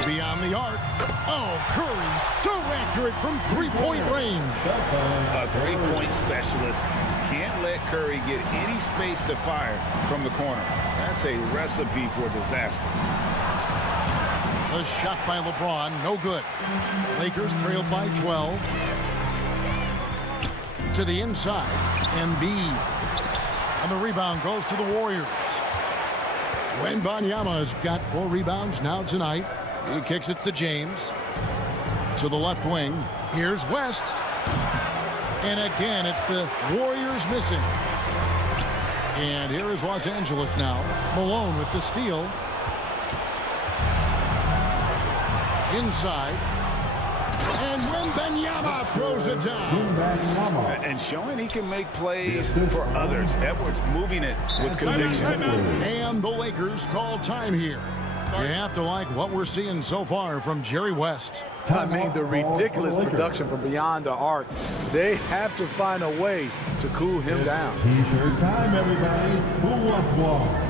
Beyond the arc. Oh, Curry so accurate from three-point range. A three-point specialist can't let Curry get any space to fire from the corner. That's a recipe for disaster. The shot by LeBron, no good. Lakers trail by 12. To the inside, Embiid. And the rebound goes to the Warriors. Wembanyama's got 4 rebounds now tonight. He kicks it to James. To the left wing. Here's West. And again, it's the Warriors missing. And here is Los Angeles now. Malone with the steal. Inside. And Wembanyama throws it down. And showing he can make plays for others. Edwards moving it with conviction. And the Lakers call time here. You have to like what we're seeing so far from Jerry West. I mean, the ridiculous production from beyond the arc. They have to find a way to cool him down. T-shirt time, everybody. Who wants one?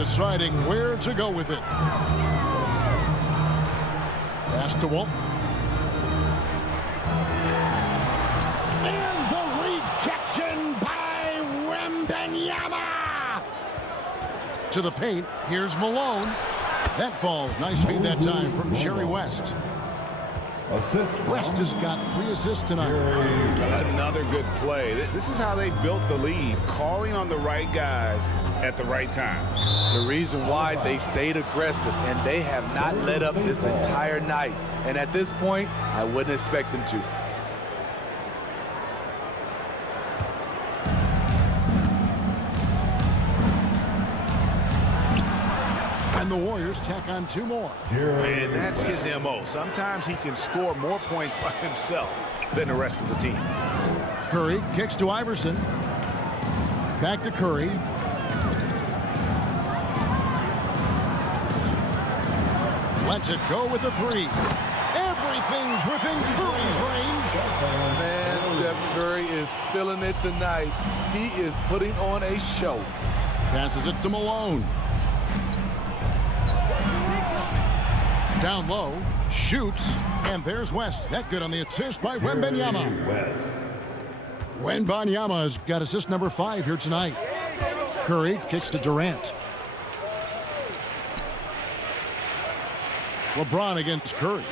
deciding where to go with it. Pass to Walt. And the rejection by Wembanyama. To the paint. Here's Malone. That falls. Nice feed that time from Jerry West. West has got 3 assists tonight. Another good play. This is how they built the lead, calling on the right guys at the right time. The reason why they've stayed aggressive and they have not let up this entire night. And at this point, I wouldn't expect them to. And the Warriors tack on 2 more. And that's his MO. Sometimes he can score more points by himself than the rest of the team. Curry kicks to Iverson. Back to Curry. Lets it go with a 3. Everything's within Curry's range. Man, Steph Curry is spilling it tonight. He is putting on a show. Passes it to Malone. Down low, shoots, and there's West. That good on the assist by Wembanyama. Wembanyama has got assist number 5 here tonight. Curry kicks to Durant. LeBron against Curry.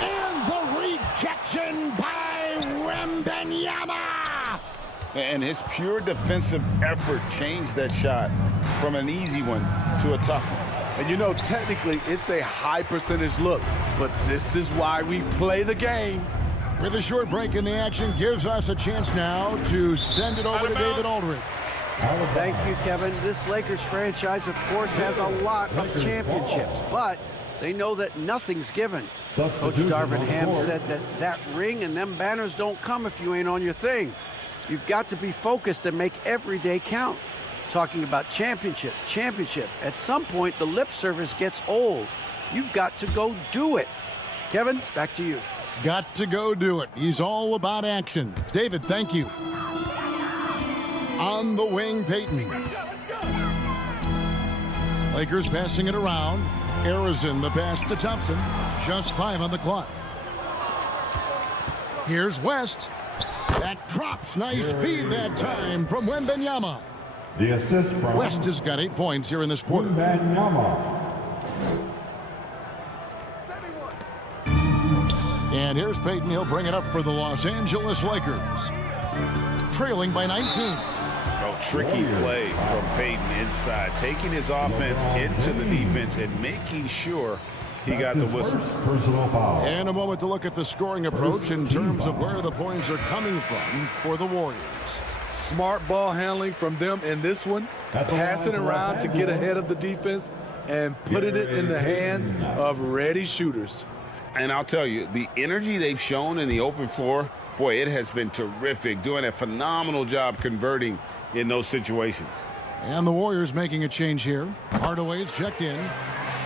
And the rejection by Wembanyama. And his pure defensive effort changed that shot from an easy one to a tough one. And you know, technically, it's a high percentage look, but this is why we play the game. With a short break in the action, gives us a chance now to send it over to David Aldridge. Thank you, Kevin. This Lakers franchise, of course, has a lot of championships, but they know that nothing's given. Coach Darvin Ham said that ring and them banners don't come if you ain't on your thing. You've got to be focused and make every day count. Talking about championship. At some point, the lip service gets old. You've got to go do it. Kevin, back to you. Got to go do it. He's all about action. David, thank you. On the wing, Payton. Lakers passing it around. Harrison, the pass to Thompson. Just 5 on the clock. Here's West. That drops. Nice feed that time from Wembanyama. The assist from West has got 8 points here in this quarter. And here's Payton. He'll bring it up for the Los Angeles Lakers. Trailing by 19. Oh, tricky play from Payton inside, taking his offense into the defense and making sure he got the whistle. And a moment to look at the scoring approach in terms of where the points are coming from for the Warriors. Smart ball handling from them in this one, passing around to get ahead of the defense and putting it in the hands of ready shooters. And I'll tell you, the energy they've shown in the open floor, boy, it has been terrific, doing a phenomenal job converting in those situations. And the Warriors making a change here. Hardaway's checked in,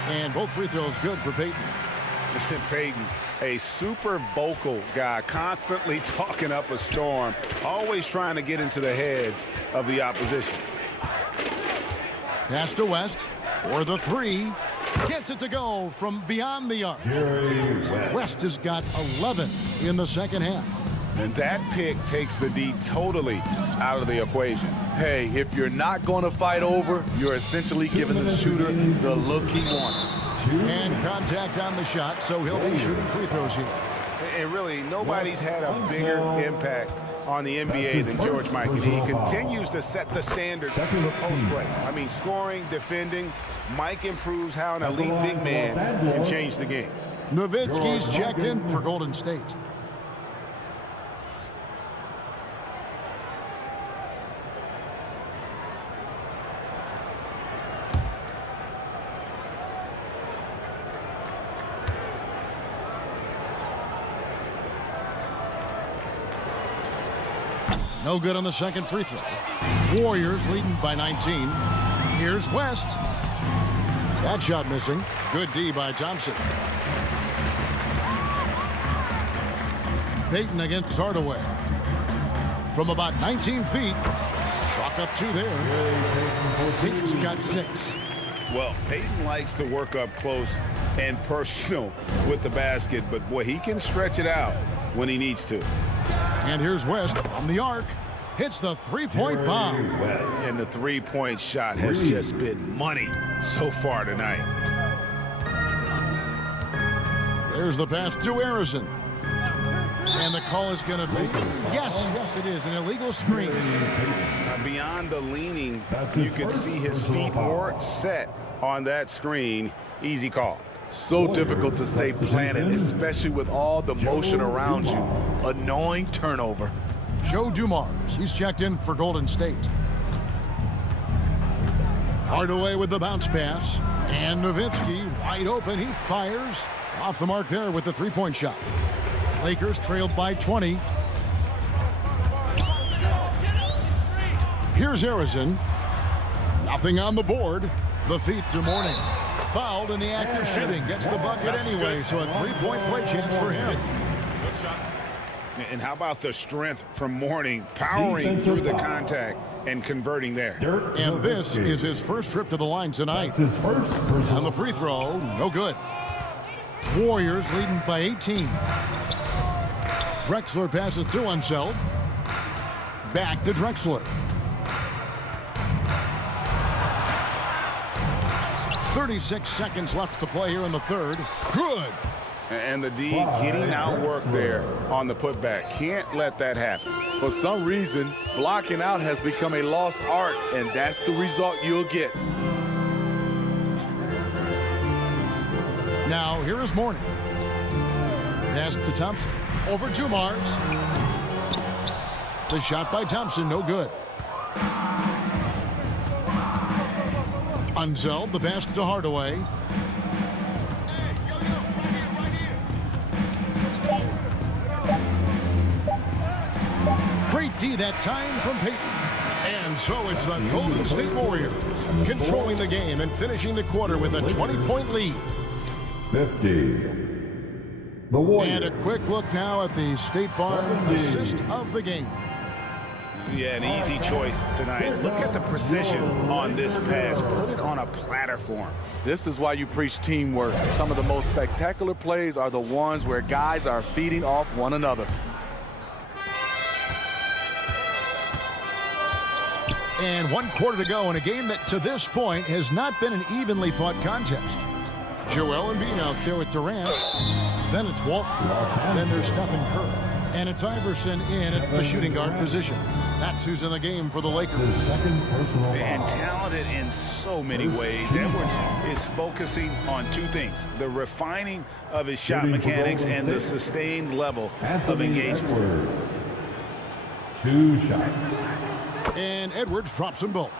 and both free throws good for Payton. Payton, a super vocal guy, constantly talking up a storm, always trying to get into the heads of the opposition. Pass to West for the 3. Gets it to go from beyond the arc. West has got 11 in the second half. And that pick takes the D totally out of the equation. Hey, if you're not going to fight over, you're essentially giving the shooter the look he wants. And contact on the shot, so he'll be shooting free throws here. And really, nobody's had a bigger impact on the NBA than George Mikan. He continues to set the standard for post play. I mean, scoring, defending. Mike improves how an elite big man can change the game. Nowitzki's checked in for Golden State. No good on the second free throw. Warriors leading by 19. Here's West. That shot missing. Good D by Thompson. Payton against Hardaway. From about 19 feet. Chalk up 2 there. Peyton's got 6. Well, Peyton likes to work up close and personal with the basket, but boy, he can stretch it out when he needs to. And here's West from the arc. Hits the three-point bomb. And the three-point shot has just been money so far tonight. There's the pass to Harrison. And the call is going to be, yes, it is, an illegal screen. Beyond the leaning, you can see his feet weren't set on that screen. Easy call. So difficult to stay planted, especially with all the motion around you. Annoying turnover. Joe Dumars, he's checked in for Golden State. Hardaway with the bounce pass. And Nowitzki wide open, he fires. Off the mark there with the three-point shot. Lakers trailed by 20. Here's Harrison. Nothing on the board. The feet to Mourning. Fouled in the act of shooting. Gets the bucket anyway, so a three-point play chance for him. And how about the strength from Mourning, powering through the contact and converting there. And this is his first trip to the line tonight. On the free throw, no good. Warriors leading by 18. Drexler passes to Unseld. Back to Drexler. 36 seconds left to play here in the third. Good. And the D getting outworked there on the putback. Can't let that happen. For some reason, blocking out has become a lost art, and that's the result you'll get. Now, here is Mourning. Pass to Thompson. Over Dumars. The shot by Thompson, no good. Unseld, the pass to Hardaway. Great D that time from Peyton. And so it's the Golden State Warriors controlling the game and finishing the quarter with a 20-point lead. 50. The Warriors. And a quick look now at the State Farm assist of the game. Yeah, an easy choice tonight. Look at the precision on this pass. Put it on a platter for him. This is why you preach teamwork. Some of the most spectacular plays are the ones where guys are feeding off one another. And 1 quarter to go in a game that to this point has not been an evenly fought contest. Joel Embiid out there with Durant. Then it's Walton. Then there's Stephen Curry. And it's Iverson in at the shooting guard position. That's who's in the game for the Lakers. And talented in so many ways. Edwards is focusing on 2 things. The refining of his shot mechanics and the sustained level of engagement. 2 shots. And Edwards drops them both.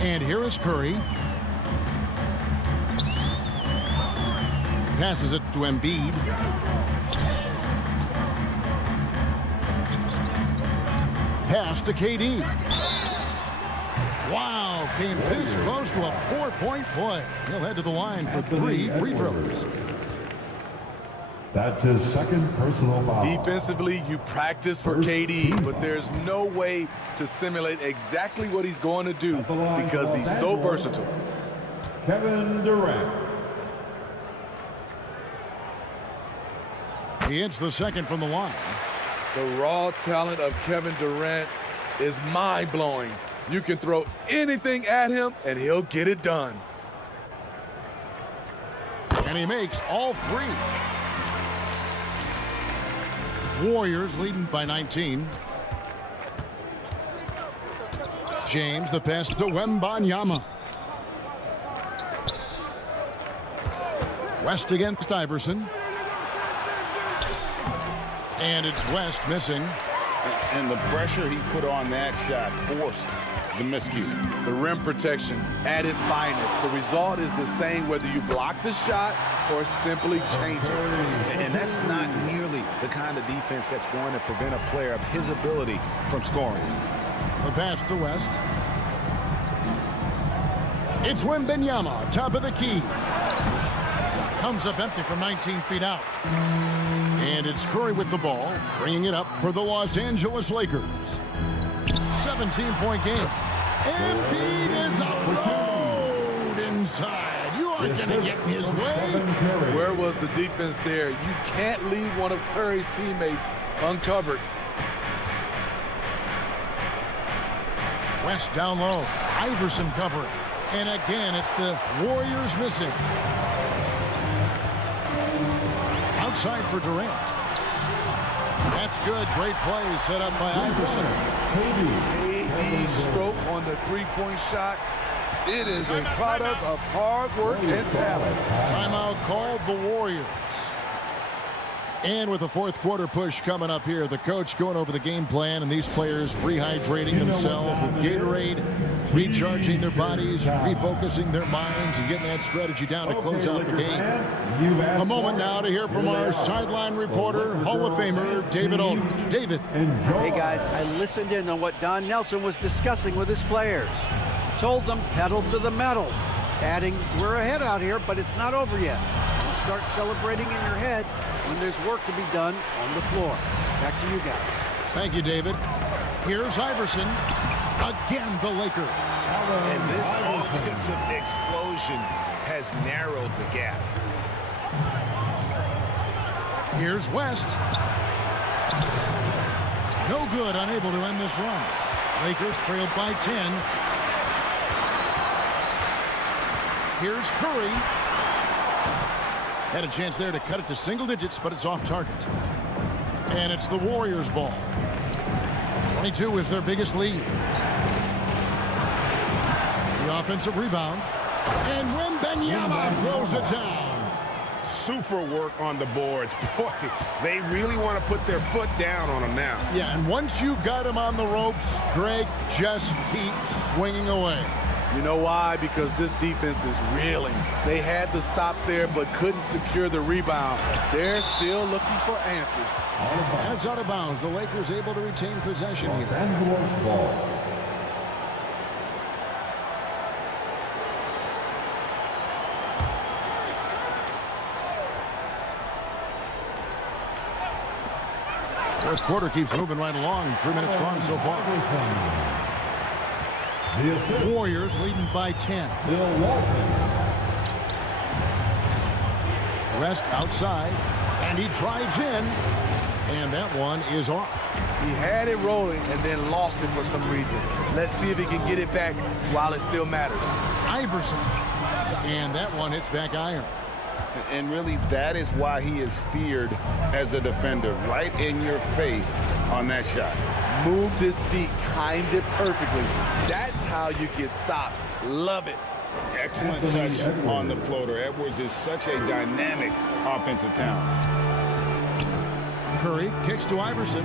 And here is Curry. Passes it to Embiid. Pass to KD. Wow, came this close to a 4-point play. He'll head to the line for 3 free throws. That's his second personal foul. Defensively, you practice for KD, but there's no way to simulate exactly what he's going to do because he's so versatile. Kevin Durant. He hits the second from the line. The raw talent of Kevin Durant is mind-blowing. You can throw anything at him, and he'll get it done. And he makes all 3. Warriors leading by 19. James, the pass to Wembanyama. West against Iverson. And it's West missing. And the pressure he put on that shot forced the miscue. The rim protection at its finest. The result is the same whether you block the shot or simply change it. And that's not nearly the kind of defense that's going to prevent a player of his ability from scoring. The pass to West. It's Wembanyama, top of the key. Comes up empty from 19 feet out. And it's Curry with the ball, bringing it up for the Los Angeles Lakers. 17-point game. Embiid is a load inside. You aren't going to get in his way. Where was the defense there? You can't leave one of Curry's teammates uncovered. West down low. Iverson covering. And again, it's the Warriors missing. Outside for Durant. That's good. Great play set up by Iverson. KD stroke on the three-point shot. It is a product of hard work and talent. Timeout called the Warriors. And with the fourth quarter push coming up here, the coach going over the game plan and these players rehydrating themselves with Gatorade, recharging their bodies, refocusing their minds, and getting that strategy down to close out the game. A moment now to hear from our sideline reporter, Hall of Famer David Aldridge. David. Hey guys, I listened in on what Don Nelson was discussing with his players. Told them pedal to the metal, adding we're ahead out here, but it's not over yet. Don't start celebrating in your head when there's work to be done on the floor. Back to you guys. Thank you, David. Here's Iverson. Again, the Lakers. And this offensive explosion has narrowed the gap. Here's West. No good, unable to end this run. Lakers trailed by 10. Here's Curry. Had a chance there to cut it to single digits, but it's off target. And it's the Warriors' ball. 22 is their biggest lead. The offensive rebound. And Wembanyama throws it down. Super work on the boards. Boy, they really want to put their foot down on him now. Yeah, and once you've got him on the ropes, Greg, just keep swinging away. You know why? Because this defense is reeling. They had to stop there but couldn't secure the rebound. They're still looking for answers. And it's out of bounds. The Lakers able to retain possession here. Fourth quarter keeps moving right along. 3 minutes gone so far. Warriors leading by 10. West outside, and he drives in, and that one is off. He had it rolling and then lost it for some reason. Let's see if he can get it back while it still matters. Iverson, and that one hits back iron. And really, that is why he is feared as a defender, right in your face on that shot. Moved his feet, timed it perfectly. That's how you get stops. Love it. Excellent touch on the floater. Edwards is such a dynamic offensive talent. Curry kicks to Iverson.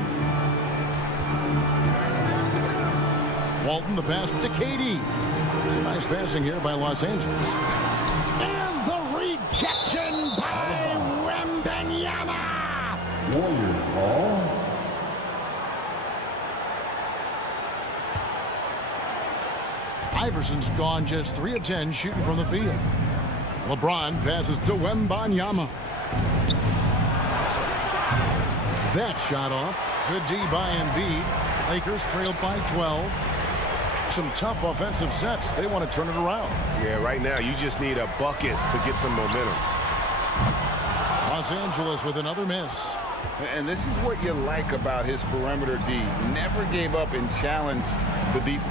Walton, the pass to KD. Some nice passing here by Los Angeles. And the rejection by Wembanyama. Warriors ball. Iverson's gone just 3 of 10 shooting from the field. LeBron passes to Wembanyama. That shot off. Good D by Embiid. Lakers trailed by 12. Some tough offensive sets. They want to turn it around. Yeah, right now you just need a bucket to get some momentum. Los Angeles with another miss. And this is what you like about his perimeter D. Never gave up and challenged the deep.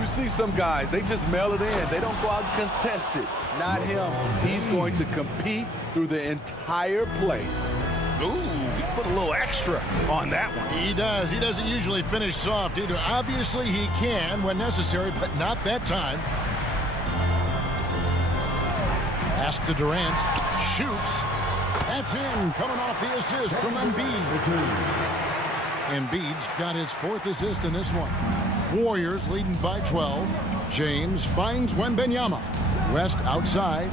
You see some guys, they just mail it in. They don't go out and contest it. Not him. He's going to compete through the entire play. Ooh, he put a little extra on that one. He does. He doesn't usually finish soft either. Obviously, he can when necessary, but not that time. Pass to Durant. Shoots. That's in. Coming off the assist from Embiid. Embiid's got his 4th assist in this one. Warriors leading by 12. James finds Wembanyama. West outside.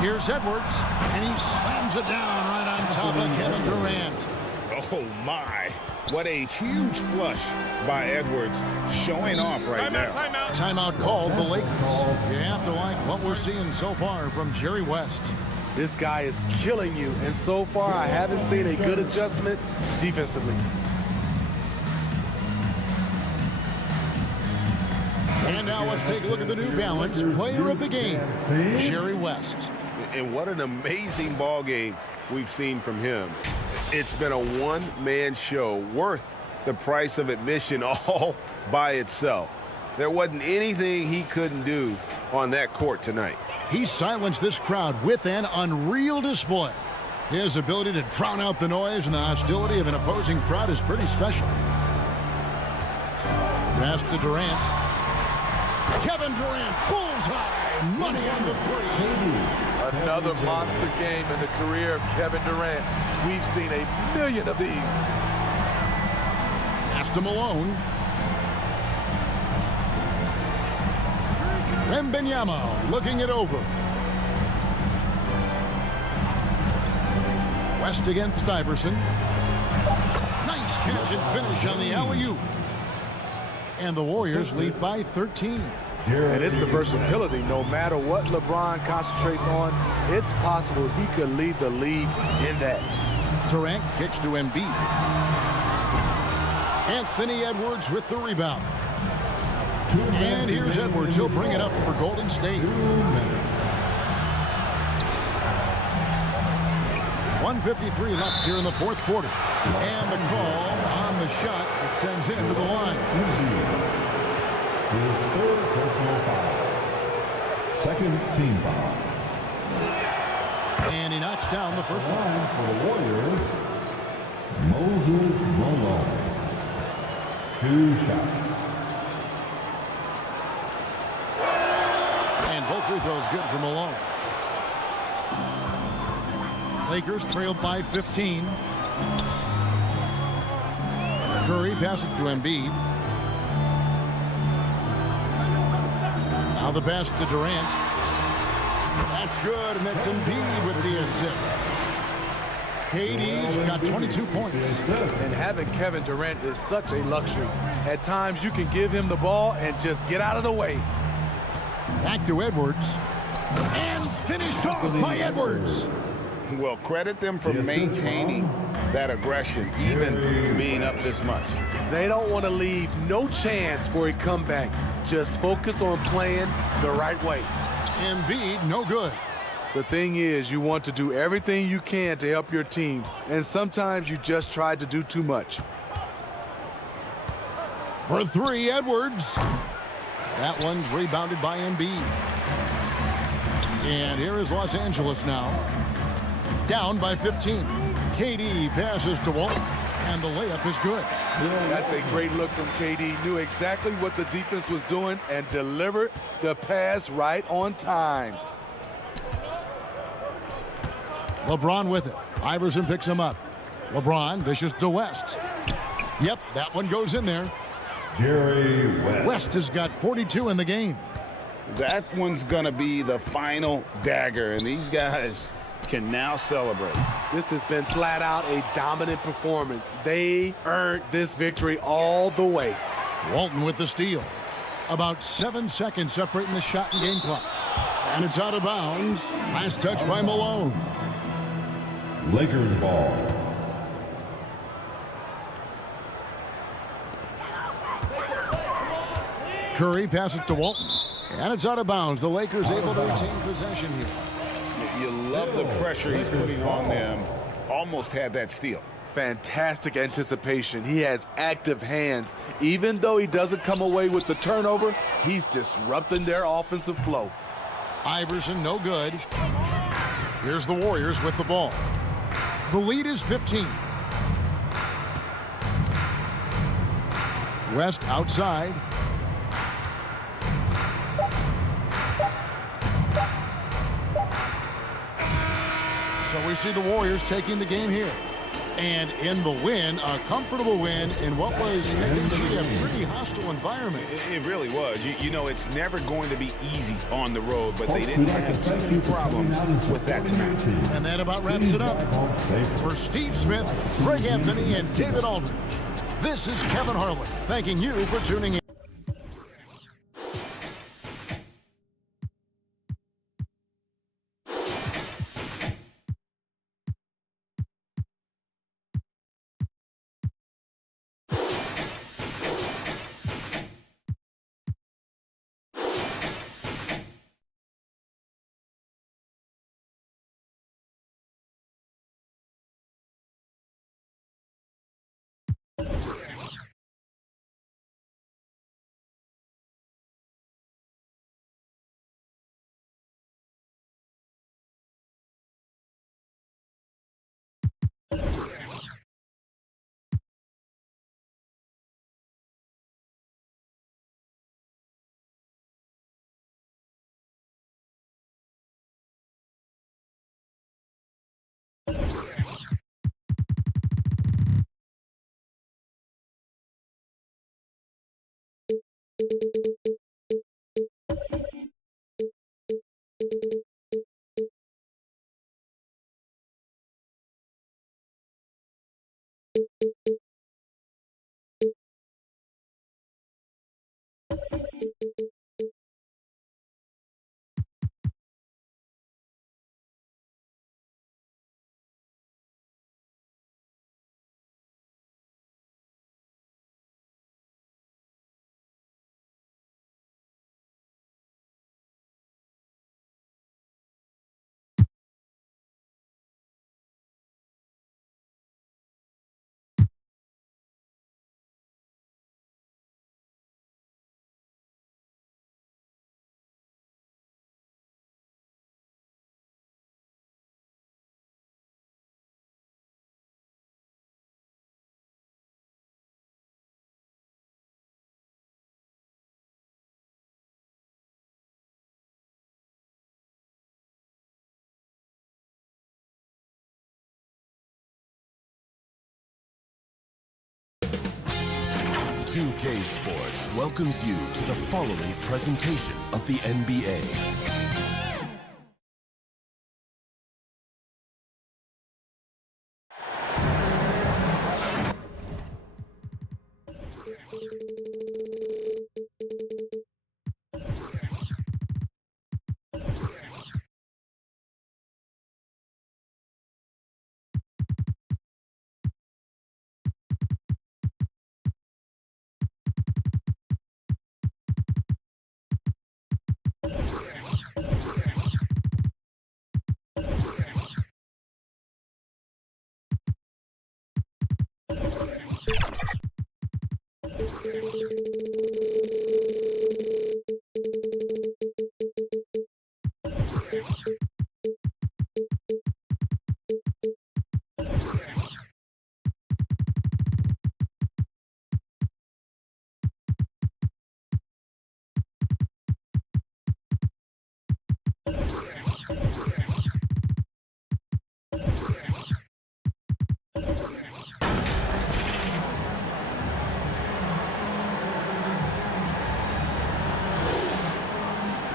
Here's Edwards, and he slams it down right on top of Kevin Durant. Oh, my. What a huge flush by Edwards, showing off right now. Timeout called the Lakers. You have to like what we're seeing so far from Jerry West. This guy is killing you, and so far I haven't seen a good adjustment defensively. And now let's take a look at the New Balance player of the game, Jerry West. And what an amazing ball game we've seen from him. It's been a one-man show worth the price of admission all by itself. There wasn't anything he couldn't do on that court tonight. He silenced this crowd with an unreal display. His ability to drown out the noise and the hostility of an opposing crowd is pretty special. Pass to Durant. Kevin Durant, bullseye, money on the three. Another monster game in the career of Kevin Durant. We've seen a million of these. Pass to Malone. Wembanyama looking it over. West against Iverson. Nice catch and finish on the alley-oop. And the Warriors lead by 13. And it's the versatility. No matter what LeBron concentrates on, it's possible he could lead the league in that. Durant kicks to Embiid. Anthony Edwards with the rebound. And here's Edwards. He'll bring it up for Golden State. 1:53 left here in the fourth quarter. And the call on the shot that sends him to the line. His third personal foul. Second team foul. And he knocks down the first one. For the Warriors, Moses Malone. 2 shots. And both free throws good for Malone. Lakers trailed by 15. Curry passes to Embiid. Now the pass to Durant. That's good, and that's Embiid with the assist. KD's got 22 points. And having Kevin Durant is such a luxury. At times you can give him the ball and just get out of the way. Back to Edwards. And finished off by Edwards. Well, credit them for maintaining that aggression, even being up this much. They don't want to leave no chance for a comeback. Just focus on playing the right way. Embiid, no good. The thing is, you want to do everything you can to help your team, and sometimes you just try to do too much. For three, Edwards. That one's rebounded by Embiid. And here is Los Angeles now. Down by 15. KD passes to Walton, and the layup is good. That's a great look from KD. Knew exactly what the defense was doing and delivered the pass right on time. LeBron with it. Iverson picks him up. LeBron dishes to West. Yep, that one goes in there. Jerry West. West has got 42 in the game. That one's going to be the final dagger, and these guys can now celebrate. This has been flat out a dominant performance. They earned this victory all the way. Walton with the steal. About 7 seconds separating the shot and game clocks. And it's out of bounds. Last touch by Malone. Lakers ball. Curry passes to Walton. And it's out of bounds. The Lakers able to retain possession here. You love the pressure he's putting on them. Almost had that steal. Fantastic anticipation. He has active hands. Even though he doesn't come away with the turnover, he's disrupting their offensive flow. Iverson, no good. Here's the Warriors with the ball. The lead is 15. West outside. So we see the Warriors taking the game here. And in the win, a comfortable win in what was, I think, a pretty hostile environment. It really was. You know, it's never going to be easy on the road, but they didn't have too many problems with that tonight. And that about wraps it up. For Steve Smith, Greg Anthony, and David Aldridge, this is Kevin Harlan thanking you for tuning in. 2K Sports welcomes you to the following presentation of the NBA.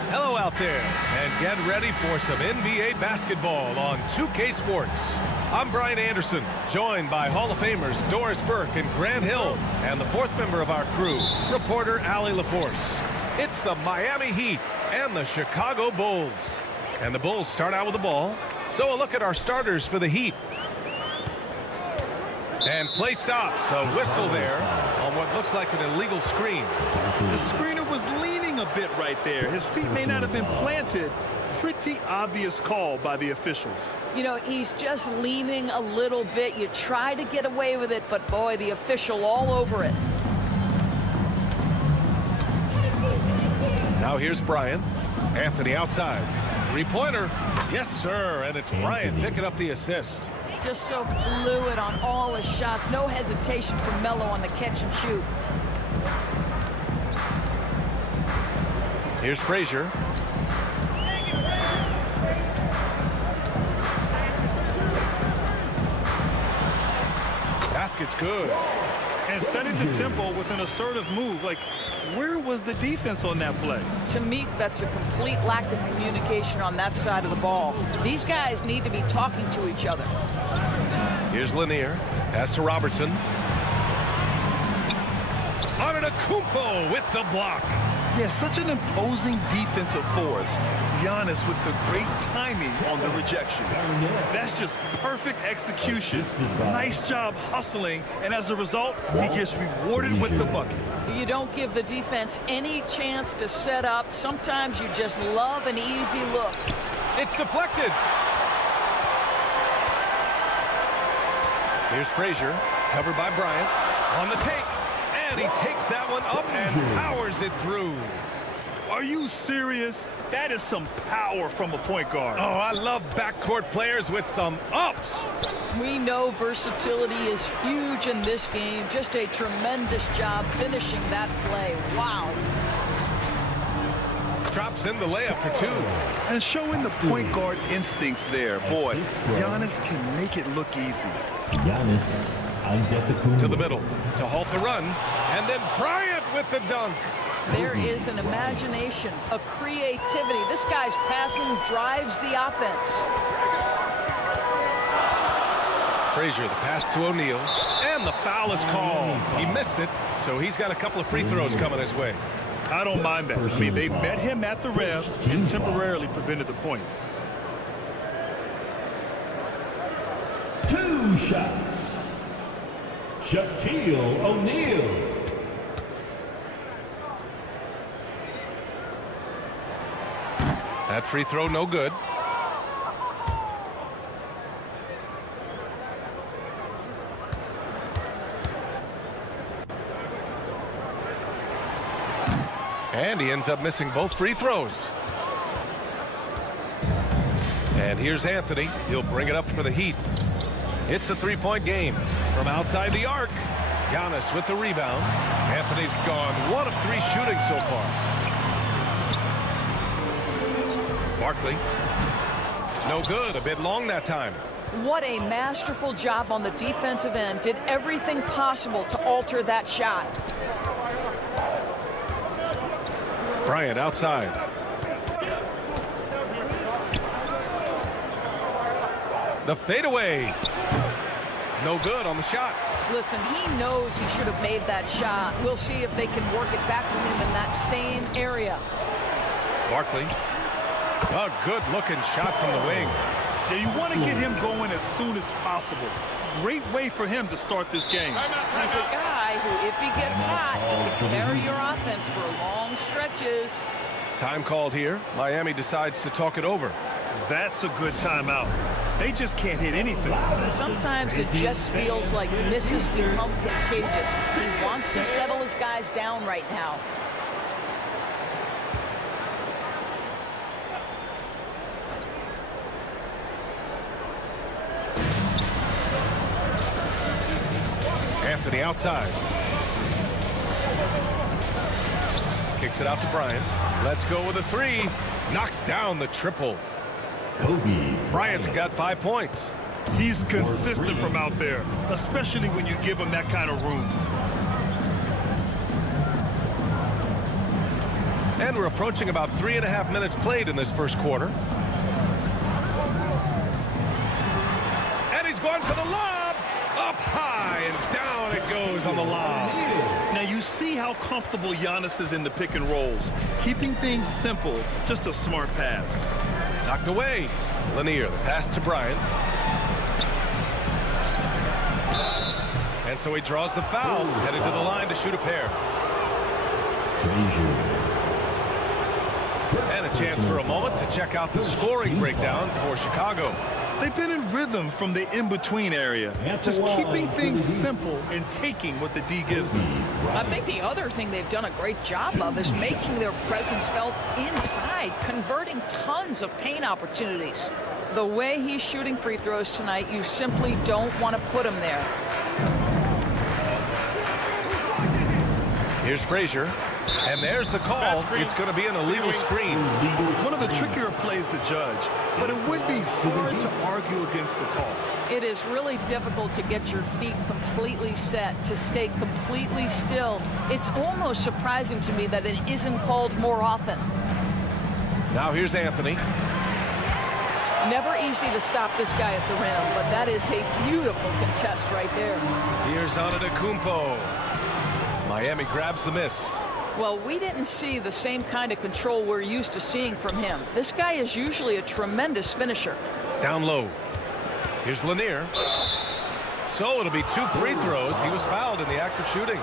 Hello out there, and get ready for some NBA basketball on 2K Sports. I'm Brian Anderson, joined by Hall of Famers Doris Burke and Grant Hill, and the fourth member of our crew, reporter Allie LaForce. It's the Miami Heat and the Chicago Bulls. And the Bulls start out with the ball, so a look at our starters for the Heat. And play stops, a whistle there on what looks like an illegal screen. The screener was leaning a bit right there. His feet may not have been planted. Pretty obvious call by the officials. You know, he's just leaning a little bit. You try to get away with it, but boy, the official all over it. Now here's Bryant. Anthony outside. Three-pointer. Yes, sir. And it's Bryant picking up the assist. Just so fluid on all his shots. No hesitation for Melo on the catch and shoot. Here's Frazier. Basket's good. And setting the tempo with an assertive move. Like, where was the defense on that play? To me, that's a complete lack of communication on that side of the ball. These guys need to be talking to each other. Here's Lanier. Pass to Robertson. Antetokounmpo with the block. Yeah, such an imposing defensive force. Giannis with the great timing on the rejection. That's just perfect execution. Nice job hustling, and as a result, he gets rewarded with the bucket. You don't give the defense any chance to set up. Sometimes you just love an easy look. It's deflected. Here's Frazier, covered by Bryant, on the take. And he takes that one up and powers it through. Are you serious? That is some power from a point guard. Oh, I love backcourt players with some ups. We know versatility is huge in this game. Just a tremendous job finishing that play. Wow. Drops drives in the layup for 2. And showing the point guard instincts there. Boy, Giannis can make it look easy. To the middle to halt the run. And then Bryant with the dunk. There is an imagination, a creativity. This guy's passing drives the offense. Frazier, the pass to O'Neal. And the foul is called. He missed it, so he's got a couple of free throws coming his way. I don't mind that. I mean, they met him at the rim and temporarily prevented the points. 2 shots. Shaquille O'Neal. That free throw no good. And he ends up missing both free throws. And here's Anthony. He'll bring it up for the Heat. It's a 3-point game from outside the arc. Giannis with the rebound. Anthony's gone 1 of 3 shooting so far. Barkley. No good. A bit long that time. What a masterful job on the defensive end. Did everything possible to alter that shot. Bryant outside. The fadeaway. No good on the shot. Listen, he knows he should have made that shot. We'll see if they can work it back to him in that same area. Barkley. A good-looking shot from the wing. Yeah, you want to get him going as soon as possible. Great way for him to start this game. He's a guy who, if he gets hot, he can carry your offense for long stretches. Time called here. Miami decides to talk it over. That's a good timeout. They just can't hit anything. Sometimes it just feels like misses become contagious. He wants to settle his guys down right now. Anthony outside. Kicks it out to Bryant. Let's go with a 3. Knocks down the triple. Bryant's got 5 points. He's consistent from out there, especially when you give him that kind of room. And we're approaching about 3.5 minutes played in this first quarter. And he's going for the lob. Up high and down it goes on the lob. Now you see how comfortable Giannis is in the pick and rolls. Keeping things simple, just a smart pass. Knocked away. Lanier, the pass to Bryant. And so he draws the foul, headed to the line to shoot a pair. And a chance for a moment to check out the scoring breakdown for Chicago. They've been in rhythm from the in-between area, just keeping things simple and taking what the D gives them. I think the other thing they've done a great job of is making their presence felt inside, converting tons of paint opportunities. The way he's shooting free throws tonight, you simply don't want to put him there. Here's Frazier. And there's the call. It's going to be an illegal screen. One of the trickier plays to judge, but it would be hard to argue against the call. It is really difficult to get your feet completely set, to stay completely still. It's almost surprising to me that it isn't called more often. Now here's Anthony. Never easy to stop this guy at the rim, but that is a beautiful contest right there. Here's Antetokounmpo. Miami grabs the miss. Well, we didn't see the same kind of control we're used to seeing from him. This guy is usually a tremendous finisher. Down low. Here's Lanier. So it'll be 2 free throws. He was fouled in the act of shooting.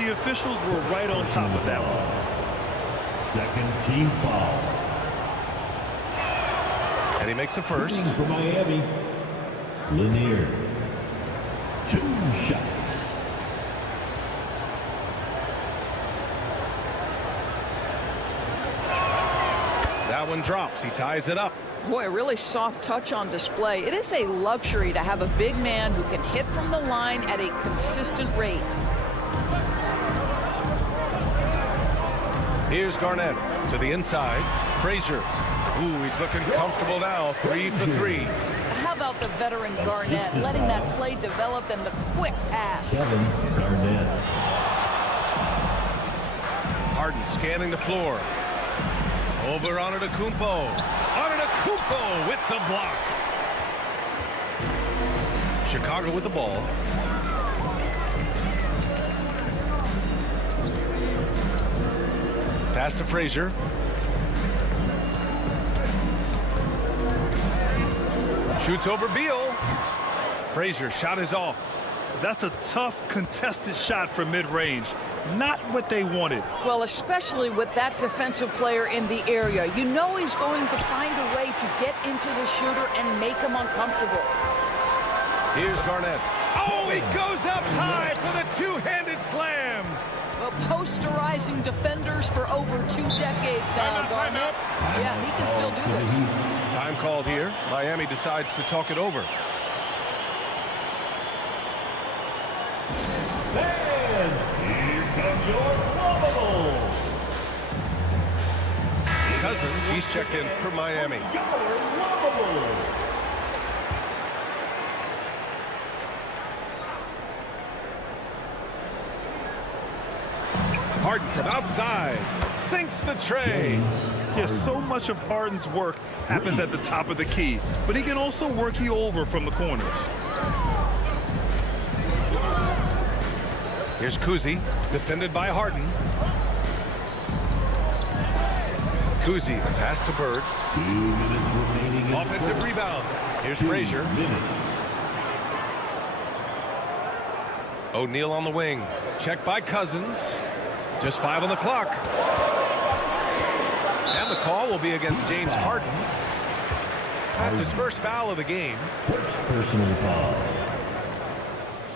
The officials were right on top of that one. Second team foul. And he makes a first. For Miami, Lanier. 2 shots. That one drops. He ties it up. Boy, a really soft touch on display. It is a luxury to have a big man who can hit from the line at a consistent rate. Here's Garnett to the inside. Frazier. Ooh, he's looking comfortable now. 3 for 3. How about the veteran Garnett letting that play develop and the quick pass? Garnett. Harden scanning the floor. Over on Antetokounmpo. Antetokounmpo with the block. Chicago with the ball. Pass to Frazier. Shoots over Beal. Frazier shot is off. That's a tough, contested shot from mid-range. Not what they wanted. Well, especially with that defensive player in the area. You know he's going to find a way to get into the shooter and make him uncomfortable. Here's Garnett. Oh, he goes up high for the two-handed slam. Well, posterizing defenders for over 2 decades now, Garnett. Yeah, he can still do this. Time called here. Miami decides to talk it over. Comes your probable. Cousins, he's checked in for Miami. Harden from outside sinks the tray. Yeah, so much of Harden's work happens at the top of the key, but he can also work you over from the corners. Here's Kuzi, defended by Harden. Kuzi, the pass to Bird. Offensive rebound. Here's Frazier. O'Neal on the wing. Check by Cousins. Just 5 on the clock. And the call will be against James Harden. That's his first foul of the game. First personal foul.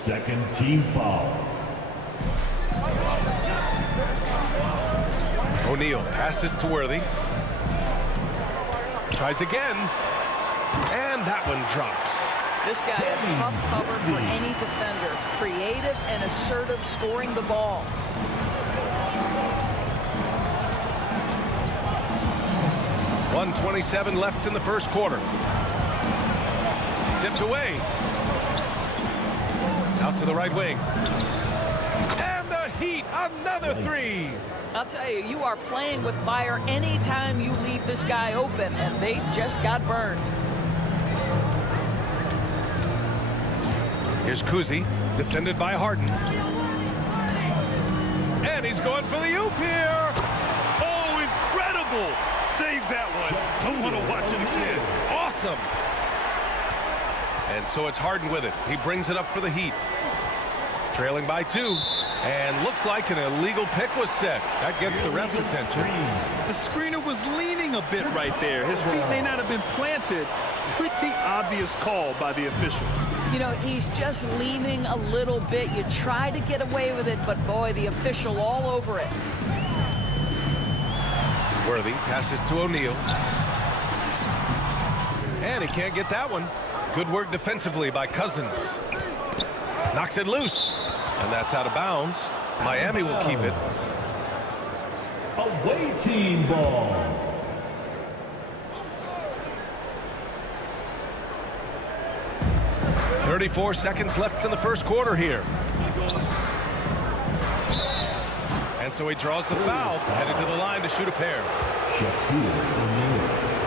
Second team foul. O'Neal passes to Worthy. Tries again. And that one drops. This guy a tough cover for any defender. Creative and assertive scoring the ball. .127 left in the first quarter. Tipped away. Out to the right wing. And the Heat, another 3. I'll tell you, you are playing with fire anytime you leave this guy open, and they just got burned. Here's Kuzi, defended by Harden. And he's going for the oop here. Oh, incredible! Save that one. I want to watch it again. Awesome. And so it's Harden with it. He brings it up for the Heat. Trailing by 2. And looks like an illegal pick was set. That gets the ref's attention. The screener was leaning a bit right there. His feet may not have been planted. Pretty obvious call by the officials. You know, he's just leaning a little bit. You try to get away with it, but boy, the official all over it. Worthy passes to O'Neal. And he can't get that one. Good work defensively by Cousins. Knocks it loose. And that's out of bounds. Miami will keep it. Away team ball. .34 seconds left in the first quarter here. And so he draws the foul, headed to the line to shoot a pair.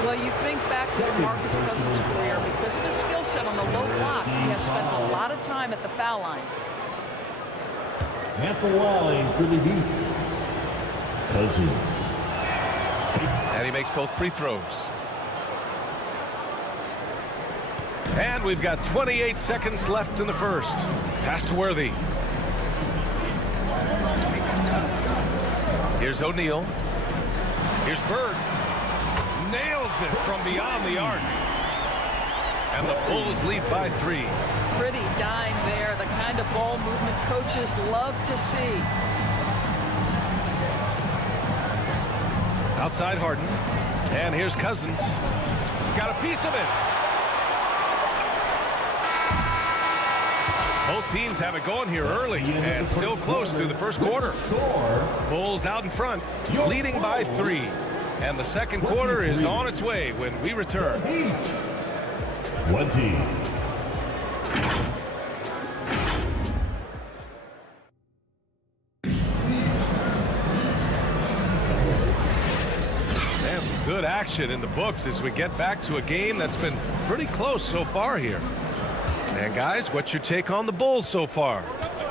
Well, you think back to the Marcus Cousins career, because of his skill set on the low block, he has spent a lot of time at the foul line. At the line for the Heat, Cousins. And he makes both free throws. And we've got 28 seconds left in the first. Pass to Worthy. Here's O'Neal. Here's Bird. Nails it from beyond the arc. And the Bulls lead by 3. Pretty dime there, the kind of ball movement coaches love to see. Outside Harden. And here's Cousins. Got a piece of it. Both teams have it going here early and still close through the first quarter. Bulls out in front, leading by 3. And the second quarter is on its way when we return. 20. And some good action in the books as we get back to a game that's been pretty close so far here. And guys, what's your take on the Bulls so far?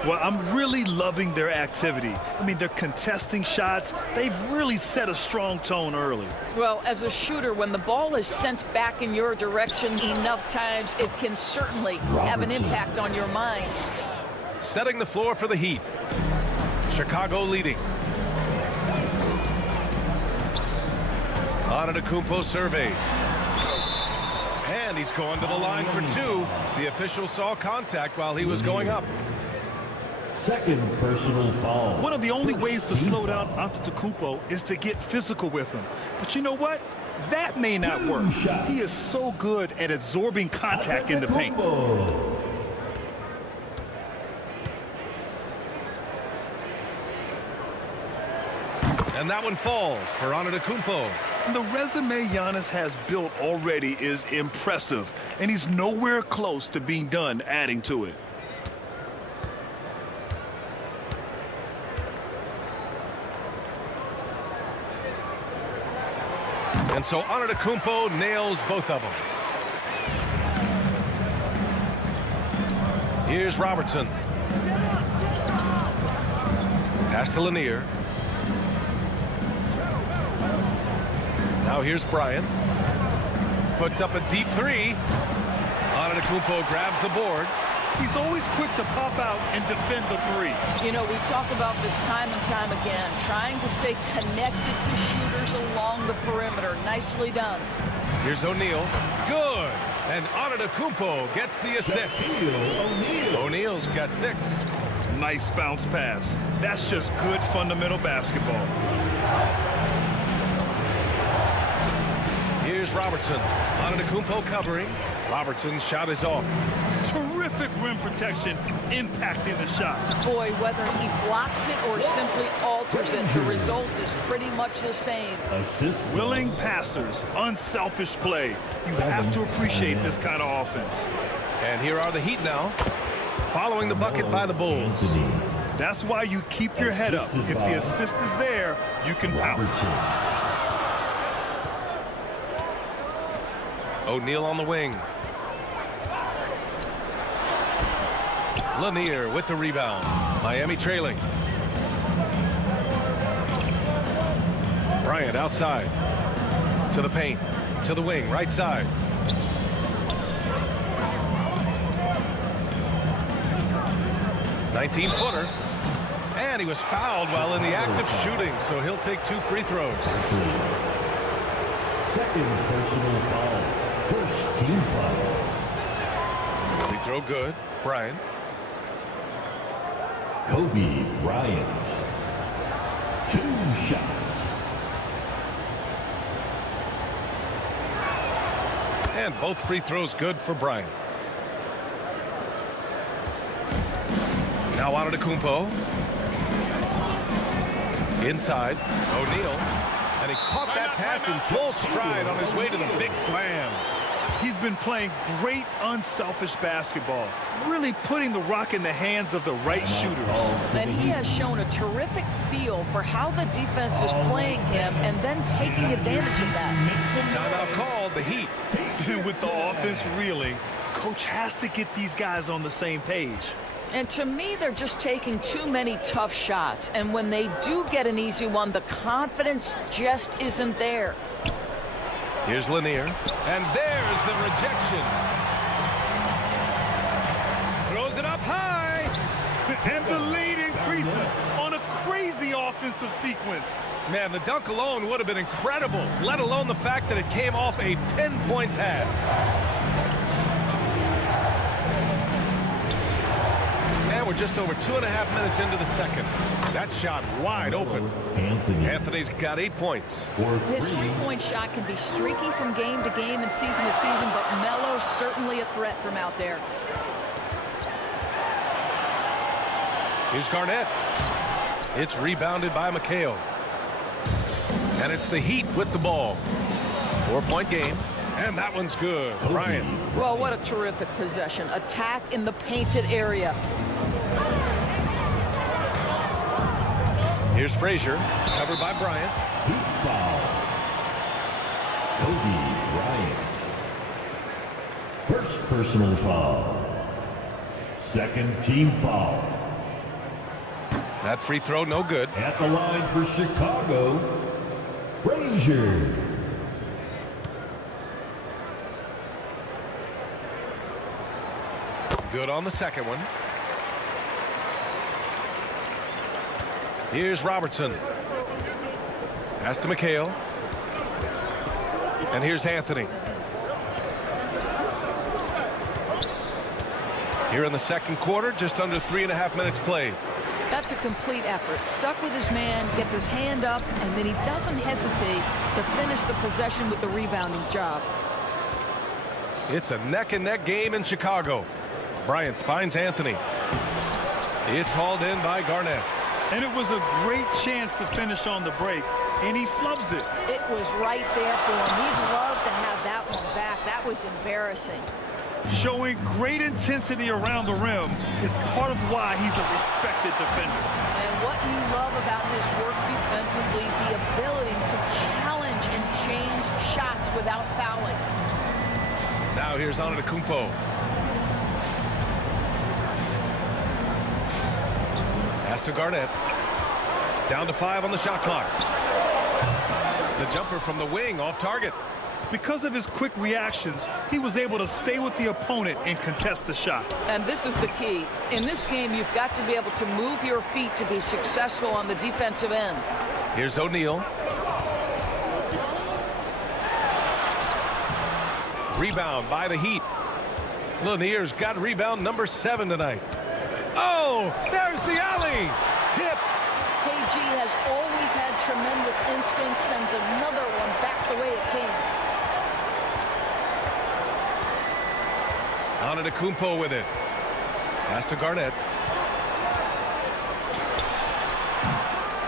Well, I'm really loving their activity. I mean, they're contesting shots. They've really set a strong tone early. Well, as a shooter, when the ball is sent back in your direction enough times, it can certainly have an impact on your mind. Setting the floor for the Heat. Chicago leading. Antetokounmpo surveys. And he's going to the line for 2. The official saw contact while he was going up. Second personal foul. One of the only ways to slow down Antetokounmpo is to get physical with him. But you know what? That may not work. He is so good at absorbing contact in the paint. And that one falls for Antetokounmpo. The resume Giannis has built already is impressive, and he's nowhere close to being done adding to it. And so Antetokounmpo nails both of them. Here's Robertson. Pass to Lanier. Now here's Bryant. Puts up a deep 3. Antetokounmpo grabs the board. He's always quick to pop out and defend the 3. You know, we talk about this time and time again, trying to stay connected to shooters along the perimeter. Nicely done. Here's O'Neal. Good. And Antetokounmpo gets the assist. O'Neal's got 6. Nice bounce pass. That's just good fundamental basketball. Here's Robertson. Antetokounmpo covering. Robertson's shot is off. Terrific rim protection, impacting the shot. Boy, whether he blocks it or simply alters it, the result is pretty much the same. Assist. Willing passers, unselfish play. You have to appreciate this kind of offense. And here are the Heat now, following the bucket by the Bulls. That's why you keep your head up. If the assist is there, you can pounce. O'Neal on the wing. Lanier with the rebound. Miami trailing. Bryant outside. To the paint. To the wing. Right side. "19-footer. And he was fouled while in the act of shooting, so he'll take 2 free throws. Second personal foul. First team foul. Free throw good. Bryant. Kobe Bryant. 2 shots. And both free throws good for Bryant. Now Antetokounmpo. Inside. O'Neal. And he caught that pass in full stride on his way to the big slam. He's been playing great unselfish basketball, really putting the rock in the hands of the right shooters. And he has shown a terrific feel for how the defense is playing him and then taking advantage of that. Timeout called, the Heat. With the offense reeling, coach has to get these guys on the same page. And to me, they're just taking too many tough shots. And when they do get an easy one, the confidence just isn't there. Here's Lanier. And there's the rejection. Throws it up high. And the lead increases on a crazy offensive sequence. Man, the dunk alone would have been incredible, let alone the fact that it came off a pinpoint pass. And we're just over 2.5 minutes into the second. That shot wide open. Anthony's got 8 points. His three-point shot can be streaky from game to game and season to season, but Melo's certainly a threat from out there. Here's Garnett. It's rebounded by McHale. And it's the Heat with the ball. 4-point game. And that one's good. Bryant. Well, what a terrific possession. Attack in the painted area. Here's Frazier, covered by Bryant. Heat foul. Kobe Bryant. First personal foul. Second team foul. That free throw, no good. At the line for Chicago, Frazier. Good on the second one. Here's Robertson. Pass to McHale. And here's Anthony. Here in the second quarter, just under 3.5 minutes played. That's a complete effort. Stuck with his man, gets his hand up, and then he doesn't hesitate to finish the possession with the rebounding job. It's a neck-and-neck game in Chicago. Bryant finds Anthony. It's hauled in by Garnett. And it was a great chance to finish on the break, and he flubs it. It was right there for him. He'd love to have that one back. That was embarrassing. Showing great intensity around the rim is part of why he's a respected defender. And what you love about his work defensively, the ability to challenge and change shots without fouling. Now here's Antetokounmpo. Pass to Garnett. Down to 5 on the shot clock. The jumper from the wing off target. Because of his quick reactions, he was able to stay with the opponent and contest the shot. And this is the key. In this game, you've got to be able to move your feet to be successful on the defensive end. Here's O'Neal. Rebound by the Heat. Lanier's got rebound number 7 tonight. Oh, there's the alley. Tipped. KG has always had tremendous instincts, sends another one back the way it came. Antetokounmpo with it. Pass to Garnett.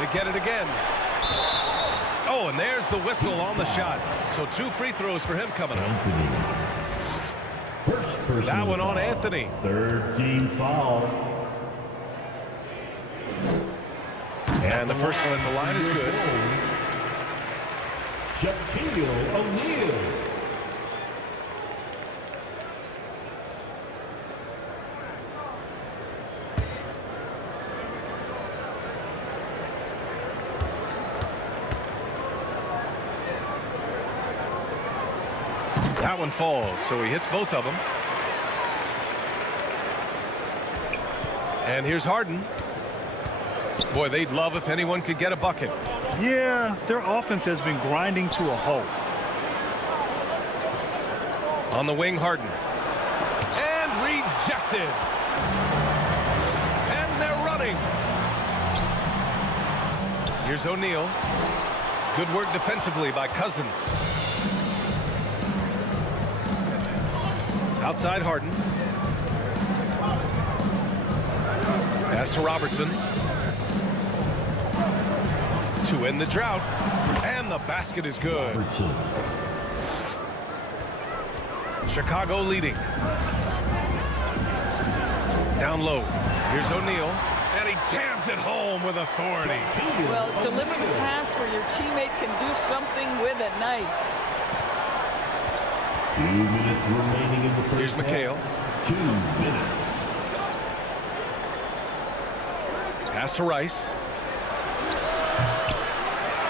They get it again. Oh, and there's the whistle on the shot. So 2 free throws for him coming up. First that one on foul. Anthony. Third team foul. And the first one at the line is good. Shaquille O'Neal. That one falls, so he hits both of them. And here's Harden. Boy, they'd love if anyone could get a bucket. Yeah, their offense has been grinding to a halt. On the wing, Harden. And rejected. And they're running. Here's O'Neal. Good work defensively by Cousins. Outside Harden. Pass to Robertson. To end the drought. And the basket is good. Robertson. Chicago leading. Down low. Here's O'Neal. And he jams it home with authority. Well, deliver the pass where your teammate can do something with it. Nice. 2 minutes remaining in the first. Here's McHale. 2 minutes. Pass to Rice.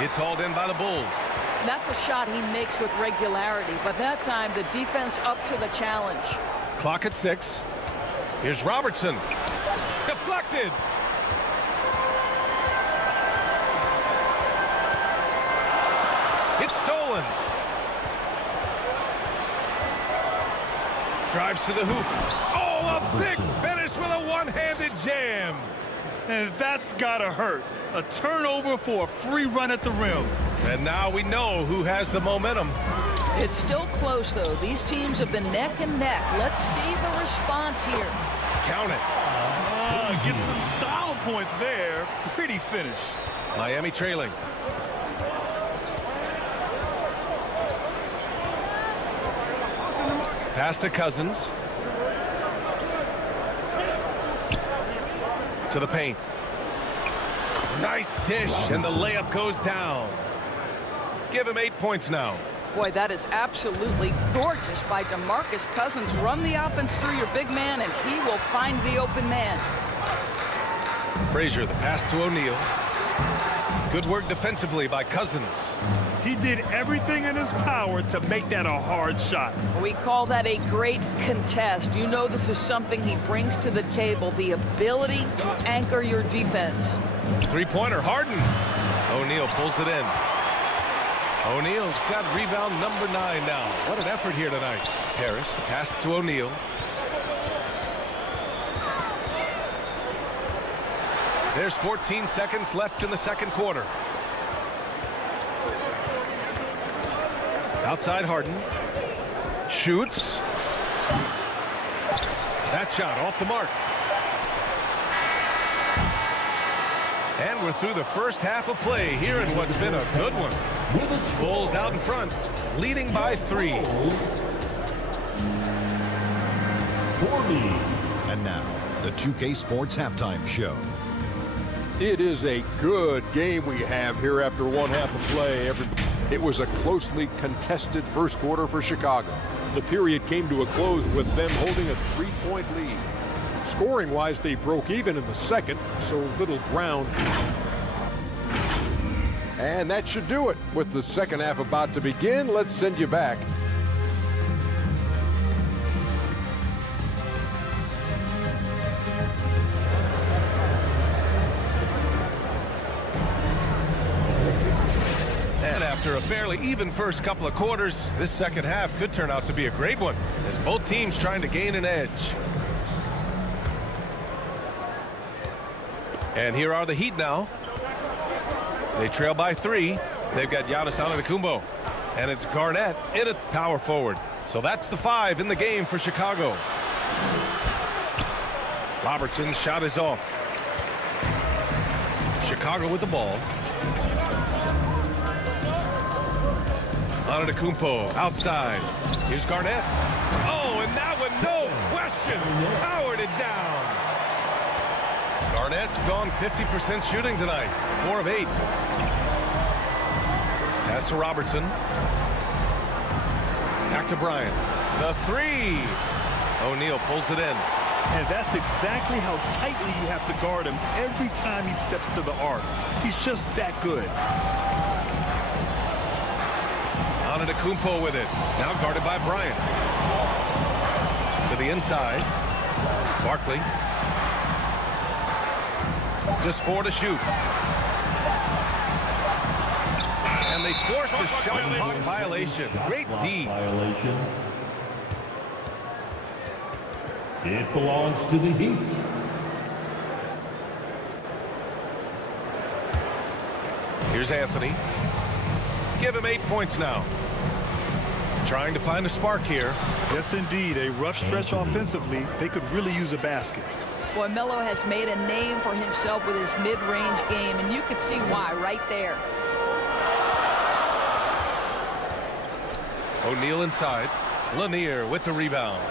It's hauled in by the Bulls. That's a shot he makes with regularity, but that time the defense up to the challenge. Clock at 6. Here's Robertson. Deflected. It's stolen. Drives to the hoop. Oh, a big finish with a one-handed jam. And that's gotta hurt. A turnover for a free run at the rim. And now we know who has the momentum. It's still close, though. These teams have been neck and neck. Let's see the response here. Count it. Get some style couple points there. Pretty finish. Miami trailing. Pass to Cousins. To the paint. Nice dish, and the layup goes down. Give him 8 points now. Boy, that is absolutely gorgeous by DeMarcus Cousins. Run the offense through your big man, and he will find the open man. Frazier, the pass to O'Neal. Good work defensively by Cousins. He did everything in his power to make that a hard shot. We call that a great contest. You know this is something he brings to the table, the ability to anchor your defense. Three-pointer, Harden. O'Neal pulls it in. O'Neal's got rebound number 9 now. What an effort here tonight. Parrish, the pass to O'Neal. There's 14 seconds left in the second quarter. Outside Harden. Shoots. That shot off the mark. And we're through the first half of play here in what's been a good one. Bulls out in front, leading by 3. And now, the 2K Sports Halftime Show. It is a good game we have here after one half of play. It was a closely contested first quarter for Chicago. The period came to a close with them holding a 3-point lead. Scoring-wise, they broke even in the second, so little ground. And that should do it. With the second half about to begin, let's send you back. After a fairly even first couple of quarters, this second half could turn out to be a great one as both teams trying to gain an edge. And here are the Heat now. They trail by 3. They've got Giannis Antetokounmpo, and it's Garnett in at power forward. So that's the 5 in the game for Chicago. Robertson's shot is off. Chicago with the ball. Antetokounmpo outside. Here's Garnett. Oh, and that one, no question, powered it down. Garnett's gone 50% shooting tonight, 4 of 8. Pass to Robertson. Back to Bryant. The 3. O'Neal pulls it in. And that's exactly how tightly you have to guard him every time he steps to the arc. He's just that good. Antetokounmpo with it. Now guarded by Bryant. To the inside. Barkley. Just 4 to shoot. And they forced the shot clock violation. Great D. Violation. It belongs to the Heat. Here's Anthony. Give him 8 points now. Trying to find a spark here. Yes, indeed. A rough stretch offensively. They could really use a basket. Boy, Melo has made a name for himself with his mid-range game, and you can see why right there. O'Neal inside. Lanier with the rebound.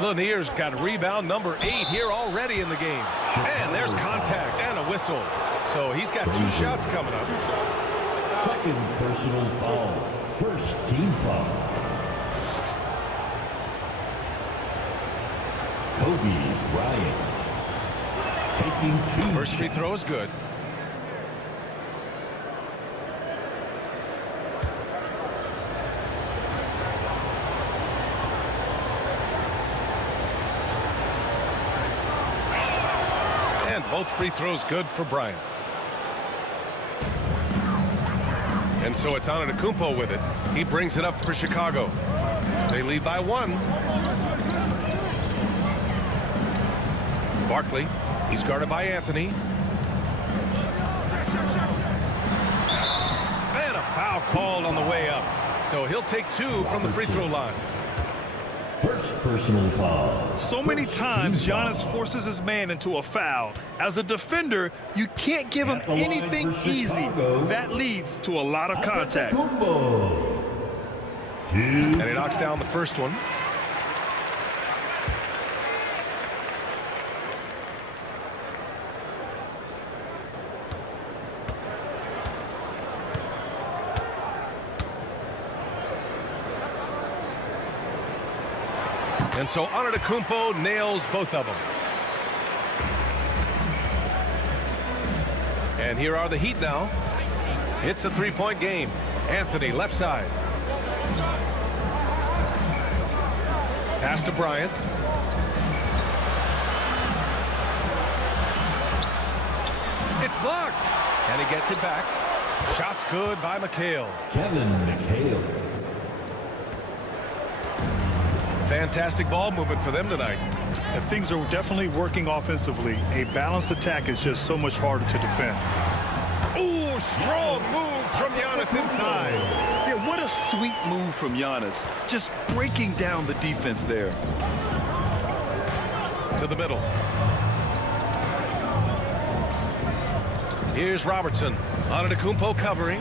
Lanier's got rebound number 8 here already in the game. And there's contact and a whistle. So he's got 2 shots coming up. Second personal foul. First team foul. Kobe Bryant taking 2. First free throw is good. And both free throws good for Bryant. And so it's Antetokounmpo with it. He brings it up for Chicago. They lead by 1. Barkley. He's guarded by Anthony. And a foul called on the way up. So he'll take 2 from the free throw line. First personal foul. So many times, Giannis forces his man into a foul. As a defender, you can't give him anything easy. That leads to a lot of contact. And he knocks down the first one. And so Antetokounmpo nails both of them. And here are the Heat now. It's a three-point game. Anthony, left side. Pass to Bryant. It's blocked. And he gets it back. Shot's good by McHale. Kevin McHale. Fantastic ball movement for them tonight. And things are definitely working offensively. A balanced attack is just so much harder to defend. Ooh, strong move from Giannis inside. Yeah, what a sweet move from Giannis. Just breaking down the defense there. To the middle. Here's Robertson. Antetokounmpo covering.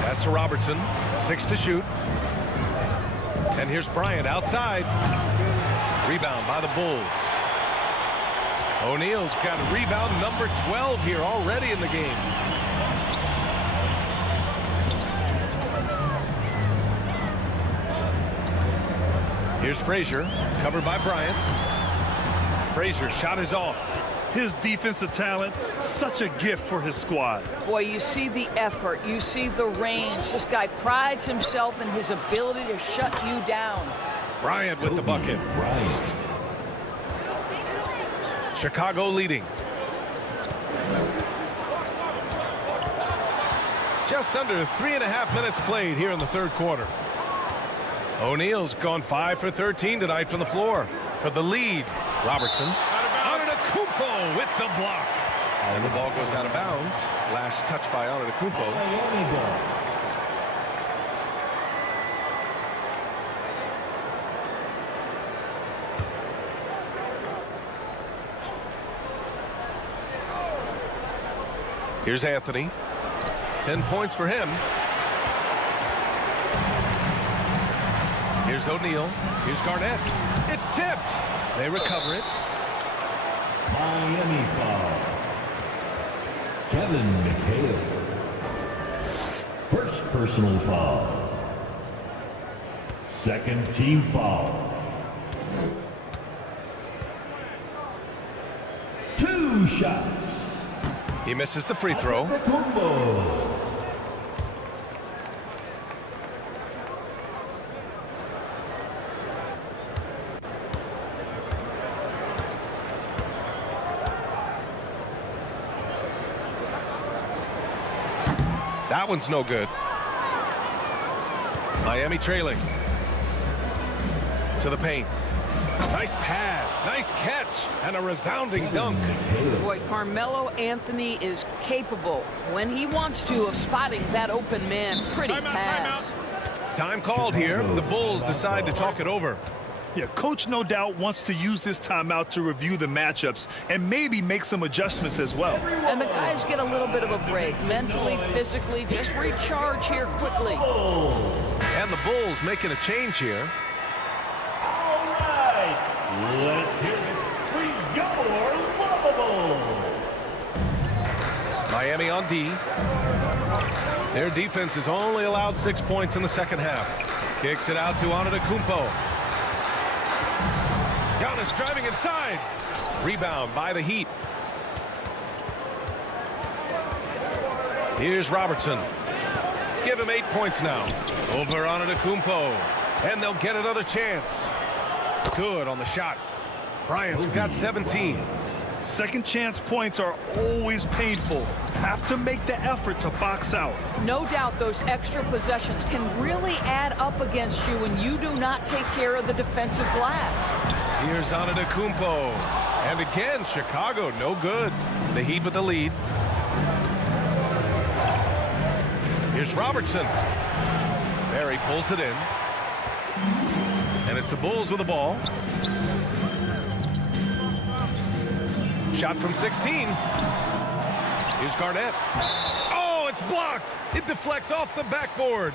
Pass to Robertson. 6 to shoot. And here's Bryant outside. Rebound by the Bulls. O'Neal's got rebound number 12 here already in the game. Here's Frazier, covered by Bryant. Frazier's shot is off. His defensive talent, such a gift for his squad. Boy, you see the effort, you see the range. This guy prides himself in his ability to shut you down. Bryant with the bucket. Chicago leading. Just under 3.5 minutes played here in the third quarter. O'Neal's gone 5 for 13 tonight from the floor. For the lead, Robertson. Antetokounmpo with the block. And the ball goes out of bounds. Last touch by Antetokounmpo. Here's Anthony. 10 points for him. Here's O'Neal. Here's Garnett. It's tipped. They recover it. Miami foul. Kevin McHale. First personal foul. Second team foul. 2 shots. He misses the free throw. That one's no good. Miami trailing. To the paint. Nice pass, nice catch, and a resounding dunk. Boy, Carmelo Anthony is capable, when he wants to, of spotting that open man. Pretty pass. Time called here. The Bulls decide to talk it over. Yeah, coach no doubt wants to use this timeout to review the matchups and maybe make some adjustments as well. And the guys get a little bit of a break, mentally, physically, just recharge here quickly. And the Bulls making a change here. All right, let's hear it for your Lavables. Miami on D. Their defense has only allowed 6 points in the second half. Kicks it out to Antetokounmpo. Giannis driving inside. Rebound by the Heat. Here's Robertson. Give him 8 points now. Over Antetokounmpo. And they'll get another chance. Good on the shot. Bryant's got 17. Second chance points are always painful. Have to make the effort to box out. No doubt those extra possessions can really add up against you when you do not take care of the defensive glass. Here's Antetokounmpo. And again, Chicago, no good. The Heat with the lead. Here's Robertson. Barry pulls it in. And it's the Bulls with the ball. Shot from 16. Here's Garnett. Oh, it's blocked. It deflects off the backboard.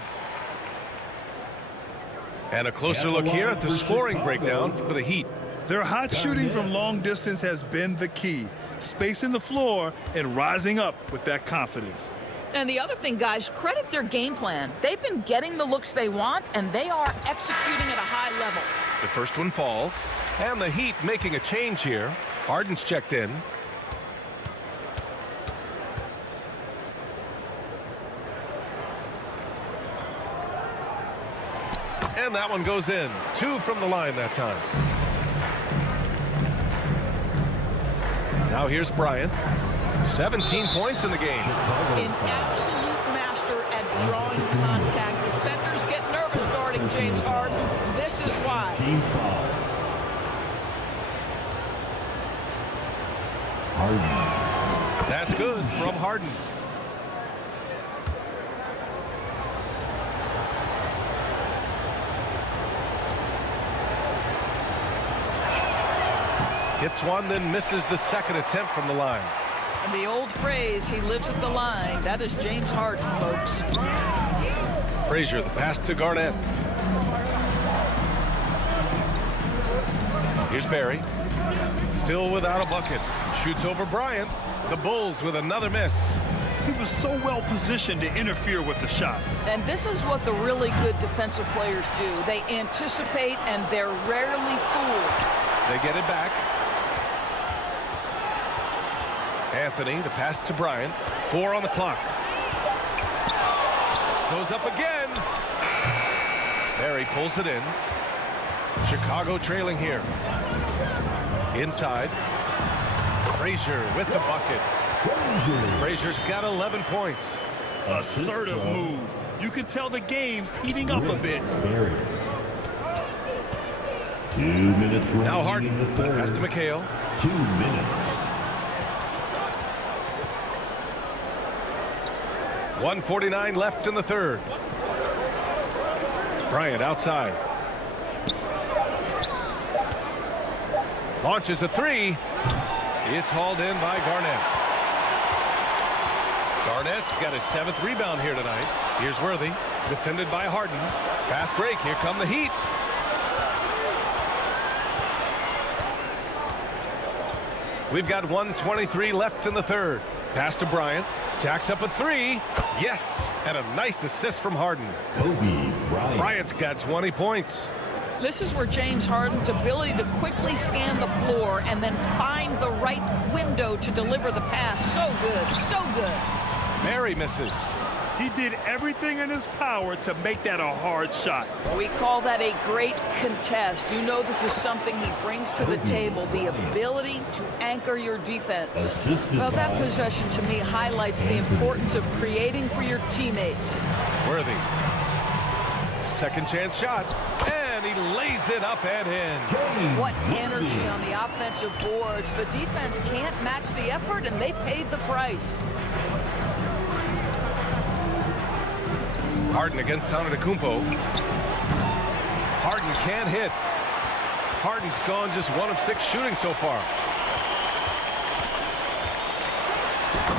And a closer look here at the scoring breakdown for the Heat. Their hot shooting from long distance has been the key. Spacing the floor and rising up with that confidence. And the other thing, guys, credit their game plan. They've been getting the looks they want, and they are executing at a high level. The first one falls. And the Heat making a change here. Harden's checked in. And that one goes in. 2 from the line that time. Now here's Bryant. 17 points in the game. An absolute master at drawing contact. Defenders get nervous guarding James Harden. This is why. Team foul. Harden. That's good from Harden. Hits one, then misses the second attempt from the line. And the old phrase, he lives at the line. That is James Harden, folks. Frazier, the pass to Garnett. Here's Barry. Still without a bucket. Shoots over Bryant. The Bulls with another miss. He was so well positioned to interfere with the shot. And this is what the really good defensive players do. They anticipate, and they're rarely fooled. They get it back. Anthony, the pass to Bryant. 4 on the clock. Goes up again. Barry pulls it in. Chicago trailing here. Inside. Frazier with the bucket. Frazier's got 11 points. Assertive move. You can tell the game's heating up a bit. 2 minutes remaining. Now Harden. Pass to McHale. 2 minutes. 1:49 left in the third. Bryant outside. Launches a 3. It's hauled in by Garnett. Garnett's got his 7th rebound here tonight. Here's Worthy, defended by Harden. Fast break. Here come the Heat. We've got 1:23 left in the third. Pass to Bryant. Jacks up a 3. Yes, and a nice assist from Harden. Kobe Bryant. Bryant's got 20 points. This is where James Harden's ability to quickly scan the floor and then find the right window to deliver the pass. So good, so good. Barry misses. He did everything in his power to make that a hard shot. We call that a great contest. You know this is something he brings to the table, the ability to anchor your defense. Well, that possession to me highlights the importance of creating for your teammates. Worthy. Second chance shot. And he lays it up and in. What energy on the offensive boards. The defense can't match the effort, and they paid the price. Harden against Antetokounmpo. Harden can't hit. Harden's gone just 1 of 6 shooting so far.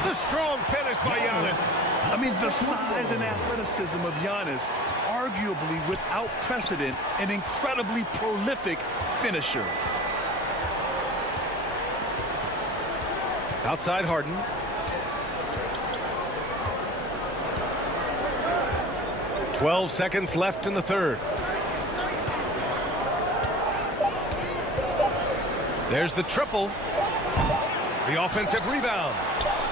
The strong finish by Giannis. I mean, the size and athleticism of Giannis, arguably without precedent, an incredibly prolific finisher. Outside Harden. .12 seconds left in the third. There's the triple. The offensive rebound.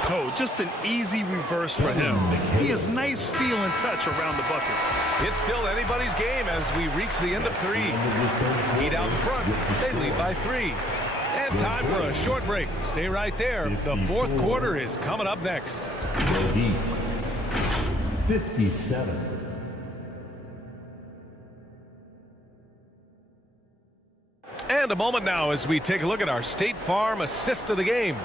Oh, just an easy reverse for him. He has nice feel and touch around the bucket. It's still anybody's game as we reach the end of 3. Heat out in front. They lead by 3. And time for a short break. Stay right there. The fourth quarter is coming up next. 57. And a moment now as we take a look at our State Farm assist of the game.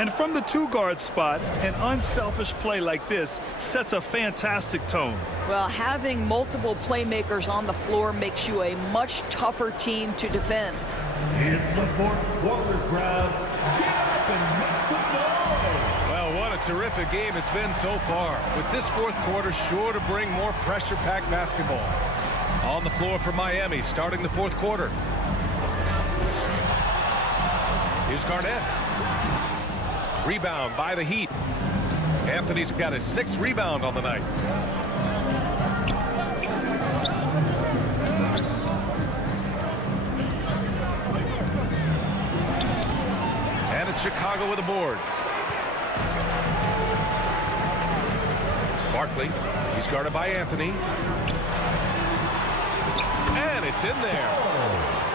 And from the two-guard spot, an unselfish play like this sets a fantastic tone. Well, having multiple playmakers on the floor makes you a much tougher team to defend. It's the fourth quarter crowd. Get up and make some noise. Well, what a terrific game it's been so far. With this fourth quarter sure to bring more pressure-packed basketball. On the floor for Miami, starting the fourth quarter. Here's Garnett. Rebound by the Heat. Anthony's got his 6th rebound on the night. And it's Chicago with a board. Barkley, he's guarded by Anthony. And it's in there.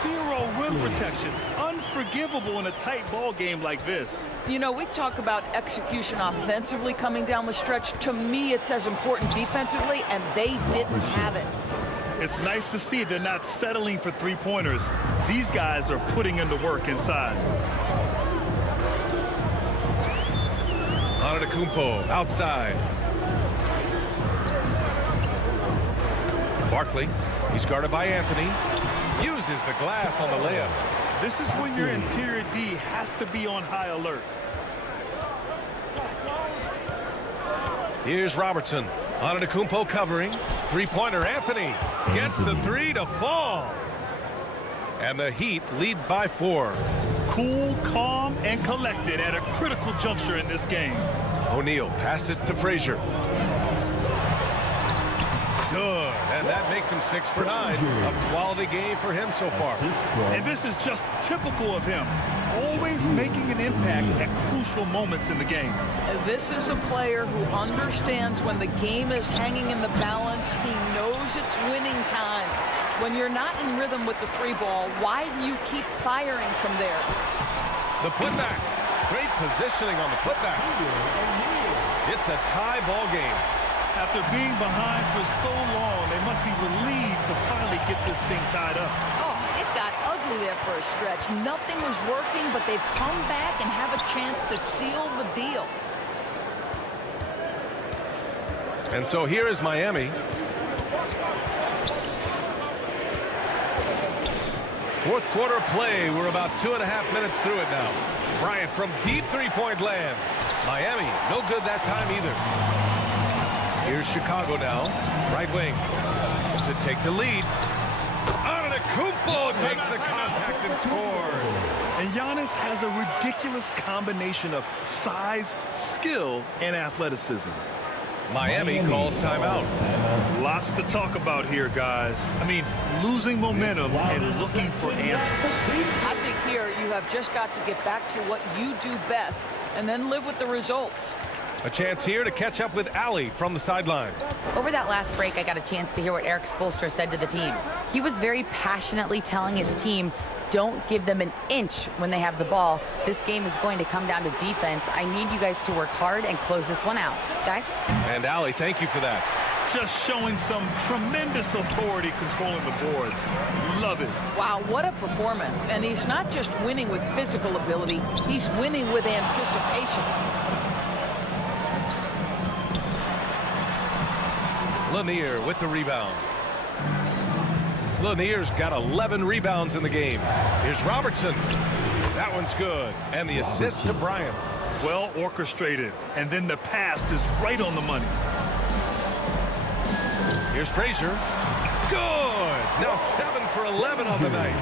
Zero rim protection. Unforgivable in a tight ball game like this. You know, we talk about execution offensively coming down the stretch. To me, it's as important defensively, and they didn't have it. It's nice to see they're not settling for three-pointers. These guys are putting in the work inside. Antetokounmpo outside. Barkley, he's guarded by Anthony. Uses the glass on the layup. This is when your interior D has to be on high alert. Here's Robertson. Antetokounmpo covering. Three-pointer. Anthony gets the 3 to fall. And the Heat lead by 4. Cool, calm, and collected at a critical juncture in this game. O'Neal passes to Frazier. Good, and that makes him 6 for 9. A quality game for him so far. And this is just typical of him. Always making an impact at crucial moments in the game. This is a player who understands when the game is hanging in the balance. He knows it's winning time. When you're not in rhythm with the 3-ball, why do you keep firing from there? The putback. Great positioning on the putback. It's a tie ball game. After being behind for so long, they must be relieved to finally get this thing tied up. Oh, it got ugly there for a stretch. Nothing was working, but they've come back and have a chance to seal the deal. And so here is Miami. Fourth quarter play. We're about 2.5 minutes through it now. Bryant from deep three-point land. Miami, no good that time either. Here's Chicago now. Right wing to take the lead. Antetokounmpo takes the contact and scores. And Giannis has a ridiculous combination of size, skill, and athleticism. Miami calls timeout. Lots to talk about here, guys. I mean, losing momentum and looking for answers. I think here you have just got to get back to what you do best and then live with the results. A chance here to catch up with Ali from the sideline. Over that last break, I got a chance to hear what Eric Spoelstra said to the team. He was very passionately telling his team, don't give them an inch when they have the ball. This game is going to come down to defense. I need you guys to work hard and close this one out. Guys? And Ali, thank you for that. Just showing some tremendous authority controlling the boards. Love it. Wow, what a performance. And he's not just winning with physical ability, he's winning with anticipation. Lanier with the rebound. Lanier's got 11 rebounds in the game. Here's Robertson. That one's good. And the assist to Bryant. Well orchestrated. And then the pass is right on the money. Here's Frazier. Good. Now 7 for 11 on the night.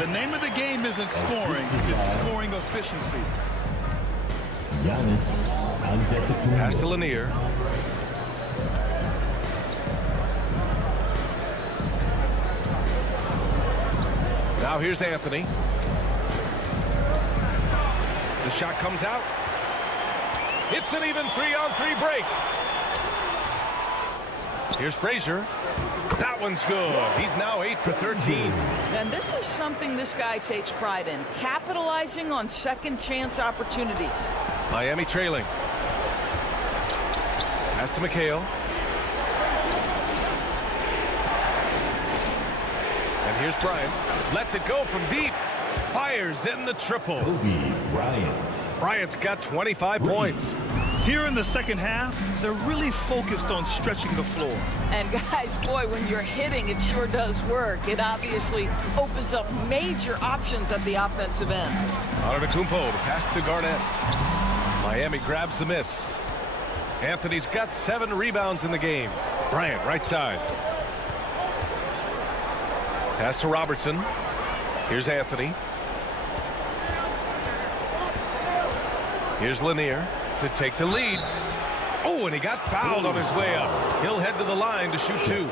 The name of the game isn't scoring. It's scoring efficiency. Pass to Lanier. Now here's Anthony. The shot comes out. It's an even 3-on-3 break. Here's Frazier. That one's good. He's now 8 for 13. And this is something this guy takes pride in, capitalizing on second chance opportunities. Miami trailing. Pass to McHale. And here's Bryant. Lets it go from deep. Fires in the triple. Bryant. Bryant's got 25 points. Here in the second half, they're really focused on stretching the floor. And guys, boy, when you're hitting, it sure does work. It obviously opens up major options at the offensive end. Antetokounmpo to pass to Garnett. Miami grabs the miss. Anthony's got 7 rebounds in the game. Bryant, right side. Pass to Robertson. Here's Anthony. Here's Lanier to take the lead. Oh, and he got fouled on his way up. He'll head to the line to shoot 2.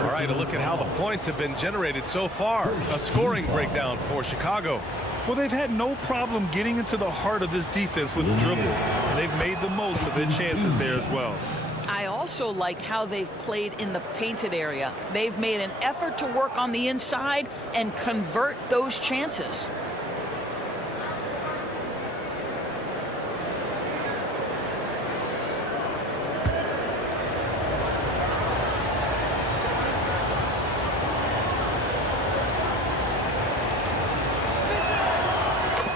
All right, a look at how the points have been generated so far. A scoring breakdown for Chicago. Well, they've had no problem getting into the heart of this defense with the dribble. And they've made the most of their chances there as well. I also like how they've played in the painted area. They've made an effort to work on the inside and convert those chances.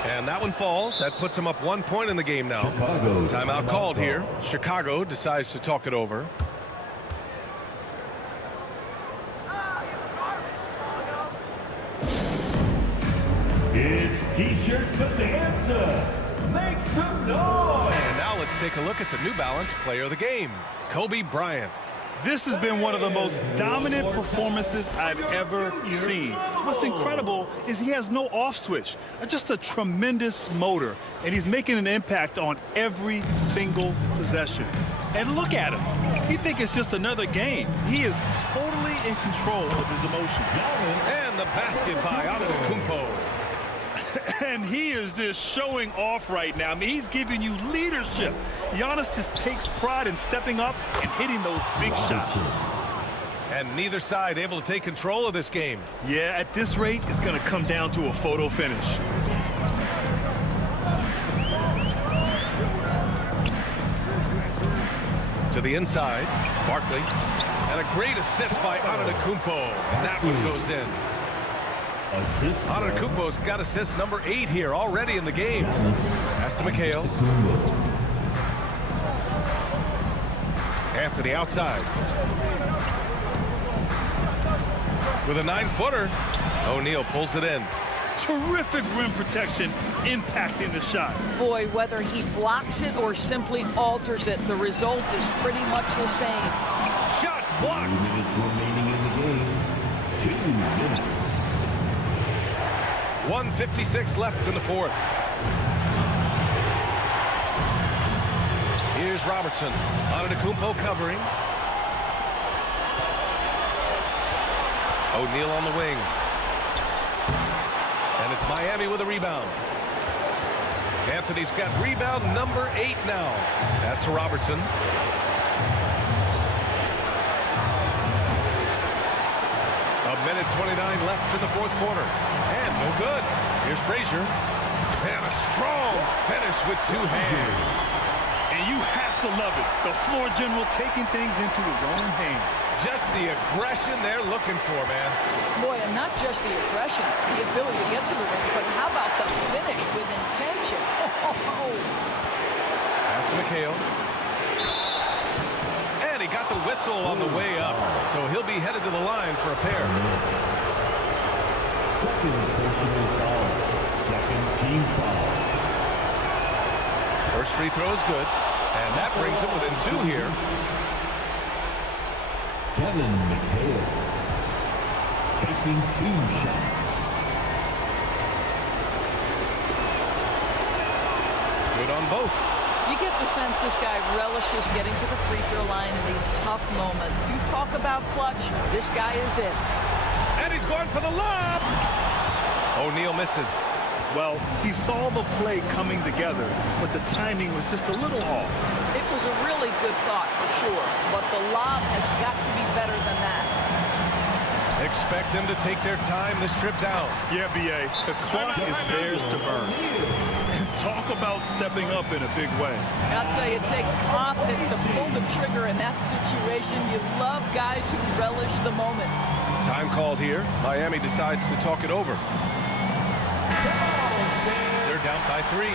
And that one falls. That puts him up 1 point in the game now. Timeout called here. Chicago decides to talk it over. It's T-shirt bonanza. Make some noise. And now let's take a look at the New Balance player of the game, Kobe Bryant. This has been one of the most dominant performances I've ever seen. What's incredible is he has no off switch, just a tremendous motor, and he's making an impact on every single possession. And look at him. You think it's just another game. He is totally in control of his emotions. And the basket by Antetokounmpo. And he is just showing off right now. I mean, he's giving you leadership. Giannis just takes pride in stepping up and hitting those big shots. And neither side able to take control of this game. Yeah, at this rate, it's going to come down to a photo finish. To the inside, Barkley. And a great assist by Antetokounmpo. And that one goes in. Antetokounmpo's got assist number 8 here already in the game. Pass to McHale. Anthony outside. With a 9-footer. O'Neal pulls it in. Terrific rim protection impacting the shot. Boy, whether he blocks it or simply alters it, the result is pretty much the same. Shots blocked. 2 minutes remaining in the game. 2 minutes. 1:56 left in the 4th. Here's Robertson. Antetokounmpo covering. O'Neal on the wing. And it's Miami with a rebound. Anthony's got rebound number 8 now. Pass to Robertson. A minute 29 left in the 4th quarter. And no good. Here's Frazier. And a strong finish with 2 hands. And you have to love it. The floor general taking things into his own hands. Just the aggression they're looking for, man. Boy, and not just the aggression, the ability to get to the rim, but how about the finish with intention? Pass to McHale. And he got the whistle on the way up. So he'll be headed to the line for a pair. Second personal foul. Second team foul. First free throw is good. And that brings him within 2 here. Kevin McHale taking 2 shots. Good on both. You get the sense this guy relishes getting to the free throw line in these tough moments. You talk about clutch, this guy is it. And he's going for the lob. O'Neal misses. Well, he saw the play coming together, but the timing was just a little off. It was a really good thought for sure, but the lob has got to be better than that. Expect them to take their time this trip down. Yeah, B.A., the clock is theirs to burn. Talk about stepping up in a big way. I'll tell you, it takes confidence to pull the trigger in that situation. You love guys who relish the moment. Time called here. Miami decides to talk it over. by 3.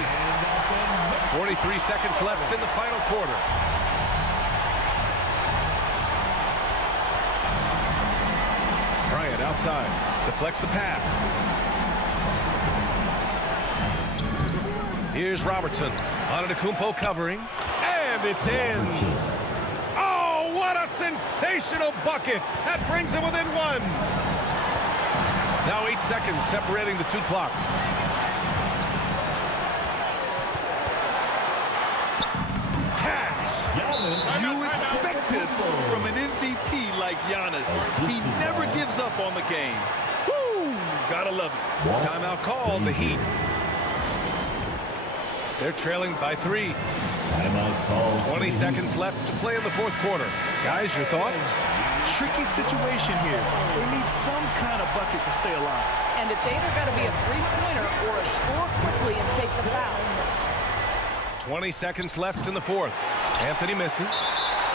43 seconds left in the final quarter. Bryant outside, deflects the pass. Here's Robertson. Antetokounmpo covering, and it's in. Oh, what a sensational bucket. That brings him within 1. Now 8 seconds separating the two clocks. You expect this from an MVP like Giannis. He never gives up on the game. Woo! Gotta love it. Timeout called, the Heat. They're trailing by 3. 20 seconds left to play in the fourth quarter. Guys, your thoughts? Tricky situation here. They need some kind of bucket to stay alive. And it's either got to be a three-pointer or a score quickly and take the foul. 20 seconds left in the fourth. Anthony misses,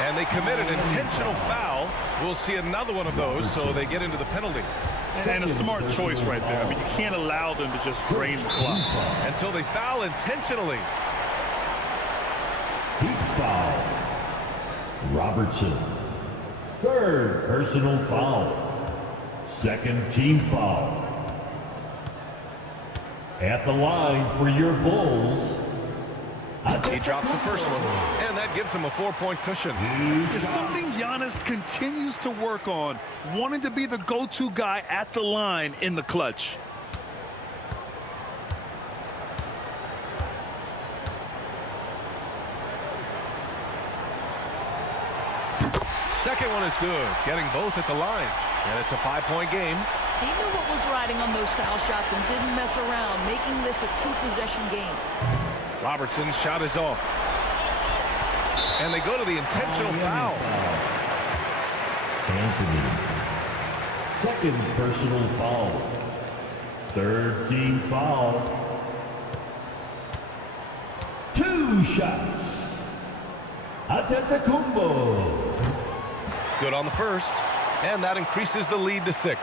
and they commit an intentional foul. We'll see another one of those, so they get into the penalty. And a smart choice right there. I mean, you can't allow them to just drain the clock. And so they foul intentionally. Heat foul. Robertson. Third personal foul. Second team foul. At the line for your Bulls. He drops the first one, and that gives him a 4-point cushion. It's something Giannis continues to work on, wanting to be the go-to guy at the line in the clutch. Second one is good, getting both at the line, and it's a 5-point game. He knew what was riding on those foul shots and didn't mess around, making this a 2-possession game. Robertson's shot is off. And they go to the intentional foul. Anthony. Second personal foul. Third team foul. 2 shots. Antetokounmpo. Good on the first, and that increases the lead to 6.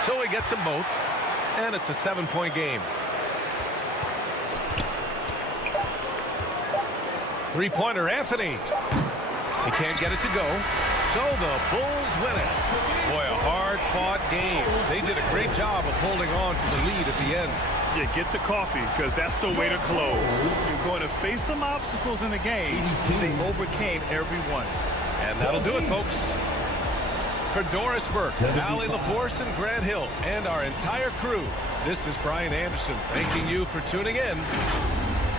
So he gets them both, and it's a 7-point game. 3-pointer, Anthony. He can't get it to go, so the Bulls win it. Boy, a hard-fought game. They did a great job of holding on to the lead at the end. Yeah, get the coffee, because that's the way to close. You're going to face some obstacles in the game. They overcame every one. And that'll do it, folks. For Doris Burke, Allie LaForce, and Grant Hill, and our entire crew, this is Brian Anderson thanking you for tuning in.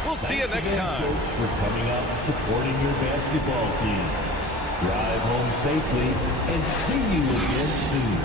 We'll see you next time. Thanks again, Coach, for coming out and supporting your basketball team. Drive home safely and see you again soon.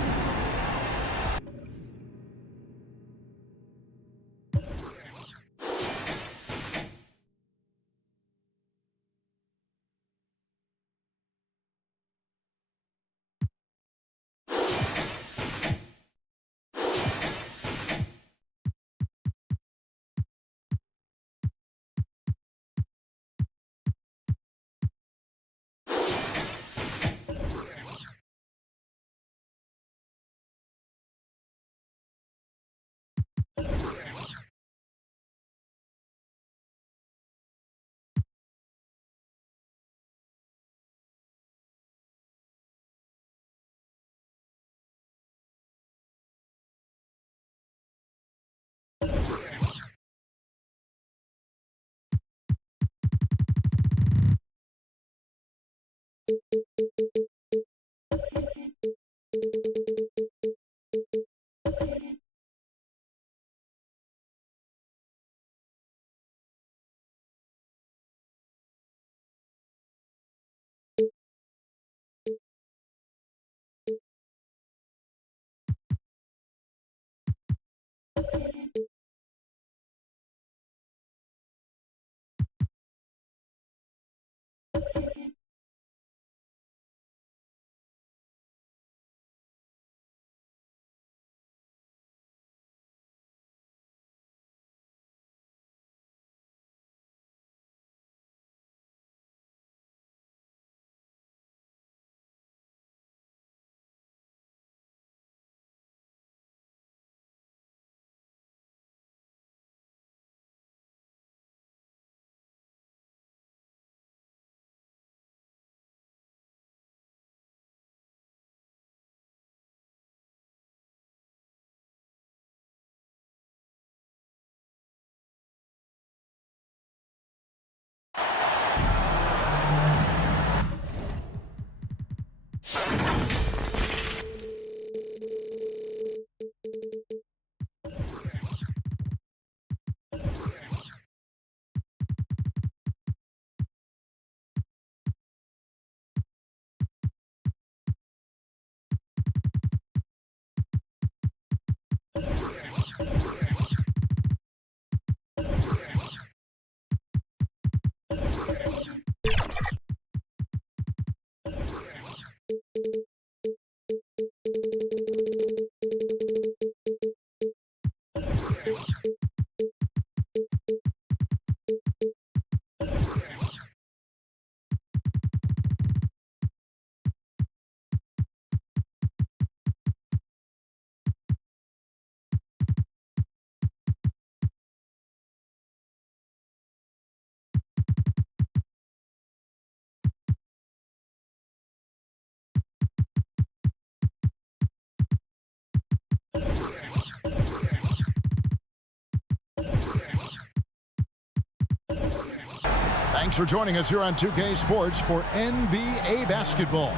Thanks for joining us here on 2K Sports for NBA basketball.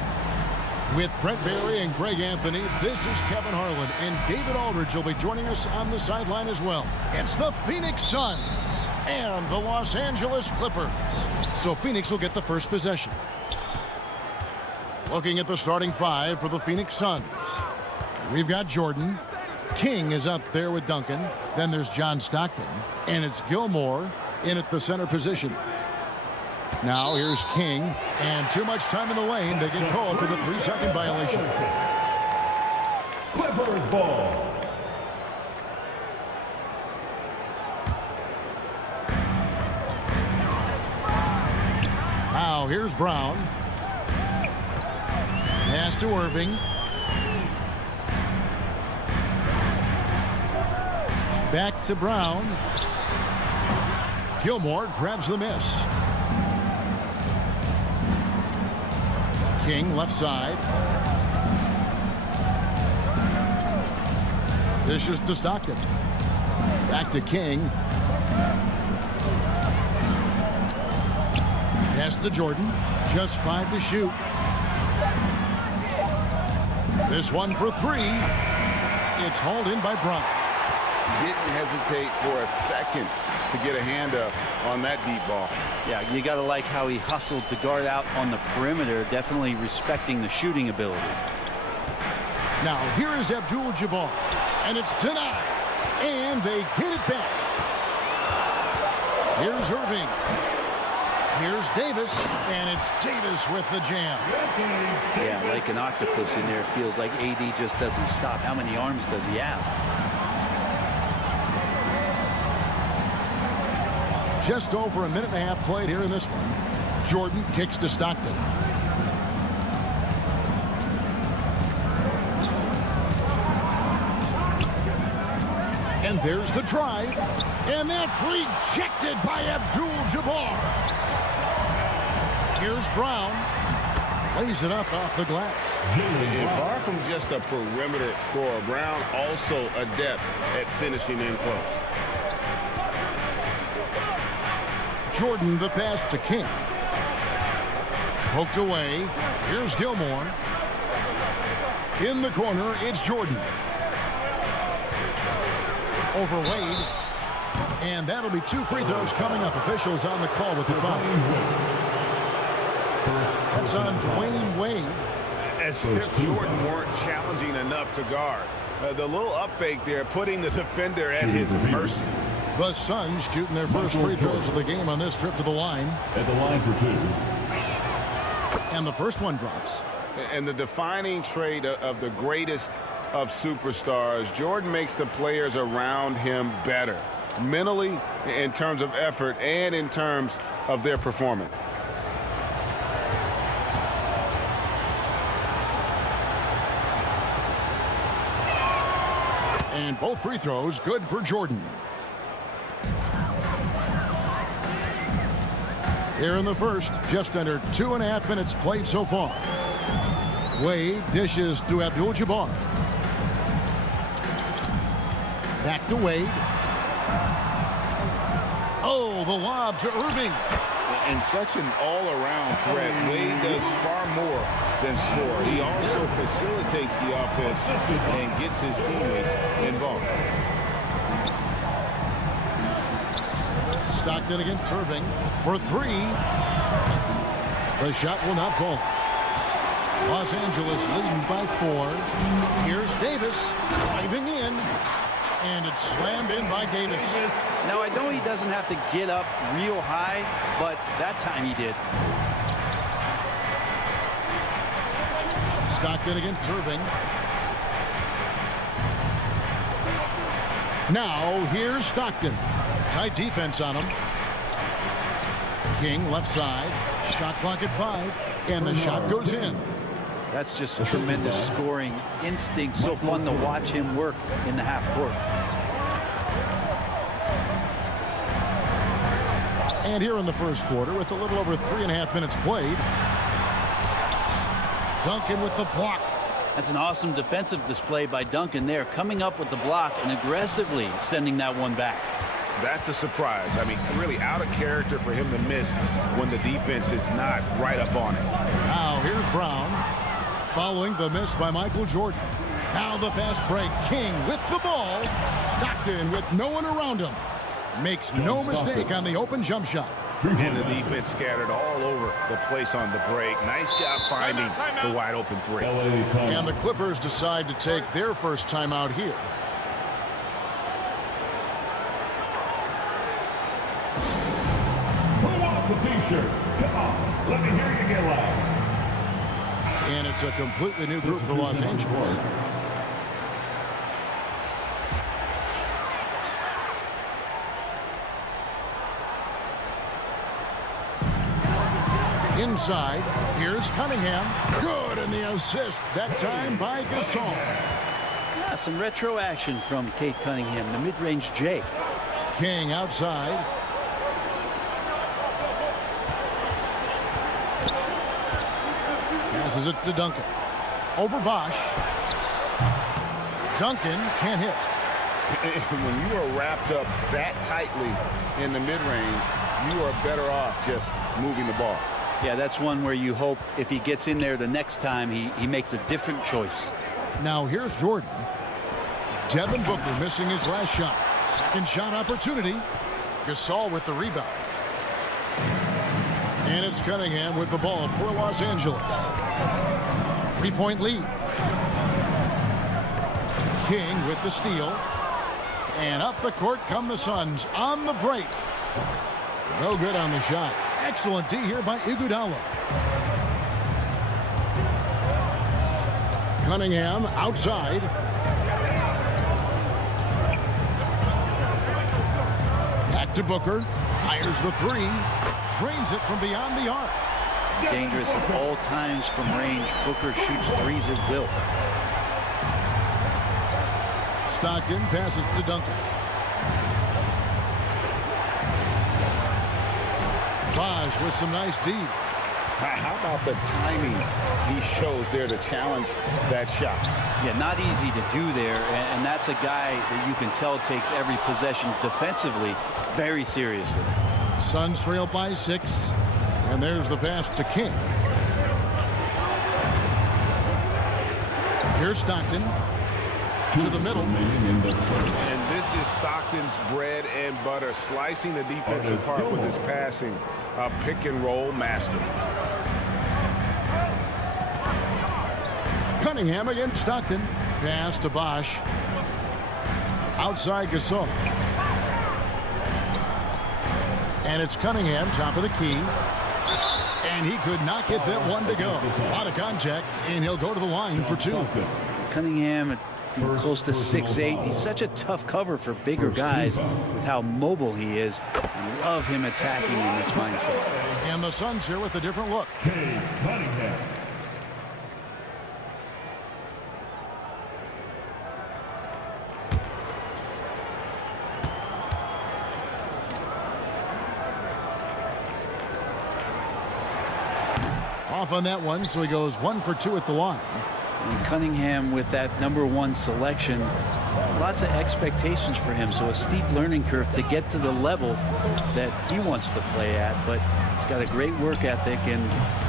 With Brent Barry and Greg Anthony, this is Kevin Harlan, and David Aldridge will be joining us on the sideline as well. It's the Phoenix Suns and the Los Angeles Clippers. So Phoenix will get the first possession. Looking at the starting five for the Phoenix Suns. We've got Jordan. King is up there with Duncan. Then there's John Stockton. And it's Gilmore in at the center position. Now here's King, and too much time in the lane. They get called for the 3-second violation. Clippers ball. Now here's Brown. Pass to Irving. Back to Brown. Gilmore grabs the miss. King left side. Dishes to Stockton. Back to King. Pass to Jordan. Just 5 to shoot. This one for 3. It's hauled in by Brown. Didn't hesitate for a second to get a hand up on that deep ball. Yeah, you got to like how he hustled to guard out on the perimeter, definitely respecting the shooting ability. Now here is ABDUL-JABBAR, and it's denied, and they get it back. Here's Irving. Here's Davis, and it's Davis with the jam. Yeah, like an octopus in there. It feels like AD just doesn't stop. How many arms does he have? Just over a minute and a half played here in this one. Jordan kicks to Stockton. And there's the drive. And that's rejected by ABDUL-JABBAR. Here's Brown. Lays it up off the glass. And far from just a perimeter scorer, Brown also adept at finishing in close. Jordan, the pass to King. Poked away. Here's Gilmore. In the corner, it's Jordan. Over Wade. And that'll be 2 free throws coming up. Officials on the call with the foul. That's on Dwayne Wade. As if Jordan weren't challenging enough to guard. The little up fake there, putting the defender at his mercy. The Suns shooting their first free throws of the game on this trip to the line. At the line for 2. And the first one drops. And the defining trait of the greatest of superstars, Jordan makes the players around him better. Mentally, in terms of effort, and in terms of their performance. And both free throws good for Jordan. Here in the first, just under 2.5 minutes played so far. Wade dishes to ABDUL-JABBAR. Back to Wade. Oh, the lob to Irving. And such an all-around threat. Wade does far more than score. He also facilitates the offense and gets his teammates involved. Stockton against Irving for 3. The shot will not fall. Los Angeles leading by 4. Here's Davis driving in, and it's slammed in by Davis. Now, I know he doesn't have to get up real high, but that time he did. Stockton against Irving. Now, here's Stockton. Tight defense on him. King left side. Shot clock at 5. And the shot goes in. That's just tremendous scoring instinct. So fun to watch him work in the half court. And here in the first quarter, with a little over 3.5 minutes played, Duncan with the block. That's an awesome defensive display by Duncan there, coming up with the block and aggressively sending that one back. That's a surprise. I mean, really out of character for him to miss when the defense is not right up on it. Now here's Brown following the miss by Michael Jordan. Now the fast break. King with the ball. Stockton with no one around him. Makes no mistake on the open jump shot. And the defense scattered all over the place on the break. Nice job finding the wide open three. And the Clippers decide to take their first timeout here. Who wants a t-shirt? Come on, let me hear you get loud. And it's a completely new group for Los Angeles. Inside, here's Cunningham. Good, and the assist, that time by Gasol. Yeah, some retro action from Kate Cunningham, the mid-range J. King outside. Passes it to Duncan. Over Bosch. Duncan can't hit. When you are wrapped up that tightly in the mid-range, you are better off just moving the ball. Yeah, that's one where you hope if he gets in there the next time, he makes a different choice. Now here's Jordan. Devin Booker missing his last shot. Second shot opportunity. Gasol with the rebound. And it's Cunningham with the ball for Los Angeles. 3-point lead. King with the steal. And up the court come the Suns on the break. No good on the shot. Excellent D here by Iguodala. Cunningham outside. Back to Booker. Fires the three. Drains it from beyond the arc. Dangerous at all times from range. Booker shoots threes at will. Stockton passes to Duncan. Bosch with some nice D. How about the timing he shows there to challenge that shot? Yeah, not easy to do there, and that's a guy that you can tell takes every possession defensively very seriously. Suns trail by 6, and there's the pass to King. Here's Stockton to the middle. And this is Stockton's bread and butter, slicing the defense apart with his passing. A pick and roll master. Cunningham against Stockton. Pass to Bosch. Outside Gasol. And it's Cunningham, top of the key. And he could not get that one to go. Out of contact, and he'll go to the line for 2. Cunningham close to 6'8". He's such a tough cover for bigger guys with how mobile he is. I love him attacking in this mindset. And the Suns here with a different look. Off on that one, so he goes 1 for 2 at the line. And Cunningham with that #1 selection, lots of expectations for him, so a steep learning curve to get to the level that he wants to play at, but he's got a great work ethic, and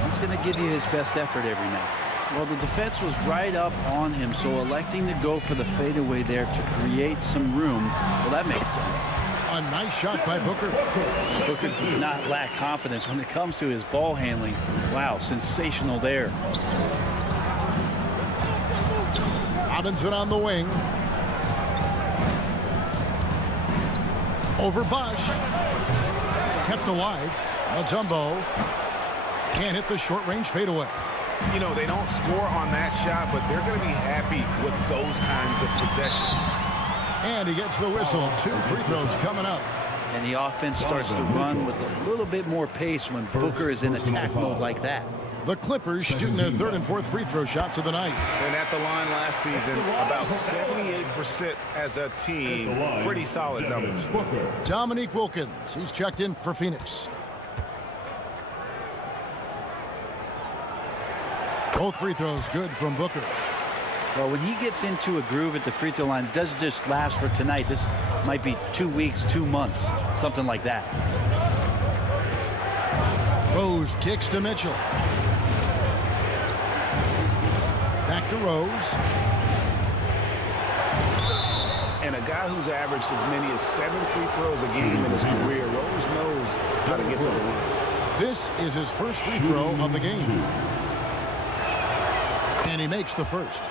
he's going to give you his best effort every night. Well, the defense was right up on him, so electing to go for the fadeaway there to create some room, well, that makes sense. A nice shot by Booker. Booker does not lack confidence when it comes to his ball handling. Wow, sensational there. Robinson on the wing. Over Bosch. Kept alive. Mutombo can't hit the short-range fadeaway. You know, they don't score on that shot, but they're going to be happy with those kinds of possessions. And he gets the whistle. 2 free throws coming up. And the offense starts to run with a little bit more pace when Booker is in attack mode like that. The Clippers shooting their 3rd and 4th free throw shots of the night. And at the line last season, about 78% as a team. Pretty solid numbers. Dominique Wilkins, he's checked in for Phoenix. Both free throws good from Booker. Well, when he gets into a groove at the free throw line, it doesn't just last for tonight. This might be 2 weeks, 2 months, something like that. Rose kicks to Mitchell. Back to Rose. And a guy who's averaged as many as 7 free throws a game in his career, Rose knows how to get to the line. This is his first free throw of the game. And he makes the first.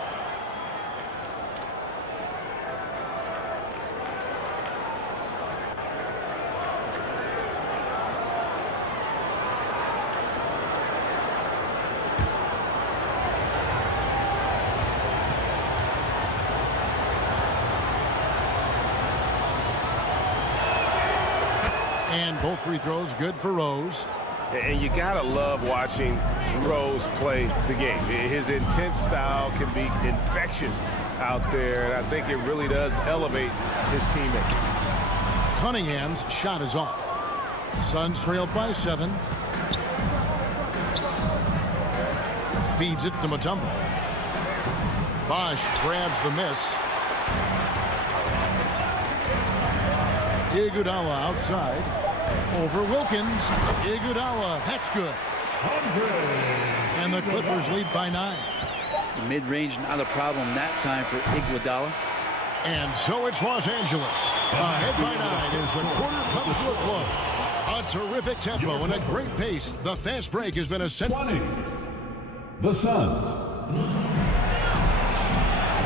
And both free throws good for Rose. And you gotta love watching Rose play the game. His intense style can be infectious out there, and I think it really does elevate his teammates. Cunningham's shot is off. Suns trailed by 7. Feeds it to Mutombo. Bosch grabs the miss. Iguodala outside. Over Wilkins. Iguodala, that's good. And the Clippers lead by 9. The mid-range not a problem that time for Iguodala. And so it's Los Angeles. Ahead by 9 as the quarter comes to a close. A terrific tempo and a great pace. The fast break has been a set. 20. The Suns.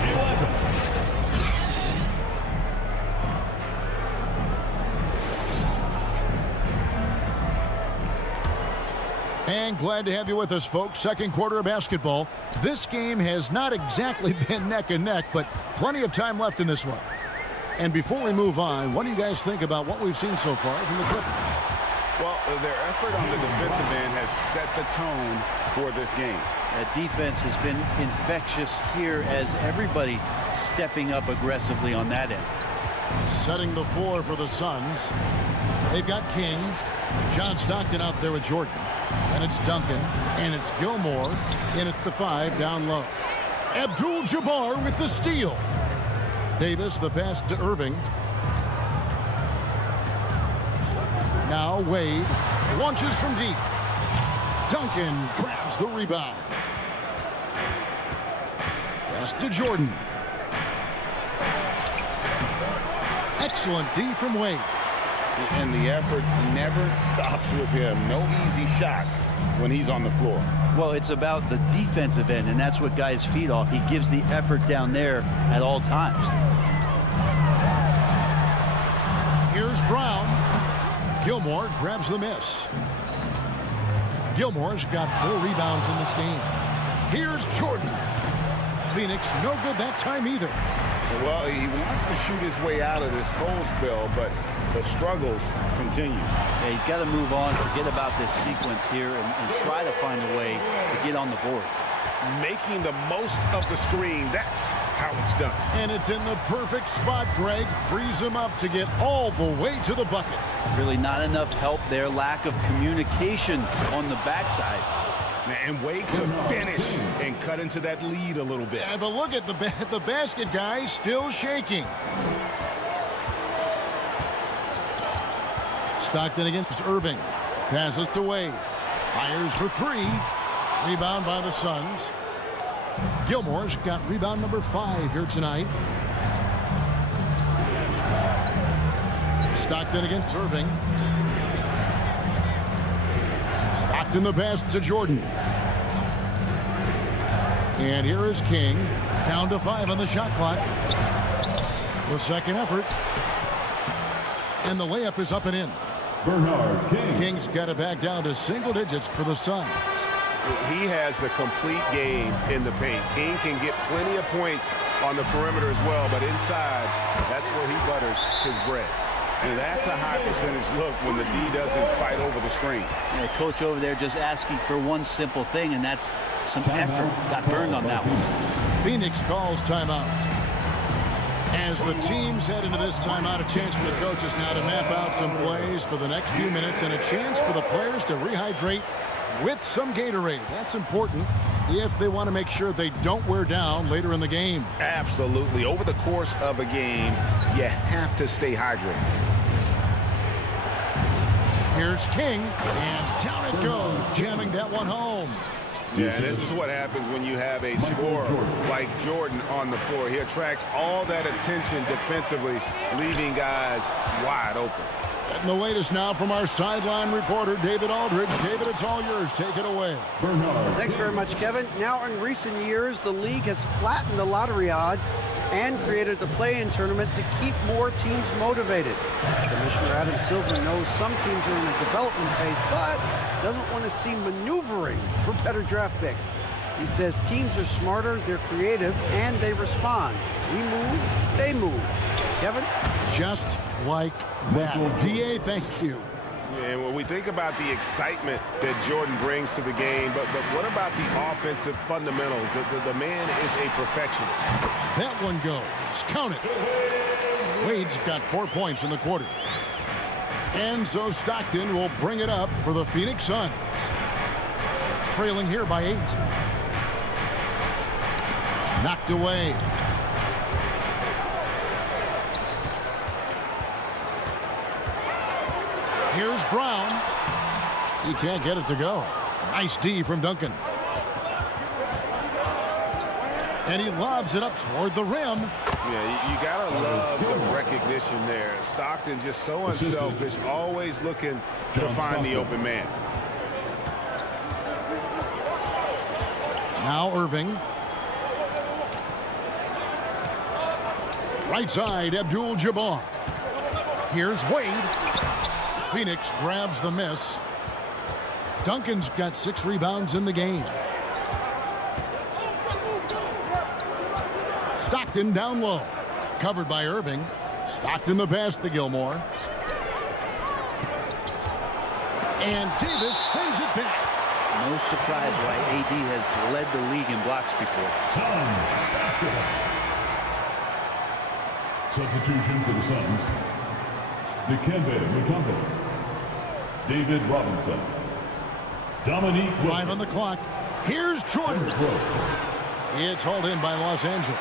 11. And glad to have you with us, folks. Second quarter of basketball. This game has not exactly been neck and neck, but plenty of time left in this one. And before we move on, what do you guys think about what we've seen so far from the Clippers? Well, their effort on the defensive end has set the tone for this game. That defense has been infectious here as everybody stepping up aggressively on that end. Setting the floor for the Suns. They've got King. John Stockton out there with Jordan. And it's Duncan. And it's Gilmore in at the 5 down low. ABDUL-JABBAR with the steal. Davis the pass to Irving. Now Wade launches from deep. Duncan grabs the rebound. Pass to Jordan. Excellent D from Wade. And the effort never stops with him. No easy shots when he's on the floor. Well, it's about the defensive end, and that's what guys feed off. He gives the effort down there at all times. Here's Brown. Gilmore grabs the miss. Gilmore's got 4 rebounds in this game. Here's Jordan. Phoenix no good that time either. Well, he wants to shoot his way out of this cold spell, but the struggles continue. Yeah, he's got to move on, forget about this sequence here, and try to find a way to get on the board. Making the most of the screen, that's how it's done. And it's in the perfect spot, Greg. Frees him up to get all the way to the bucket. Really not enough help there. Lack of communication on the backside. And Wade to finish and cut into that lead a little bit. Yeah, but look at the basket guy still shaking. Stockton against Irving. Passes to Wade. Fires for 3. Rebound by the Suns. Gilmore's got rebound number 5 here tonight. Stockton against Irving. Stockton the pass to Jordan. And here is King. Down to 5 on the shot clock. The second effort. And the layup is up and in. Bernard King. King's got it back down to single digits for the Suns. He has the complete game in the paint. King can get plenty of points on the perimeter as well, but inside, that's where he butters his bread. And that's a high percentage look when the D doesn't fight over the screen. Yeah, coach over there just asking for one simple thing, and that's some effort. Got burned on that one. Phoenix calls timeout. As the teams head into this timeout, a chance for the coaches now to map out some plays for the next few minutes and a chance for the players to rehydrate with some Gatorade. That's important if they want to make sure they don't wear down later in the game. Absolutely. Over the course of a game, you have to stay hydrated. Here's King, and down it goes, jamming that one home. Yeah, and this is what happens when you have a scorer like Jordan on the floor. He attracts all that attention defensively, leaving guys wide open. And the latest now from our sideline reporter, David Aldridge. David, it's all yours. Take it away. Thanks very much, Kevin. Now, in recent years, the league has flattened the lottery odds and created the play-in tournament to keep more teams motivated. Commissioner Adam Silver knows some teams are in a development phase, but doesn't want to see maneuvering for better draft picks. He says teams are smarter, they're creative, and they respond. We move, they move. Kevin? Just like that. DA, thank you. And when we think about the excitement that Jordan brings to the game, but what about the offensive fundamentals? The man is a perfectionist. That one goes. Count it. Wade's got 4 points in the quarter. And so Stockton will bring it up for the Phoenix Suns. Trailing here by 8. Knocked away. Here's Brown. He can't get it to go. Nice D from Duncan. And he lobs it up toward the rim. Yeah, you gotta love the recognition there. Stockton just so unselfish, always looking to find the open man. Now Irving. Right side, ABDUL-JABBAR. Here's Wade. Phoenix grabs the miss. Duncan's got 6 rebounds in the game. Stockton down low. Covered by Irving. Stockton the pass to Gilmore. And Davis sends it back. No surprise why AD has led the league in blocks before. Substitution for the Suns. Dikembe Mutombo. David Robinson. Dominique 5 on the clock. Here's Jordan. It's hauled in by Los Angeles.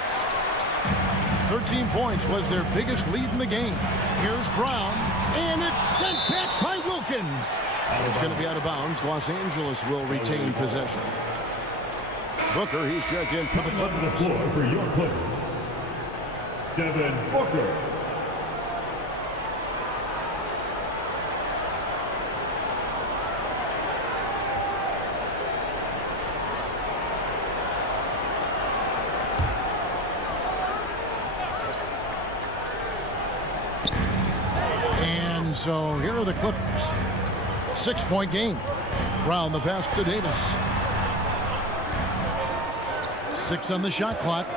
13 points was their biggest lead in the game. Here's Brown. And it's sent back by Wilkins. It's going to be out of bounds. Los Angeles will retain possession. Booker, he's checked in for the Clippers. The floor for your Clippers. Devin Booker. And so here are the Clippers. 6-point game. Brown the pass to Davis. 6 on the shot clock.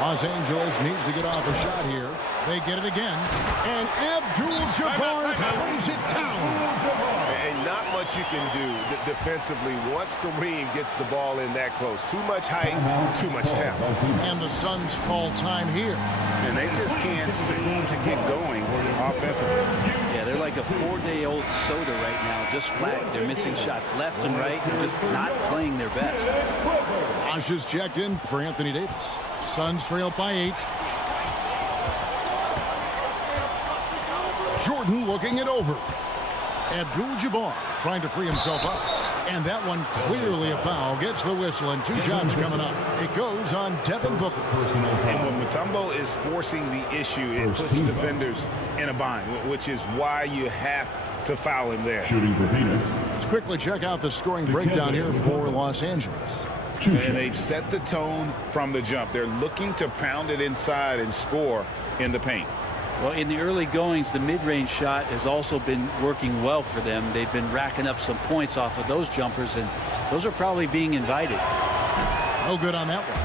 Los Angeles needs to get off a shot here. They get it again. And ABDUL-JABBAR throws it down. And not much you can do defensively once Kareem gets the ball in that close. Too much height, too much talent. And the Suns call time here. And they just can't seem to get going offensively. Yeah, they're like a 4-day-old soda right now, just flat. They're missing shots left and right. They're just not playing their best. Bosh is checked in for Anthony Davis. Suns trail by 8. Jordan looking it over. ABDUL-JABBAR trying to free himself up. And that one clearly a foul. Gets the whistle and 2 shots coming up. It goes on Devin Booker. And when Mutombo is forcing the issue, it puts defenders in a bind, which is why you have to foul him there. Shooting for Phoenix. Let's quickly check out the scoring breakdown here for Los Angeles. And they've set the tone from the jump. They're looking to pound it inside and score in the paint. Well, in the early goings, the mid-range shot has also been working well for them. They've been racking up some points off of those jumpers, and those are probably being invited. No good on that one.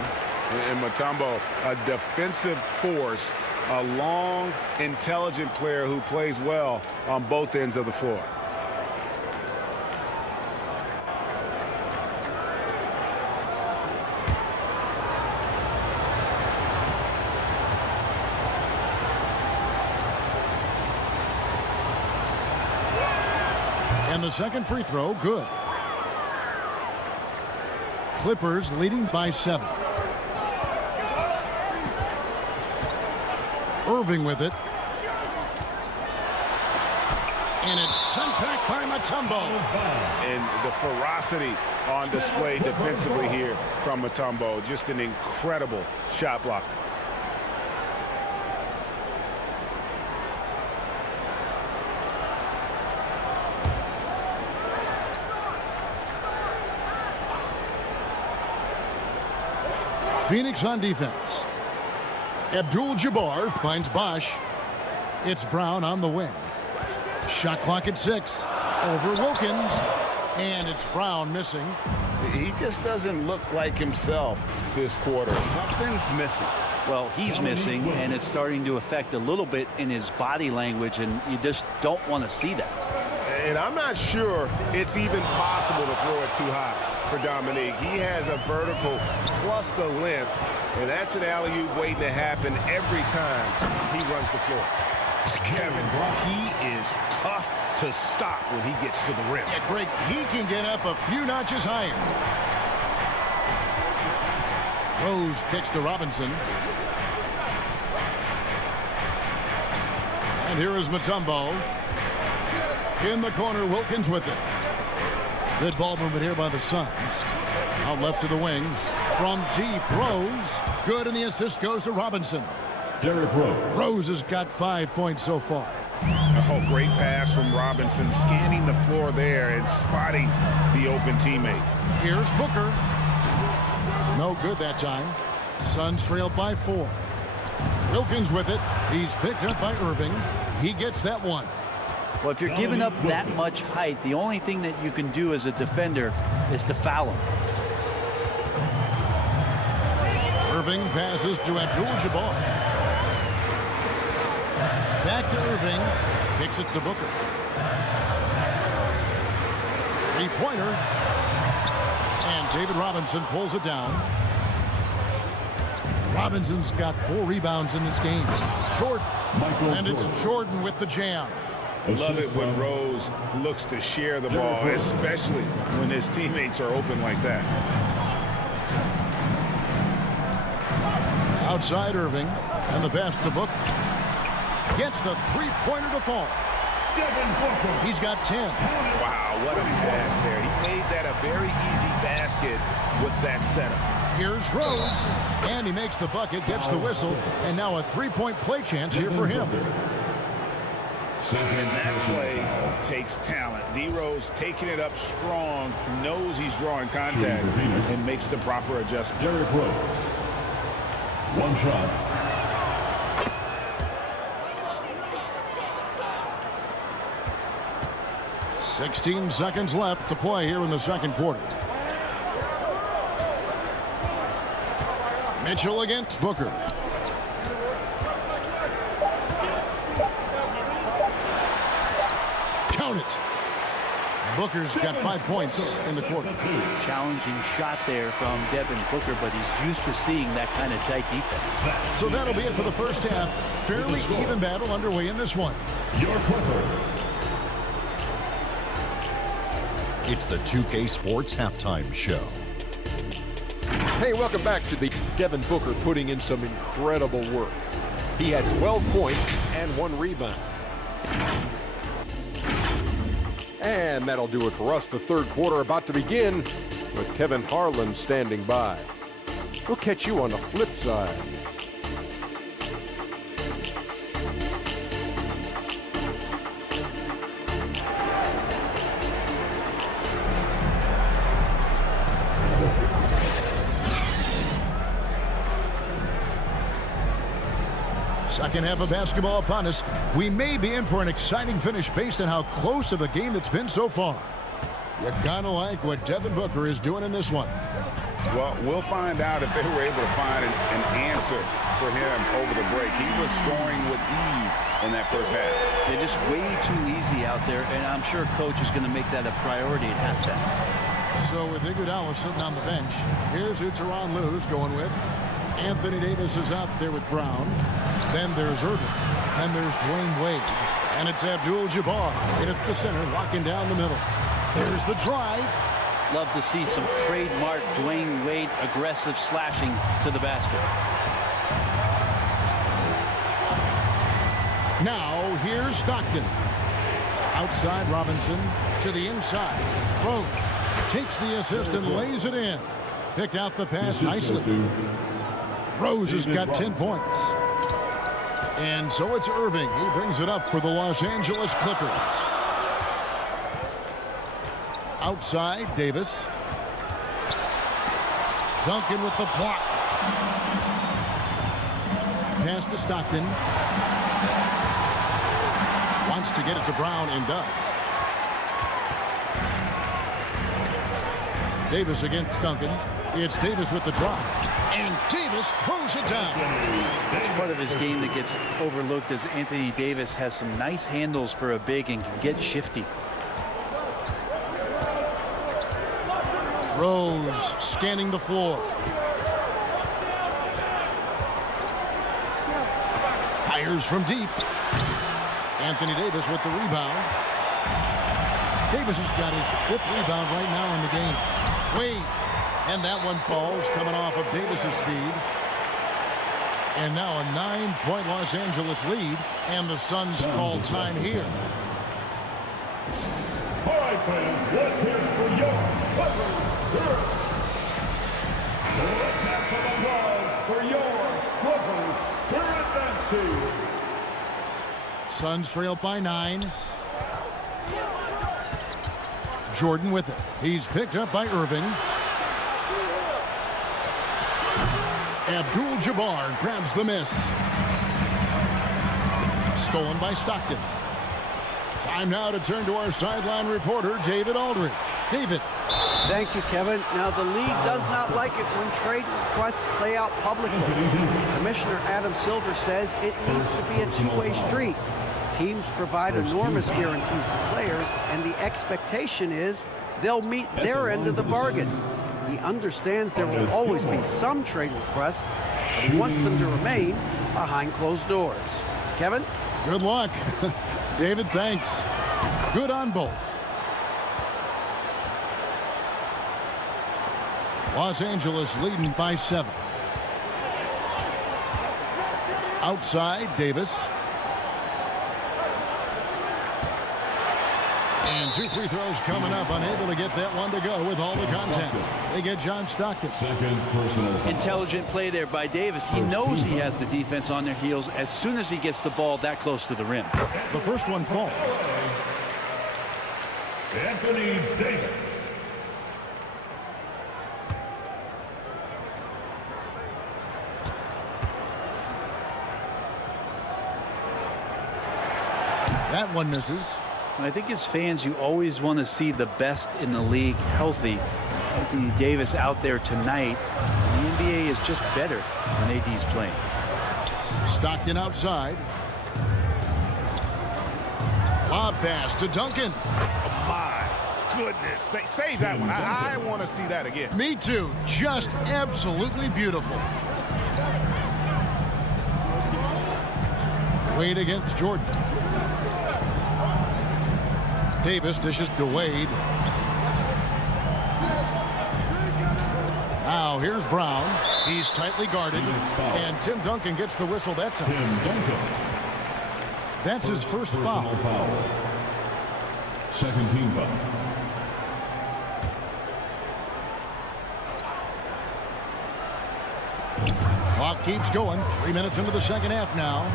And Mutombo, a defensive force, a long, intelligent player who plays well on both ends of the floor. And the second free throw, good. Clippers leading by 7. Irving with it. And it's sent back by Mutombo. And the ferocity on display defensively here from Mutombo. Just an incredible shot blocker. Phoenix on defense. ABDUL-JABBAR finds Bosch. It's Brown on the wing. Shot clock at 6. Over Wilkins. And it's Brown missing. He just doesn't look like himself this quarter. Something's missing. Well, he's missing, and it's starting to affect a little bit in his body language, and you just don't want to see that. And I'm not sure it's even possible to throw it too high for Dominique. He has a vertical plus the length, and that's an alley-oop waiting to happen every time he runs the floor. Kevin, he is tough to stop when he gets to the rim. Yeah, Greg, he can get up a few notches higher. Rose kicks to Robinson. And here is Mutombo. In the corner, Wilkins with it. Good ball movement here by the Suns. Out left to the wing. From deep, Rose. Good, and the assist goes to Robinson. Rose has got 5 points so far. Oh, great pass from Robinson, scanning the floor there and spotting the open teammate. Here's Booker. No good that time. Suns trailed by 4. Wilkins with it. He's picked up by Irving. He gets that one. Well, if you're giving up that much height, the only thing that you can do as a defender is to foul him. Irving passes to ABDUL-JABBAR. Back to Irving. Kicks it to Booker. Three-pointer. And David Robinson pulls it down. Robinson's got 4 rebounds in this game. Short. And it's Jordan with the jam. Love it when Rose looks to share the ball, especially when his teammates are open like that. Outside Irving, and the pass to Booker. Gets the three-pointer to fall. He's got 10. Wow, what a pass there. He made that a very easy basket with that setup. Here's Rose, and he makes the bucket, gets the whistle, and now a three-point play chance here for him. And that play takes talent. D. Rose taking it up strong, knows he's drawing contact, and makes the proper adjustment. One shot. $16 seconds left to play here in the second quarter. Mitchell against Booker. Count it. Booker's got 5 points in the quarter. Challenging shot there from Devin Booker, but he's used to seeing that kind of tight defense. So that'll be it for the first half. Fairly even battle underway in this one. Your Clippers. It's the 2K Sports Halftime Show. Hey, welcome back to the Devin Booker putting in some incredible work. He had 12 points and 1 rebound. And that'll do it for us. The third quarter about to begin with Kevin Harlan standing by. We'll catch you on the flip side. Second half of basketball upon us. We may be in for an exciting finish based on how close of a game it's been so far. You gotta like what Devin Booker is doing in this one. Well, we'll find out if they were able to find an answer for him over the break. He was scoring with ease in that first half. They're just way too easy out there, and I'm sure coach is going to make that a priority at halftime. So with Iguodala sitting on the bench, here's who Tyronn Lue's going with. Anthony Davis is out there with Brown. Then there's Irving. Then there's Dwayne Wade. And it's ABDUL-JABBAR in at the center, locking down the middle. There's the drive. Love to see some trademark Dwayne Wade aggressive slashing to the basket. Now here's Stockton. Outside Robinson to the inside. Rose takes the assist and lays it in. Picked out the pass nicely. Rose has got 10 points. And so it's Irving. He brings it up for the Los Angeles Clippers. Outside, Davis. Duncan with the block. Pass to Stockton. Wants to get it to Brown and does. Davis against Duncan. It's Davis with the drive. And Davis throws it down. That's part of his game that gets overlooked, as Anthony Davis has some nice handles for a big and can get shifty. Rose scanning the floor. Fires from deep. Anthony Davis with the rebound. Davis has got his 5th rebound right now in the game. Wade. And that one falls, coming off of Davis's feed. And now a 9-point Los Angeles lead. And the Suns call time here. All right, fans, let's hear it for your Clippers. Let's have some applause for your Clippers. They're advancing. Suns trail by 9. Jordan with it. He's picked up by Irving. ABDUL-JABBAR grabs the miss. Stolen by Stockton. Time now to turn to our sideline reporter, David Aldridge. David. Thank you, Kevin. Now, the league does not like it when trade requests play out publicly. Commissioner Adam Silver says it needs to be a two-way street. Teams provide enormous guarantees to players, and the expectation is they'll meet their end of the bargain. He understands there will always be some trade requests, but he wants them to remain behind closed doors. Kevin? Good luck. David, thanks. Good on both. Los Angeles leading by 7. Outside, Davis. And 2 free throws coming up. Unable to get that one to go with all the contact. They get John Stockton. Intelligent play there by Davis. He knows he has the defense on their heels as soon as he gets the ball that close to the rim. The first one falls. Anthony Davis. That one misses. I think as fans, you always want to see the best in the league healthy. Anthony Davis out there tonight. The NBA is just better when AD's playing. Stockton outside. Lob pass to Duncan. Oh my goodness. Save that one. I want to see that again. Me too. Just absolutely beautiful. Wade against Jordan. Davis dishes to Wade. Now here's Brown. He's tightly guarded. And Tim Duncan gets the whistle that time. That's his first foul. Second team foul. Clock keeps going. 3 minutes into the second half now.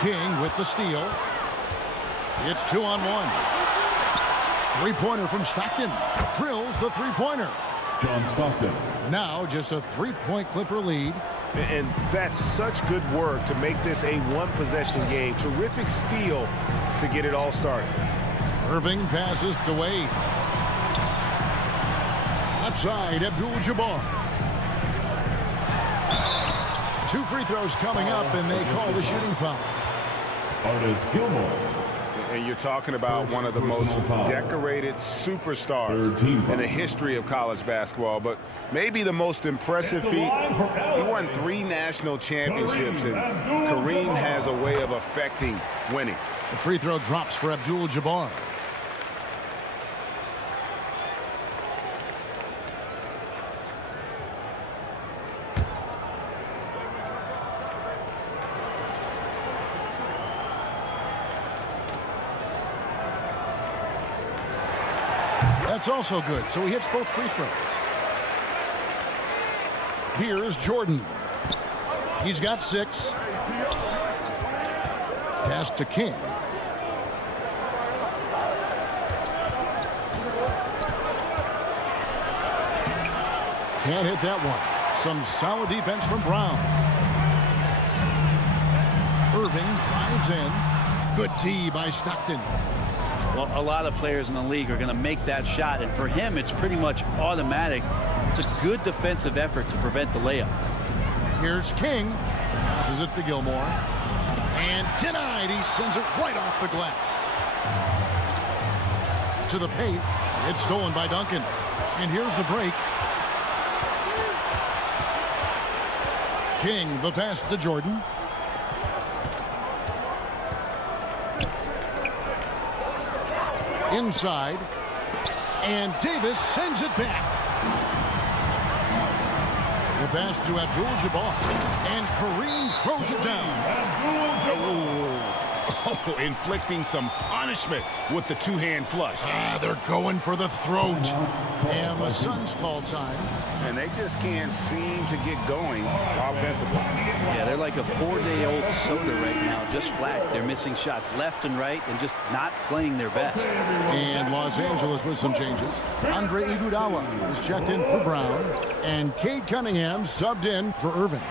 King with the steal. It's 2-on-1. Three-pointer from Stockton. Drills the three-pointer. John Stockton. Now just a 3-point Clipper lead. And that's such good work to make this a one-possession game. Terrific steal to get it all started. Irving passes to Wade. Left side, ABDUL-JABBAR. 2 free throws coming up, and they call the shooting foul. Artis Gilmore. And you're talking about one of the most decorated superstars in the history of college basketball, but maybe the most impressive feat. He won 3 national championships, and Kareem has a way of affecting winning. The free throw drops for ABDUL-JABBAR. That's also good, so he hits both free throws. Here's Jordan. He's got 6. Pass to King. Can't hit that one. Some solid defense from Brown. Irving drives in. Good D by Stockton. Well, a lot of players in the league are going to make that shot, and for him, it's pretty much automatic. It's a good defensive effort to prevent the layup. Here's King. Passes it to Gilmore. And denied. He sends it right off the glass. To the paint. It's stolen by Duncan. And here's the break. King, the pass to Jordan. Inside. And Davis sends it back. The pass to ABDUL-JABBAR. And Kareem throws it down. Oh, inflicting some punishment with the two-hand flush. They're going for the throat. And the Suns call time. And they just can't seem to get going offensively. Yeah, they're like a 4-day-old soda right now, just flat. They're missing shots left and right and just not playing their best. And Los Angeles with some changes. Andre Iguodala is checked in for Brown. And Cade Cunningham subbed in for Irving.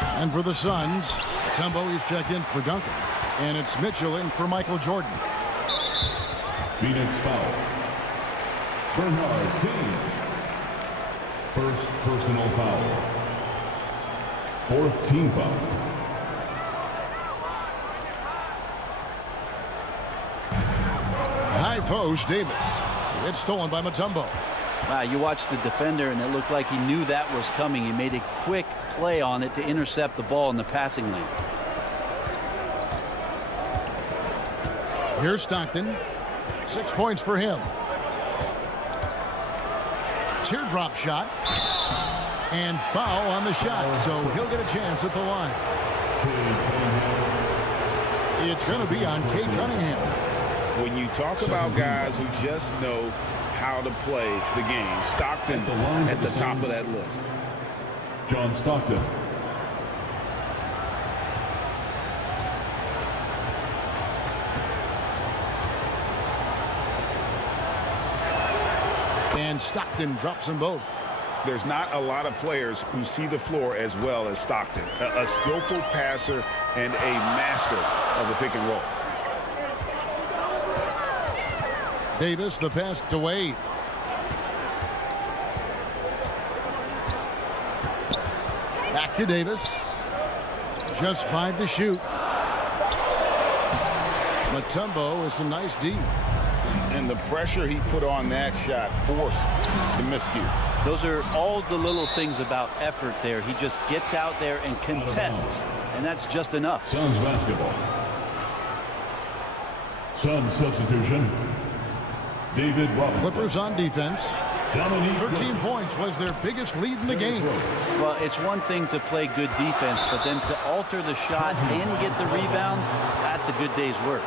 And for the Suns, Mutombo is checked in for Duncan. And it's Mitchell in for Michael Jordan. Phoenix foul. Bernard King. First personal foul. 4th team foul. High post, Davis. It's stolen by Mutombo. Wow, you watched the defender, and it looked like he knew that was coming. He made a quick play on it to intercept the ball in the passing lane. Here's Stockton. 6 points for him. Teardrop shot. And foul on the shot, so he'll get a chance at the line. It's going to be on Cade Cunningham. When you talk about guys who just know how to play the game, Stockton at the top of that list. John Stockton. And Stockton drops them both. There's not a lot of players who see the floor as well as Stockton. A skillful passer and a master of the pick and roll. Davis, the pass to Wade. Back to Davis. Just 5 to shoot. Mutombo is some nice D. And the pressure he put on that shot forced the miscue. Those are all the little things about effort there. He just gets out there and contests, and that's just enough. Suns basketball. Suns substitution. David Robinson. Clippers on defense. 13 points was their biggest lead in the game. Well, it's one thing to play good defense, but then to alter the shot and get the rebound, that's a good day's work.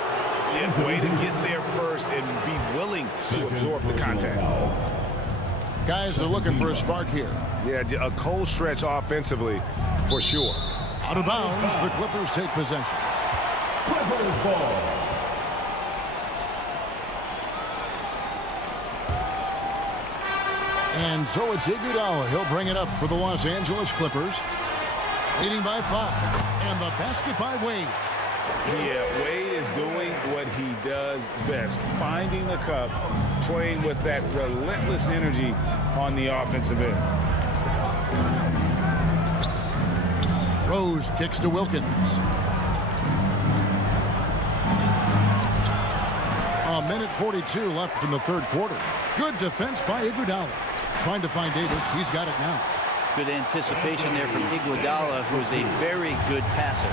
And way to get there first and be willing to absorb the contact. Guys are looking for a spark here. Yeah, a cold stretch offensively for sure. Out of bounds, the Clippers take possession. Clippers ball. And so it's Iguodala. He'll bring it up for the Los Angeles Clippers. Leading by 5. And the basket by Wade. Yeah, Wade is doing what he does best. Finding the cup, playing with that relentless energy on the offensive end. Rose kicks to Wilkins. A minute 42 left in the third quarter. Good defense by Iguodala. Trying to find Davis. He's got it now. Good anticipation there from Iguodala, who is a very good passer.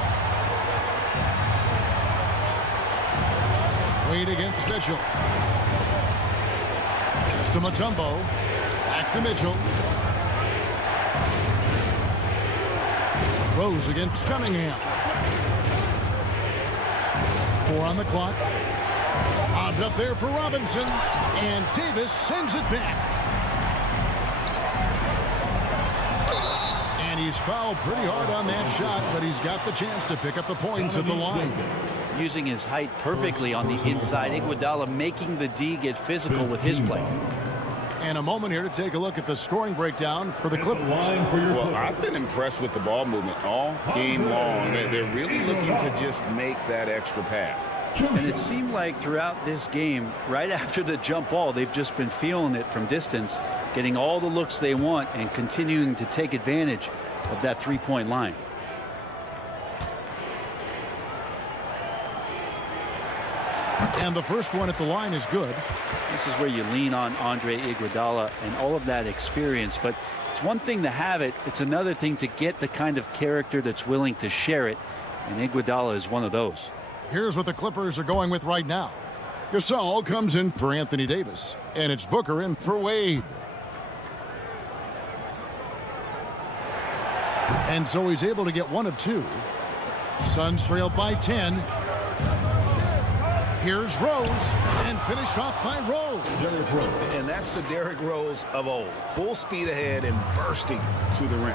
Wade against Mitchell. Just to Mutombo. Back to Mitchell. Rose against Cunningham. 4 on the clock. Lobbed up there for Robinson, and Davis sends it back. And he's fouled pretty hard on that shot, but he's got the chance to pick up the points at the line. Using his height perfectly on the inside, Iguodala making the D get physical with his play. And a moment here to take a look at the scoring breakdown for the Clippers. Well, I've been impressed with the ball movement all game long. They're really looking to just make that extra pass. And it seemed like throughout this game, right after the jump ball, they've just been feeling it from distance, getting all the looks they want and continuing to take advantage of that three-point line. And the first one at the line is good. This is where you lean on Andre Iguodala and all of that experience, but it's one thing to have it, it's another thing to get the kind of character that's willing to share it, and Iguodala is one of those. Here's what the Clippers are going with right now. Gasol comes in for Anthony Davis, and it's Booker in for Wade. And so he's able to get one of two. Suns trail by 10. Here's Rose, and finished off by Rose. And that's the Derrick Rose of old. Full speed ahead and bursting to the rim.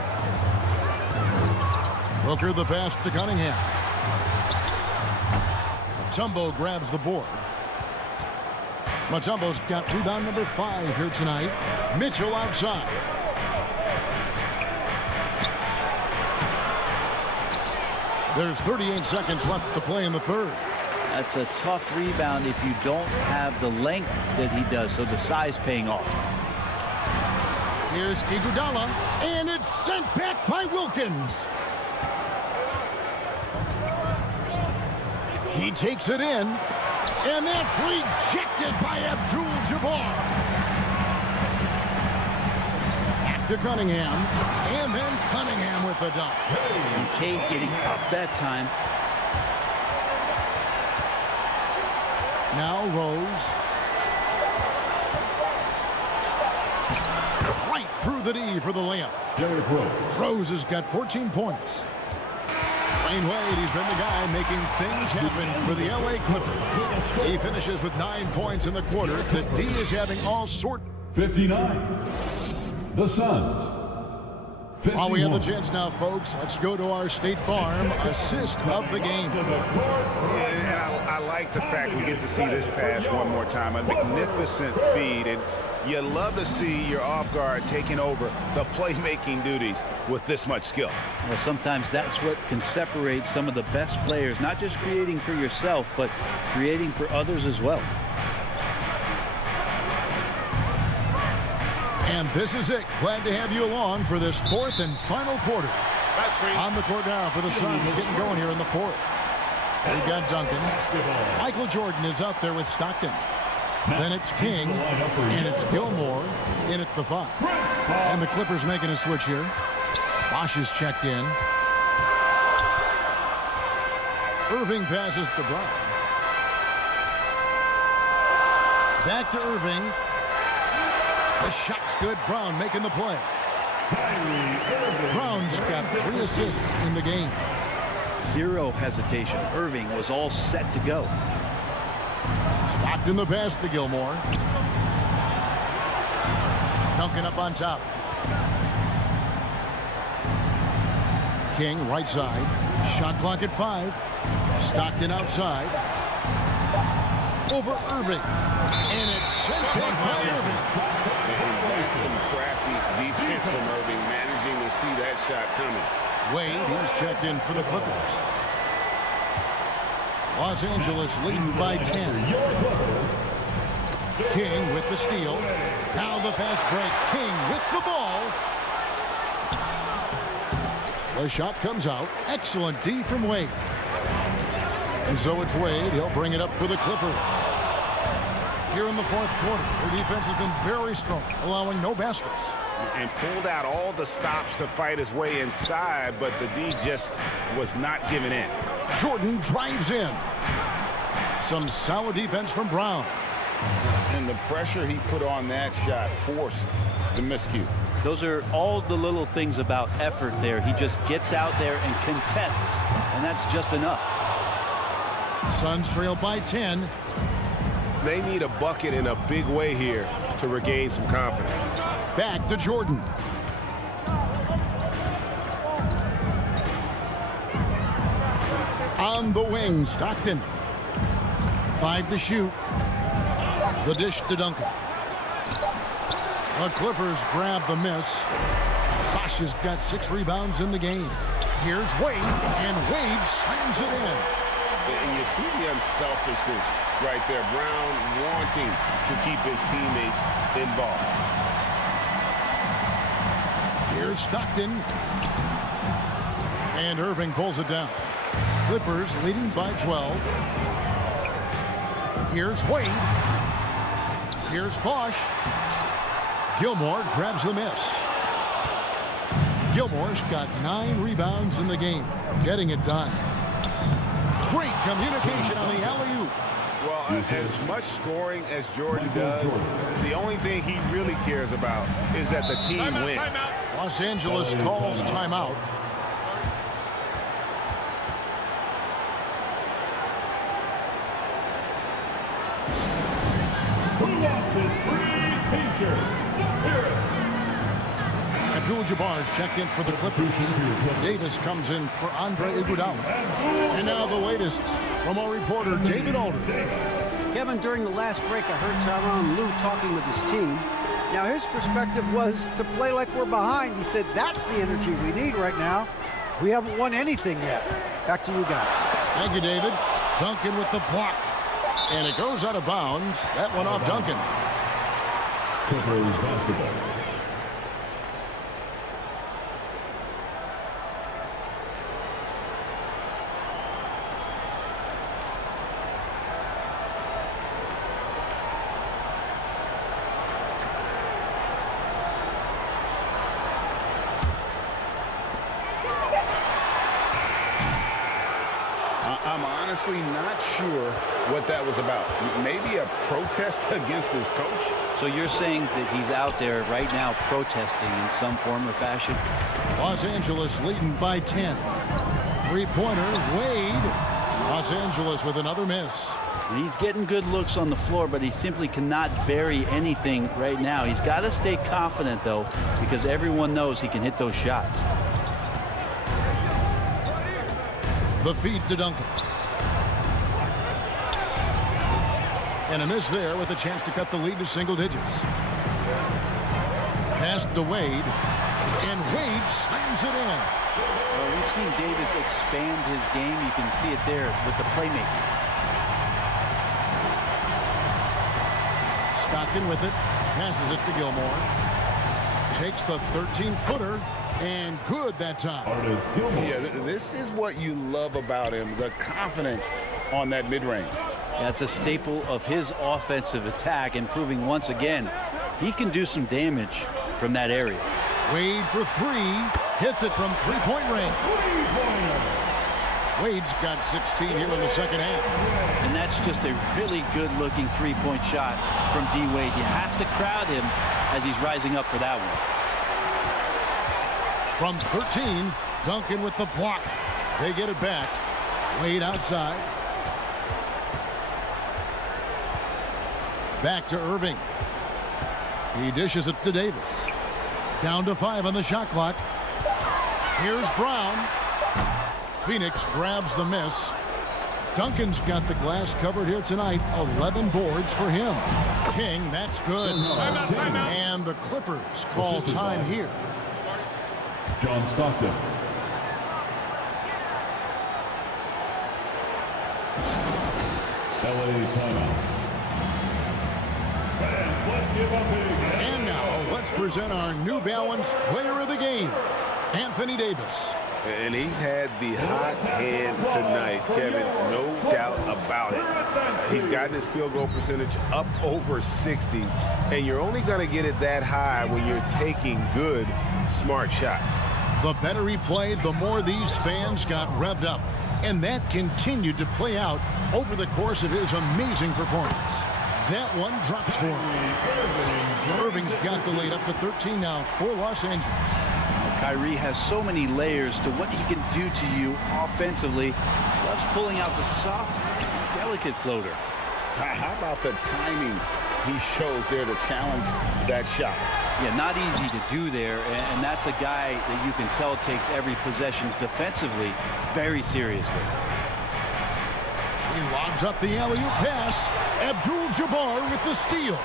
Booker the pass to Cunningham. Mutombo grabs the board. Mutombo's got rebound number 5 here tonight. Mitchell outside. There's 38 seconds left to play in the third. That's a tough rebound if you don't have the length that he does, so the size paying off. Here's Iguodala, and it's sent back by Wilkins. He takes it in, and that's rejected by ABDUL-JABBAR. Back to Cunningham, and then Cunningham with the dunk. And Cade getting up that time. Now Rose. Right through the D for the layup. Rose has got 14 points. Dwayne Wade, he's been the guy making things happen for the LA Clippers. He finishes with 9 points in the quarter. The D is having all sorts. 59. The Suns. 51. While we have the chance now, folks, let's go to our State Farm assist of the game. And I like the fact we get to see this pass one more time. A magnificent feed, and you love to see your off guard taking over the playmaking duties with this much skill. Well, sometimes that's what can separate some of the best players, not just creating for yourself, but creating for others as well. And this is it. Glad to have you along for this fourth and final quarter. On the court now for the Suns, getting going here in the fourth. We've got Duncan. Michael Jordan is out there with Stockton. Then it's King, and it's Gilmore in at the 5. And the Clippers making a switch here. Bosch is checked in. Irving passes to Brown. Back to Irving. The shot's good. Brown making the play. Brown's got 3 assists in the game. Zero hesitation. Irving was all set to go. Stockton the pass to Gilmore. Duncan up on top. King right side. Shot clock at 5. Stockton outside. Over Irving. And it's sent back by Irving. That's some crafty defense from Irving, managing to see that shot coming. Wade, he's checked in for the Clippers. Los Angeles leading by 10. King with the steal. Now the fast break. King with the ball. The shot comes out. Excellent D from Wade. And so it's Wade. He'll bring it up for the Clippers. Here in the fourth quarter, their defense has been very strong, allowing no baskets. And pulled out all the stops to fight his way inside, but the D just was not giving in. Jordan drives in. Some solid defense from Brown. And the pressure he put on that shot forced the miscue. Those are all the little things about effort there. He just gets out there and contests, and that's just enough. Suns trail by 10. They need a bucket in a big way here to regain some confidence. Back to Jordan. On the wing, Stockton. 5 to shoot. The dish to Duncan. The Clippers grab the miss. Bosch has got 6 rebounds in the game. Here's Wade, and Wade slams it in. And you see the unselfishness right there. Brown wanting to keep his teammates involved. Here's Stockton. And Irving pulls it down. Clippers leading by 12. Here's Wade. Here's Bosch. Gilmore grabs the miss. Gilmore's got 9 rebounds in the game, getting it done. Great communication on the alley-oop. Well, as much scoring as Jordan does, the only thing he really cares about is that the team wins. Los Angeles calls timeout. Who wants his free t-shirt? ABDUL-JABBAR's checked in for the Clippers. Davis comes in for Andre Iguodala. And now the latest from our reporter, David Alder. Kevin, during the last break, I heard Tyronn Lue talking with his team. Now, his perspective was to play like we're behind. He said, that's the energy we need right now. We haven't won anything yet. Back to you guys. Thank you, David. Duncan with the block. And it goes out of bounds. That one off Duncan. Clippers basketball. I'm honestly not sure what that was about. Maybe a protest against his coach? So you're saying that he's out there right now protesting in some form or fashion? Los Angeles leading by 10. Three-pointer, Wade. Los Angeles with another miss. He's getting good looks on the floor, but he simply cannot bury anything right now. He's got to stay confident, though, because everyone knows he can hit those shots. The feed to Duncan. And a miss there with a chance to cut the lead to single digits. Pass to Wade. And Wade slams it in. Well, we've seen Davis expand his game. You can see it there with the playmaking. Stockton with it. Passes it to Gilmore. Takes the 13-footer. And good that time. Yeah, this is what you love about him, the confidence on that mid-range. That's a staple of his offensive attack, and proving once again he can do some damage from that area. Wade for 3. Hits it from three-point range. Wade's got 16 here in the second half. And that's just a really good-looking three-point shot from D. Wade. You have to crowd him as he's rising up for that one. From 13, Duncan with the block. They get it back. Wade outside. Back to Irving. He dishes it to Davis. Down to 5 on the shot clock. Here's Brown. Phoenix grabs the miss. Duncan's got the glass covered here tonight. 11 boards for him. King, that's good. Timeout, timeout. And the Clippers call time here. John Stockton. LA timeout. And let's give a big. And now let's present our New Balance Player of the Game, Anthony Davis. And he's had the hot hand tonight, Kevin, no doubt about it. He's gotten his field goal percentage up over 60, and you're only going to get it that high when you're taking good, smart shots. The better he played, the more these fans got revved up. And that continued to play out over the course of his amazing performance. That one drops for him. Irving's got the lead up to 13 now for Los Angeles. Kyrie has so many layers to what he can do to you offensively. Loves pulling out the soft, delicate floater. How about the timing he shows there to challenge that shot? Yeah, not easy to do there, and that's a guy that you can tell takes every possession defensively very seriously. He lobs up the alley-oop pass. ABDUL-JABBAR with the steal.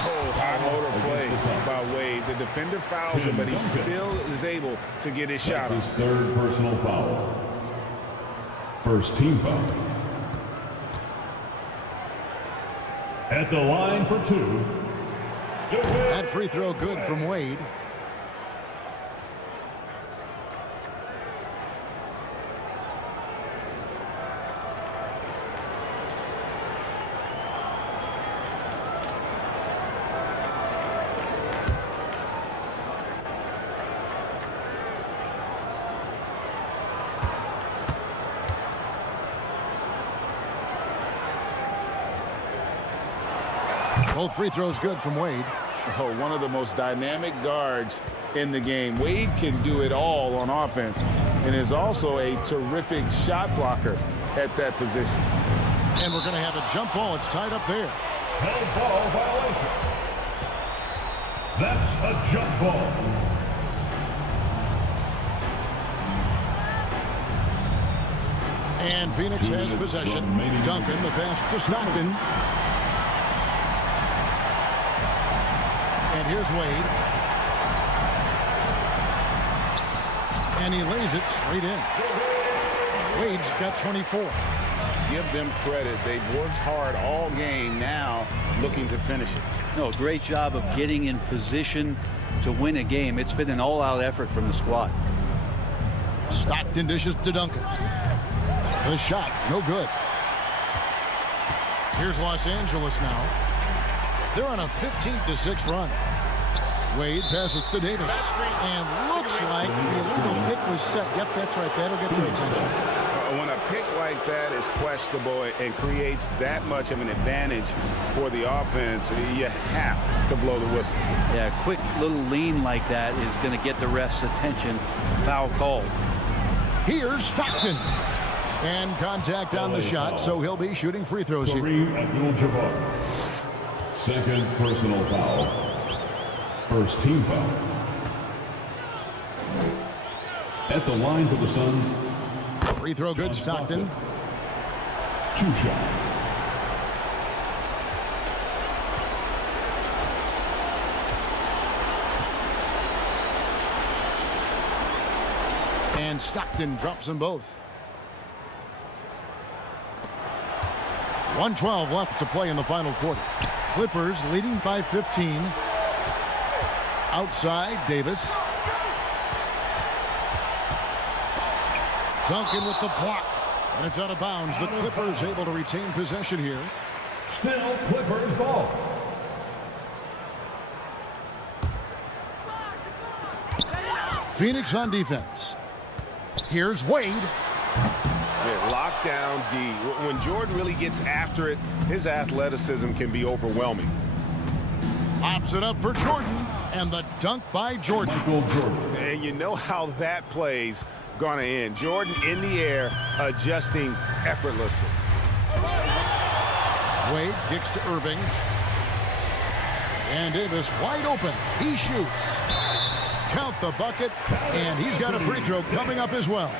Oh, high motor play by Wade. The defender fouls him, but he still is able to get his shot That's off. his third personal foul. First team foul. At the line for two. That free throw good from Wade. Both free throws good from Wade. Oh, one of the most dynamic guards in the game. Wade can do it all on offense and is also a terrific shot blocker at that position. And we're going to have a jump ball. It's tied up there. Held ball violation. That's a jump ball. And Phoenix has possession. Duncan, the pass to Stockton. And here's Wade. And he lays it straight in. Wade's got 24. Give them credit. They've worked hard all game, now looking to finish it. No, great job of getting in position to win a game. It's been an all-out effort from the squad. Stockton dishes to Duncan. The shot, no good. Here's Los Angeles now. They're on a 15-6 run. Wade passes to Davis. And looks like the illegal pick was set. Yep, that's right. That'll get their attention. When a pick like that is questionable and creates that much of an advantage for the offense, you have to blow the whistle. Yeah, a quick little lean like that is going to get the ref's attention. Foul called. Here's Stockton. And contact on the shot, so he'll be shooting free throws here. KAREEM ABDUL-JABBAR. Second personal foul. First team foul. At the line for the Suns. Free throw good, Stockton. 2 shots. And Stockton drops them both. 1:12 left to play in the final quarter. Clippers leading by 15. Outside, Davis. Duncan with the block. And it's out of bounds. The Clippers able to retain possession here. Still Clippers ball. Phoenix on defense. Here's Wade. Locked down D. When Jordan really gets after it, his athleticism can be overwhelming. Pops it up for Jordan. And the dunk by Jordan. And you know how that play's gonna end. Jordan in the air, adjusting effortlessly. Wade kicks to Irving. And Davis wide open. He shoots. Count the bucket. And he's got a free throw coming up as well.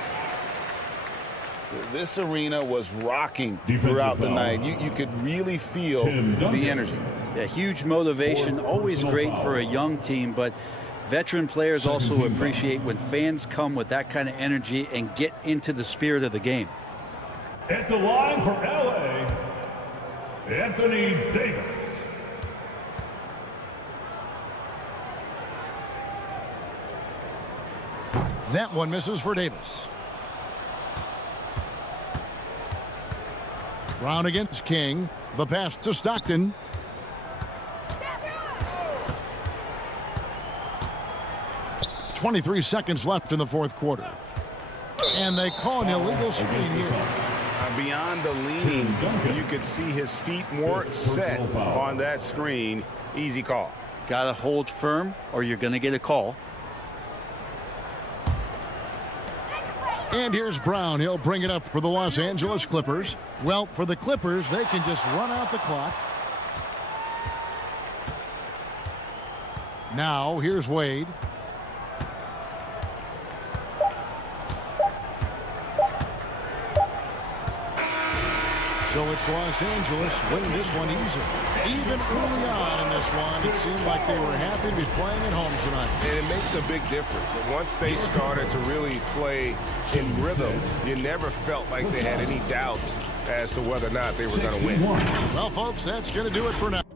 This arena was rocking throughout the night. You could really feel the energy. Yeah, huge motivation, always great for a young team, but veteran players also appreciate when fans come with that kind of energy and get into the spirit of the game. At the line for LA, Anthony Davis. That one misses for Davis. Brown against King. The pass to Stockton. .23 seconds left in the fourth quarter. And they call an illegal screen here. Beyond the leaning, you could see his feet more set on that screen. Easy call. Got to hold firm or you're going to get a call. And here's Brown. He'll bring it up for the Los Angeles Clippers. Well, for the Clippers, they can just run out the clock. Now, here's Wade. So it's Los Angeles winning this one easy. Even early on in this one, it seemed like they were happy to be playing at home tonight. And it makes a big difference. Once they started to really play in rhythm, you never felt like they had any doubts as to whether or not they were going to win. Well, folks, that's going to do it for now.